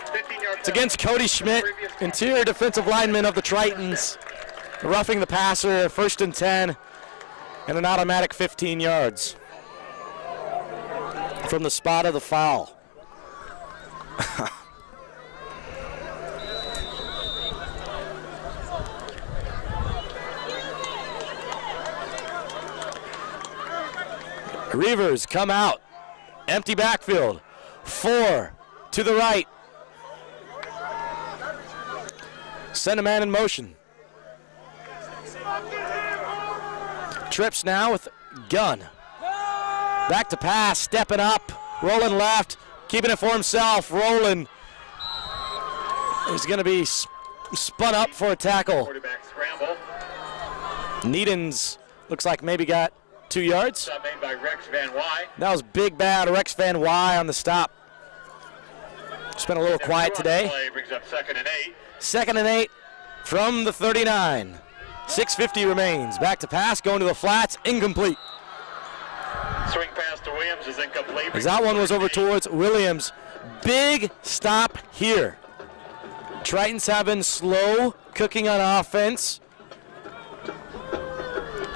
15-yard It's against Cody Schmidt, interior defensive lineman of the Tritons. Roughing the passer, first and 10, and an automatic 15 yards from the spot of the foul. Reavers come out. Empty backfield. 4 to the right. Send a man in motion. Trips now with gun. Back to pass, stepping up, rolling left, keeping it for himself, rolling. He's going to be spun up for a tackle. Quarterback scramble. Needens looks like maybe got 2 yards. Stop made by Rex Van Wy. That was big bad Rex Van Wy on the stop. It's been a little quiet today. Play brings up 2nd and 8. 2nd and 8 from the 39. 6:50 remains. Back to pass, going to the flats, incomplete. Swing pass to Williams is incomplete. As that one was over towards Williams. Big stop here. Tritons have been slow cooking on offense.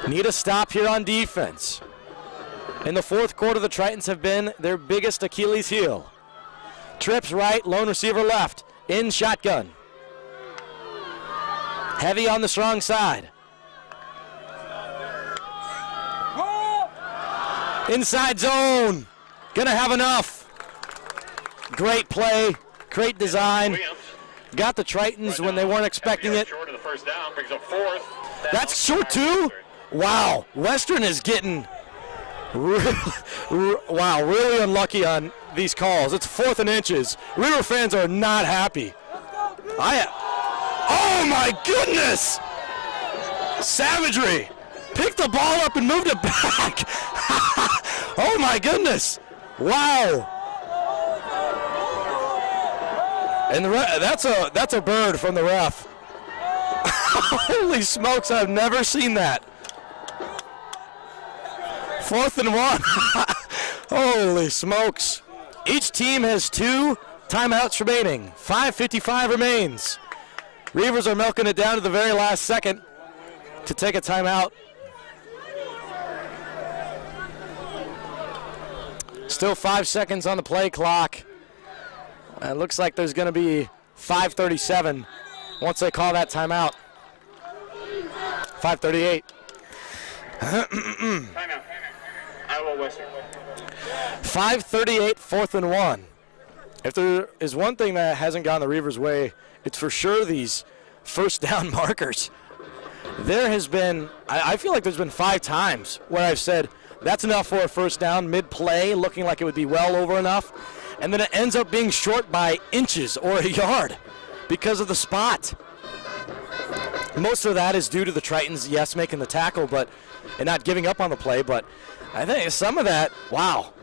Need a stop here on defense. In the 4th quarter, the Tritons have been their biggest Achilles heel. Trips right, lone receiver left, in shotgun. Heavy on the strong side. Inside zone. Gonna have enough. Great play, great design. Williams. Got the Tritons when they weren't expecting it. Short of the first down, brings up 4th. That's short too? Wow, Western is getting really unlucky on these calls. It's 4th and inches. Reaver fans are not happy. Oh my goodness! Savagery! Picked the ball up and moved it back. Oh my goodness! Wow! And that's a bird from the ref. Holy smokes! I've never seen that. 4th and 1. Holy smokes! Each team has 2 timeouts remaining. 5:55 remains. Reavers are milking it down to the very last second to take a timeout. Still 5 seconds on the play clock. It looks like there's going to be 5:37 once they call that timeout. 5:38. Timeout. Iowa Western. 5:38, 4th and 1. If there is one thing that hasn't gone the Reavers' way, it's for sure these first down markers. There has been, I feel like there's been 5 times where I've said, that's enough for a first down mid-play, looking like it would be well over enough, and then it ends up being short by inches or a yard because of the spot. Most of that is due to the Tritons, yes, making the tackle, and not giving up on the play, but I think some of that, wow.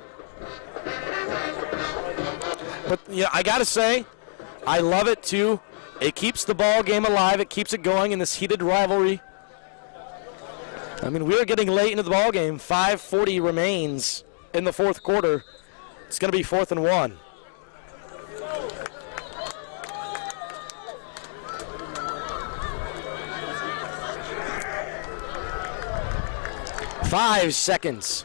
But yeah, I got to say, I love it too. It keeps the ball game alive. It keeps it going in this heated rivalry. I mean, we are getting late into the ball game. 5:40 remains in the fourth quarter. It's going to be 4th and 1. Five seconds.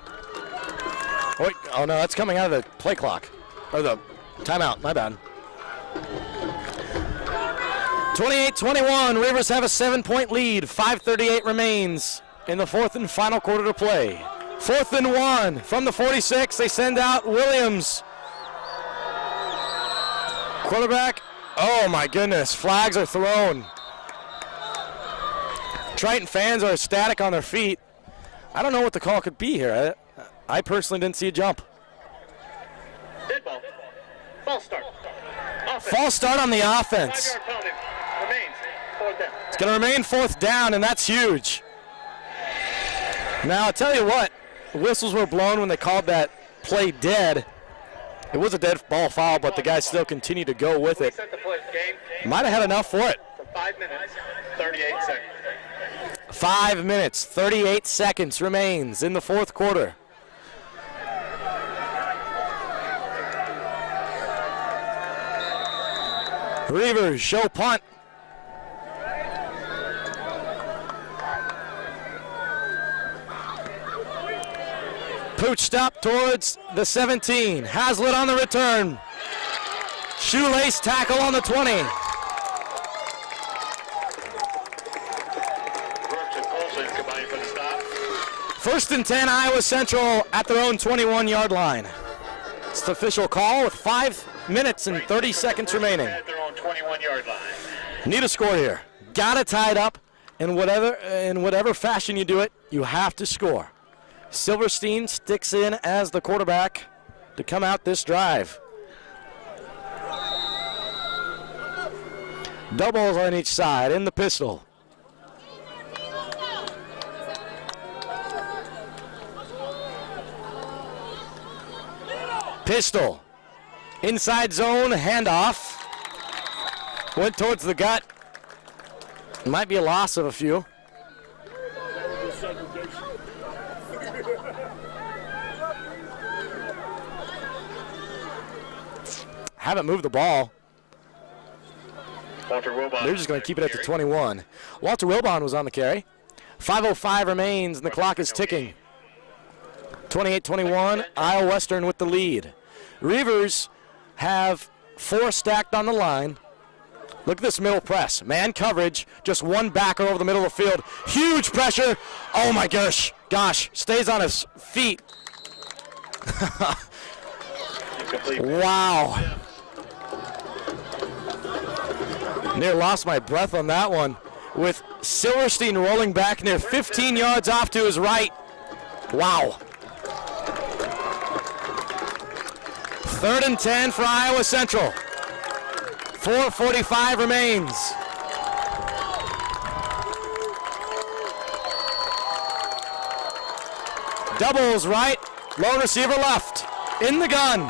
Wait, oh no, that's coming out of the play clock. Or the timeout, my bad. 28-21, Reavers have a 7-point lead. 5:38 remains in the 4th and final quarter to play. 4th and 1 from the 46. They send out Williams. Quarterback, oh my goodness, flags are thrown. Triton fans are ecstatic on their feet. I don't know what the call could be here. I personally didn't see a jump. Dead ball. False start. Offense. False start on the offense. 5-yard penalty. Remains 4th down. It's going to remain 4th down, and that's huge. Now, I'll tell you what, whistles were blown when they called that play dead. It was a dead ball foul, but the guys still continued to go with it. Might have had enough for it. For 5 minutes, 38 seconds. 5 minutes, 38 seconds remains in the fourth quarter. Reavers show punt. Pooched up towards the 17. Hazlitt on the return. Shoelace tackle on the 20. First and 10, Iowa Central at their own 21-yard line. It's the official call with 5 minutes and 30 seconds remaining. At their own 21-yard line. Need a score here. Got to tie it up. In whatever fashion you do it, you have to score. Silverstein sticks in as the quarterback to come out this drive. Doubles on each side in the pistol. Pistol. Inside zone, handoff. Went towards the gut. Might be a loss of a few. Haven't moved the ball. They're just going to keep it at the 21. Walter Wilbon was on the carry. 5:05 remains, and the clock is ticking. 28-21, Iowa Western with the lead. Reavers have 4 stacked on the line. Look at this middle press. Man coverage, just one backer over the middle of the field. Huge pressure. Oh my gosh, stays on his feet. Wow. Near lost my breath on that one. With Silverstein rolling back near 15 yards off to his right. Wow. 3rd and 10 for Iowa Central. 4:45 remains. Doubles right, lone receiver left. In the gun.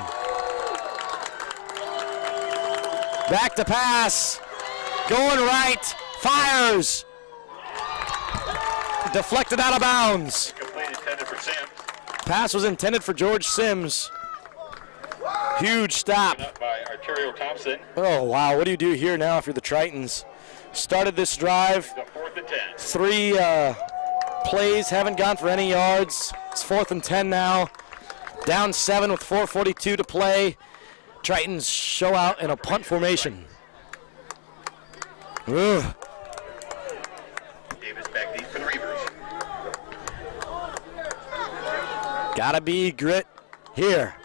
Back to pass. Going right, fires. Deflected out of bounds. Pass was intended for George Sims. Huge stop. By Arturo Thompson. Oh, wow. What do you do here now if you're the Tritons? Started this drive. 4th and 10. 3 plays, haven't gone for any yards. It's 4th and 10 now. Down 7 with 4:42 to play. Tritons show out in a punt formation. Ugh. Davis back deep for the Reavers. Gotta be grit here.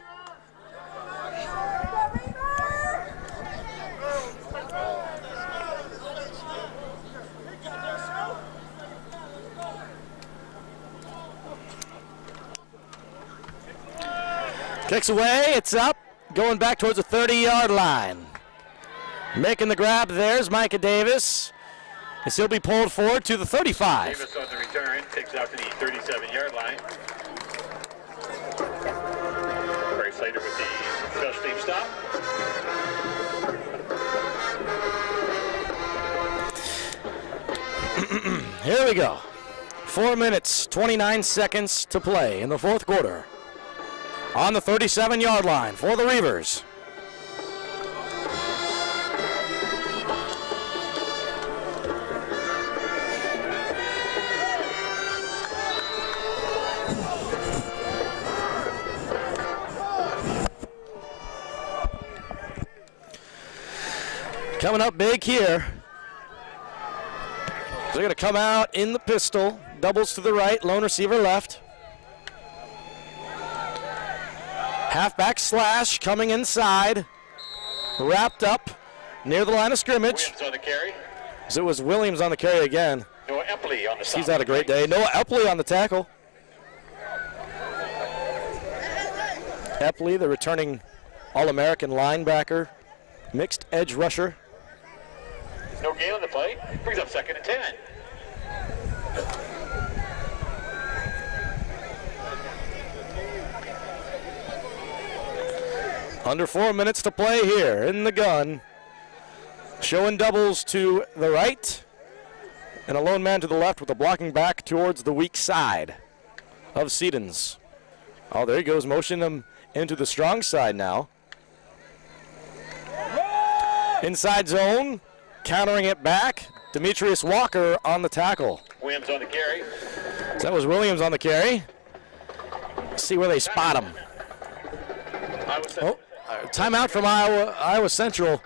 Kicks away, it's up, going back towards the 30-yard line. Making the grab, there's Micah Davis. As he'll be pulled forward to the 35. Davis on the return, takes out to the 37-yard line. Here we go. 4 minutes, 29 seconds to play in the fourth quarter. On the 37-yard line for the Reavers. Coming up big here. They're going to come out in the pistol. Doubles to the right, lone receiver left. Halfback slash coming inside. Wrapped up near the line of scrimmage. Williams on the carry. So it was Williams on the carry again. Noah Epley on the side. He's had a great day. Noah Epley on the tackle. Epley, the returning All-American linebacker, mixed edge rusher. No gain on the play. Brings up 2nd and 10. Under 4 minutes to play here in the gun. Showing doubles to the right and a lone man to the left with a blocking back towards the weak side of Tritons. Oh, there he goes, motioning him into the strong side now. Inside zone, countering it back. Demetrius Walker on the tackle. Williams on the carry. So that was Williams on the carry. Let's see where they spot him. Timeout from Iowa Central.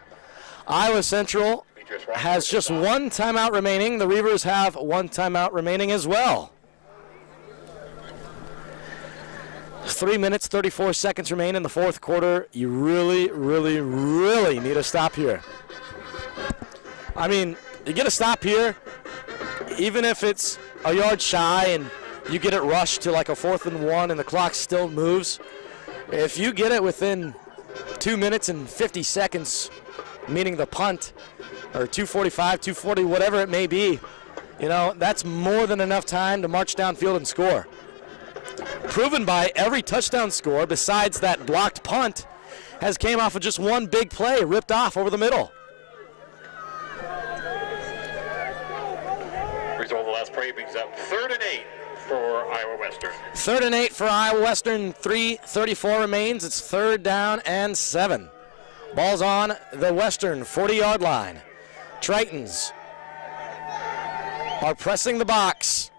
Iowa Central has just one timeout remaining. The Reavers have one timeout remaining as well. 3 minutes, 34 seconds remain in the fourth quarter. You really, really, really need a stop here. I mean, you get a stop here, even if it's a yard shy and you get it rushed to like a 4th and 1 and the clock still moves. If you get it within 2 minutes and 50 seconds, meaning the punt, or 2:45, 2:40, whatever it may be, you know, that's more than enough time to march downfield and score. Proven by every touchdown score besides that blocked punt has came off of just one big play ripped off over the middle. Result of the last play brings up 3rd and 8 for Iowa Western. 3rd and 8 for Iowa Western. 3:34 remains. It's 3rd down and 7. Ball's on the Western 40-yard line. Tritons are pressing the box.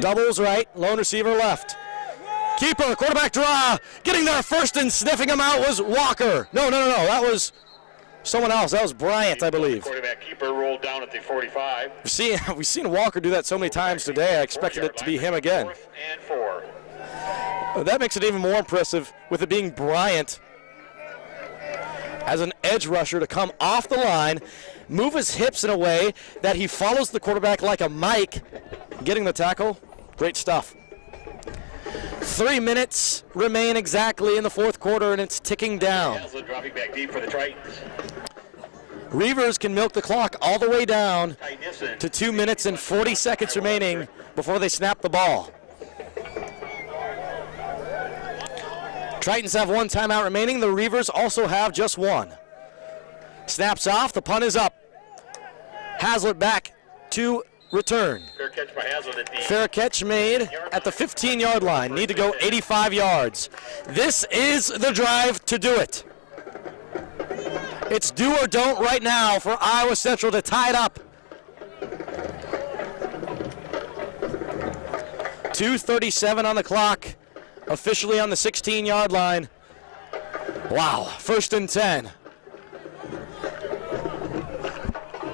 Doubles right, lone receiver left. Keeper, quarterback draw. Getting there first and sniffing him out was Walker. No. That was someone else. That was Bryant, I believe. Quarterback keeper rolled down at the 45. We've seen Walker do that so many times today. I expected it to be him again. 4th and 4. That makes it even more impressive with it being Bryant as an edge rusher to come off the line, move his hips in a way that he follows the quarterback like a mic, getting the tackle. Great stuff. 3 minutes remain exactly in the fourth quarter, and it's ticking down. Haslett dropping back deep for the Tritons. Reavers can milk the clock all the way down to 2 minutes and 40 seconds remaining before they snap the ball. Tritons have one timeout remaining. The Reavers also have just one. Snaps off. The punt is up. Haslett back to return. Fair catch by Haslett at the Fair catch made at the 15-yard line. Need to go 85 yards. This is the drive to do it. It's do or don't right now for Iowa Central to tie it up. 2:37 on the clock. Officially on the 16-yard line. Wow, 1st and 10.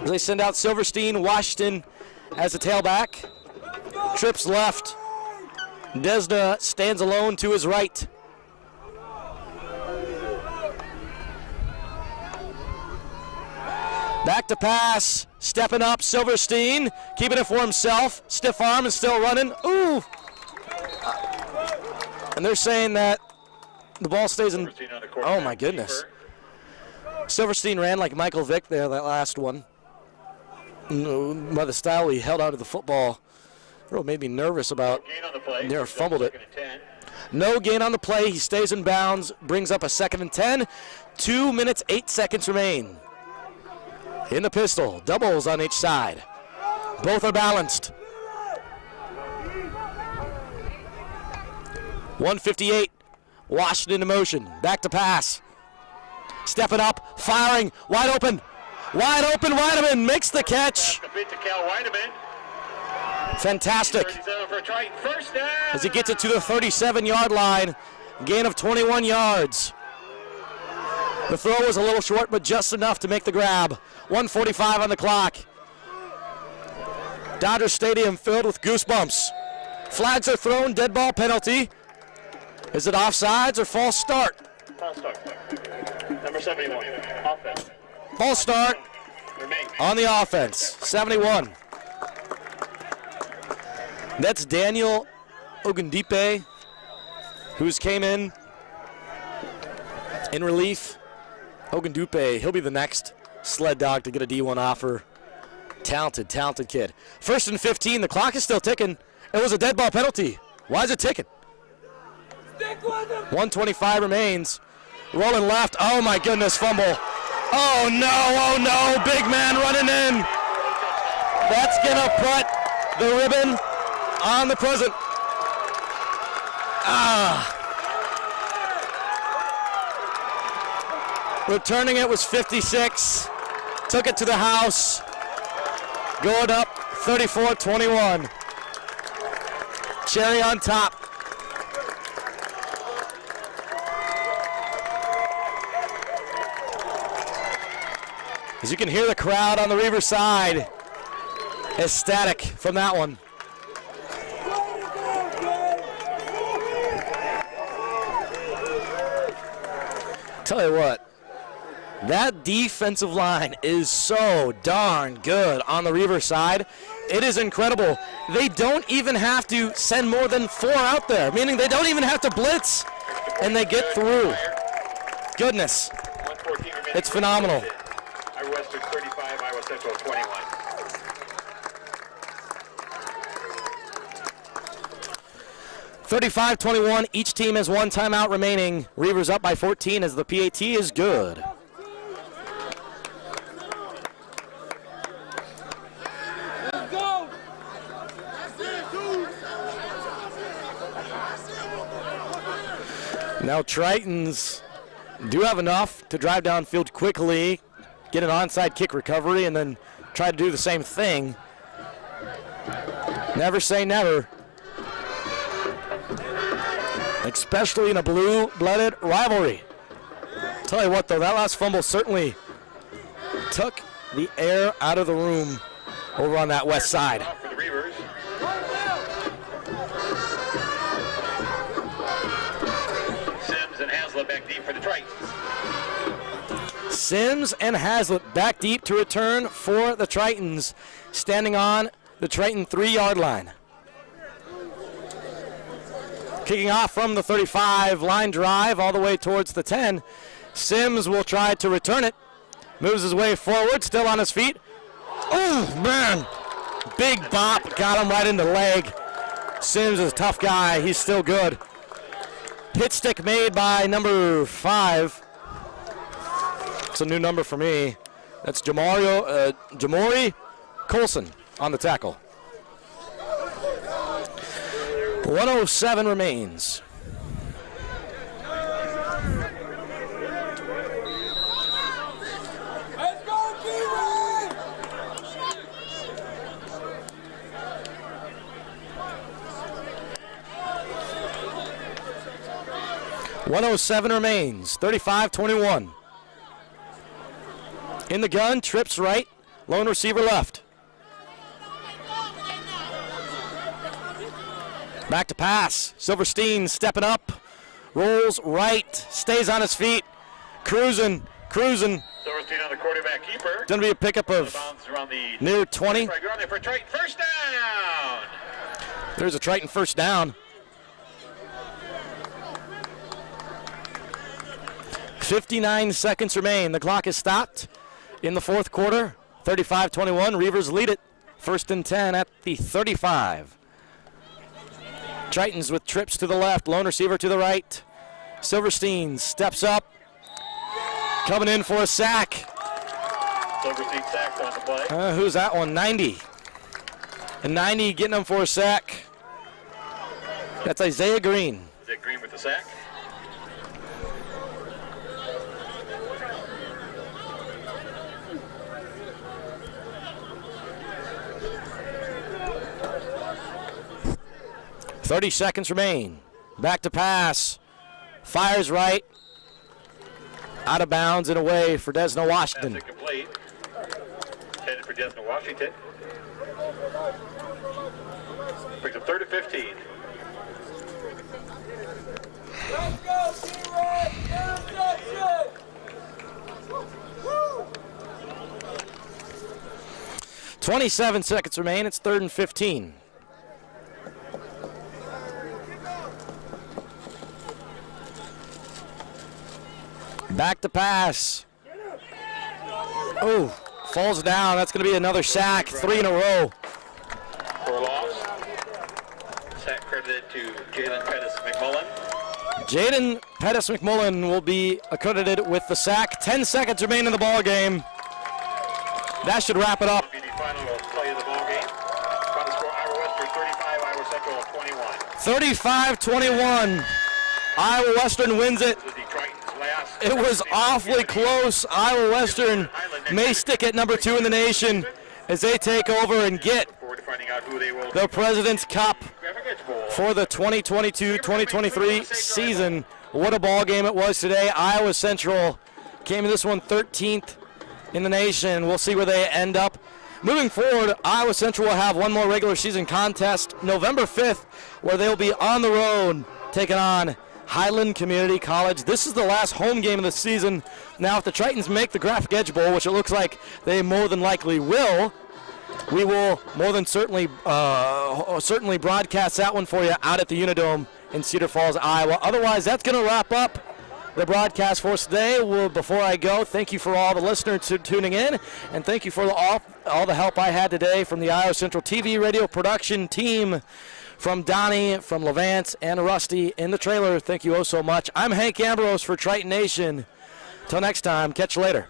They send out Silverstein, Washington as a tailback. Trips left. Desna stands alone to his right. Back to pass, stepping up, Silverstein, keeping it for himself. Stiff arm and still running. Ooh! And they're saying that the ball stays in. Oh my goodness. Silverstein ran like Michael Vick there, that last one. By the style he held out of the football, really made me nervous about. Near fumbled it. No gain on the play. He stays in bounds, brings up a 2nd and 10. 2 minutes, 8 seconds remain. In the pistol, doubles on each side. Both are balanced. 158. Washington in motion. Back to pass. Stepping up, firing, wide open. Wide open, Weideman makes the catch. Fantastic. As he gets it to the 37-yard line, gain of 21 yards. The throw was a little short, but just enough to make the grab. 1:45 on the clock. Dodger Stadium filled with goosebumps. Flags are thrown, dead ball penalty. Is it offsides or false start? False start. Number 71, offense. False start on the offense, 71. That's Daniel Ogundipe, who's came in relief. Ogundipe, he'll be the next sled dog to get a D1 offer. Talented, talented kid. 1st and 15, the clock is still ticking. It was a dead ball penalty. Why is it ticking? 1:25 remains. Rolling left, oh my goodness, fumble. Oh no, big man running in. That's gonna put the ribbon on the present. Returning it was 56. Took it to the house. Going up 34-21. Cherry on top. As you can hear the crowd on the Reavers side, ecstatic from that one. Tell you what, that defensive line is so darn good on the Reavers side. It is incredible. They don't even have to send more than 4 out there, meaning they don't even have to blitz, and they get through. Goodness, it's phenomenal. Western 35, Iowa Central 21. (35-21). Each team has 1 timeout remaining. Reavers up by 14 as the PAT is good. Let's go. Now Tritons do have enough to drive downfield quickly, get an onside kick recovery, and then try to do the same thing. Never say never. Especially in a blue-blooded rivalry. Tell you what, though, that last fumble certainly took the air out of the room over on that west side. For the Reavers. Sims and Haslett back deep for the Tritons. Sims and Haslett back deep to return for the Tritons, standing on the Triton 3-yard line. Kicking off from the 35, line drive all the way towards the 10. Sims will try to return it. Moves his way forward, still on his feet. Oh, man. Big bop, got him right in the leg. Sims is a tough guy, he's still good. Hit stick made by number 5. It's a new number for me. That's Jamori Colson on the tackle. 1:07 remains. Let's go, Reavers! 1:07 remains. 35-21. In the gun, trips right, lone receiver left. Back to pass. Silverstein stepping up, rolls right, stays on his feet, cruising. Silverstein on the quarterback keeper. Going to be a pickup of near 20. For Triton, first down. There's a Triton first down. 59 seconds remain. The clock is stopped in the 4th quarter. 35-21. Reavers lead it. 1st and 10 at the 35. Tritons with trips to the left, lone receiver to the right. Silverstein steps up, coming in for a sack. Silverstein sacked on the play. Who's that one? 90. And 90 getting him for a sack. That's Isaiah Green. Isaiah Green with the sack. .30 seconds remain. Back to pass. Fires right. Out of bounds and away for Desna Washington. Pass incomplete. Headed for Desna Washington. Brings up 3rd and 15. Let's go, T-Rex! Interception! Woo! 27 seconds remain. It's 3rd and 15. Back to pass. Oh, falls down. That's going to be another sack. 3 in a row. For a loss. Sack credited to Jalen Pettis-McMullen. Jaden Pettis-McMullen will be accredited with the sack. 10 seconds remain in the ball game. That should wrap it up. Be the final play of the ball game. Final score: Iowa Western 35, Iowa Central 21. 35-21. Iowa Western wins it. This is the Tritons' last. It was awfully close. Iowa Western may stick at number 2 in the nation as they take over and get Forward to finding out who they will the President's Cup grab against bowl. for the 2022-2023 season. What a ball game it was today. Iowa Central came to this one 13th in the nation. We'll see where they end up. Moving forward, Iowa Central will have one more regular season contest November 5th, where they'll be on the road taking on Highland Community College. This is the last home game of the season. Now, if the Tritons make the Graphic Edge Bowl, which it looks like they more than likely will, we will more than certainly broadcast that one for you out at the Unidome in Cedar Falls, Iowa. Otherwise, that's going to wrap up the broadcast for us today. Before I go, thank you for all the listeners tuning in, and thank you for all the help I had today from the Iowa Central TV radio production team, from Donnie, from Levance, and Rusty in the trailer. Thank you oh so much. I'm Hank Ambrose for Triton Nation. Till next time, catch you later.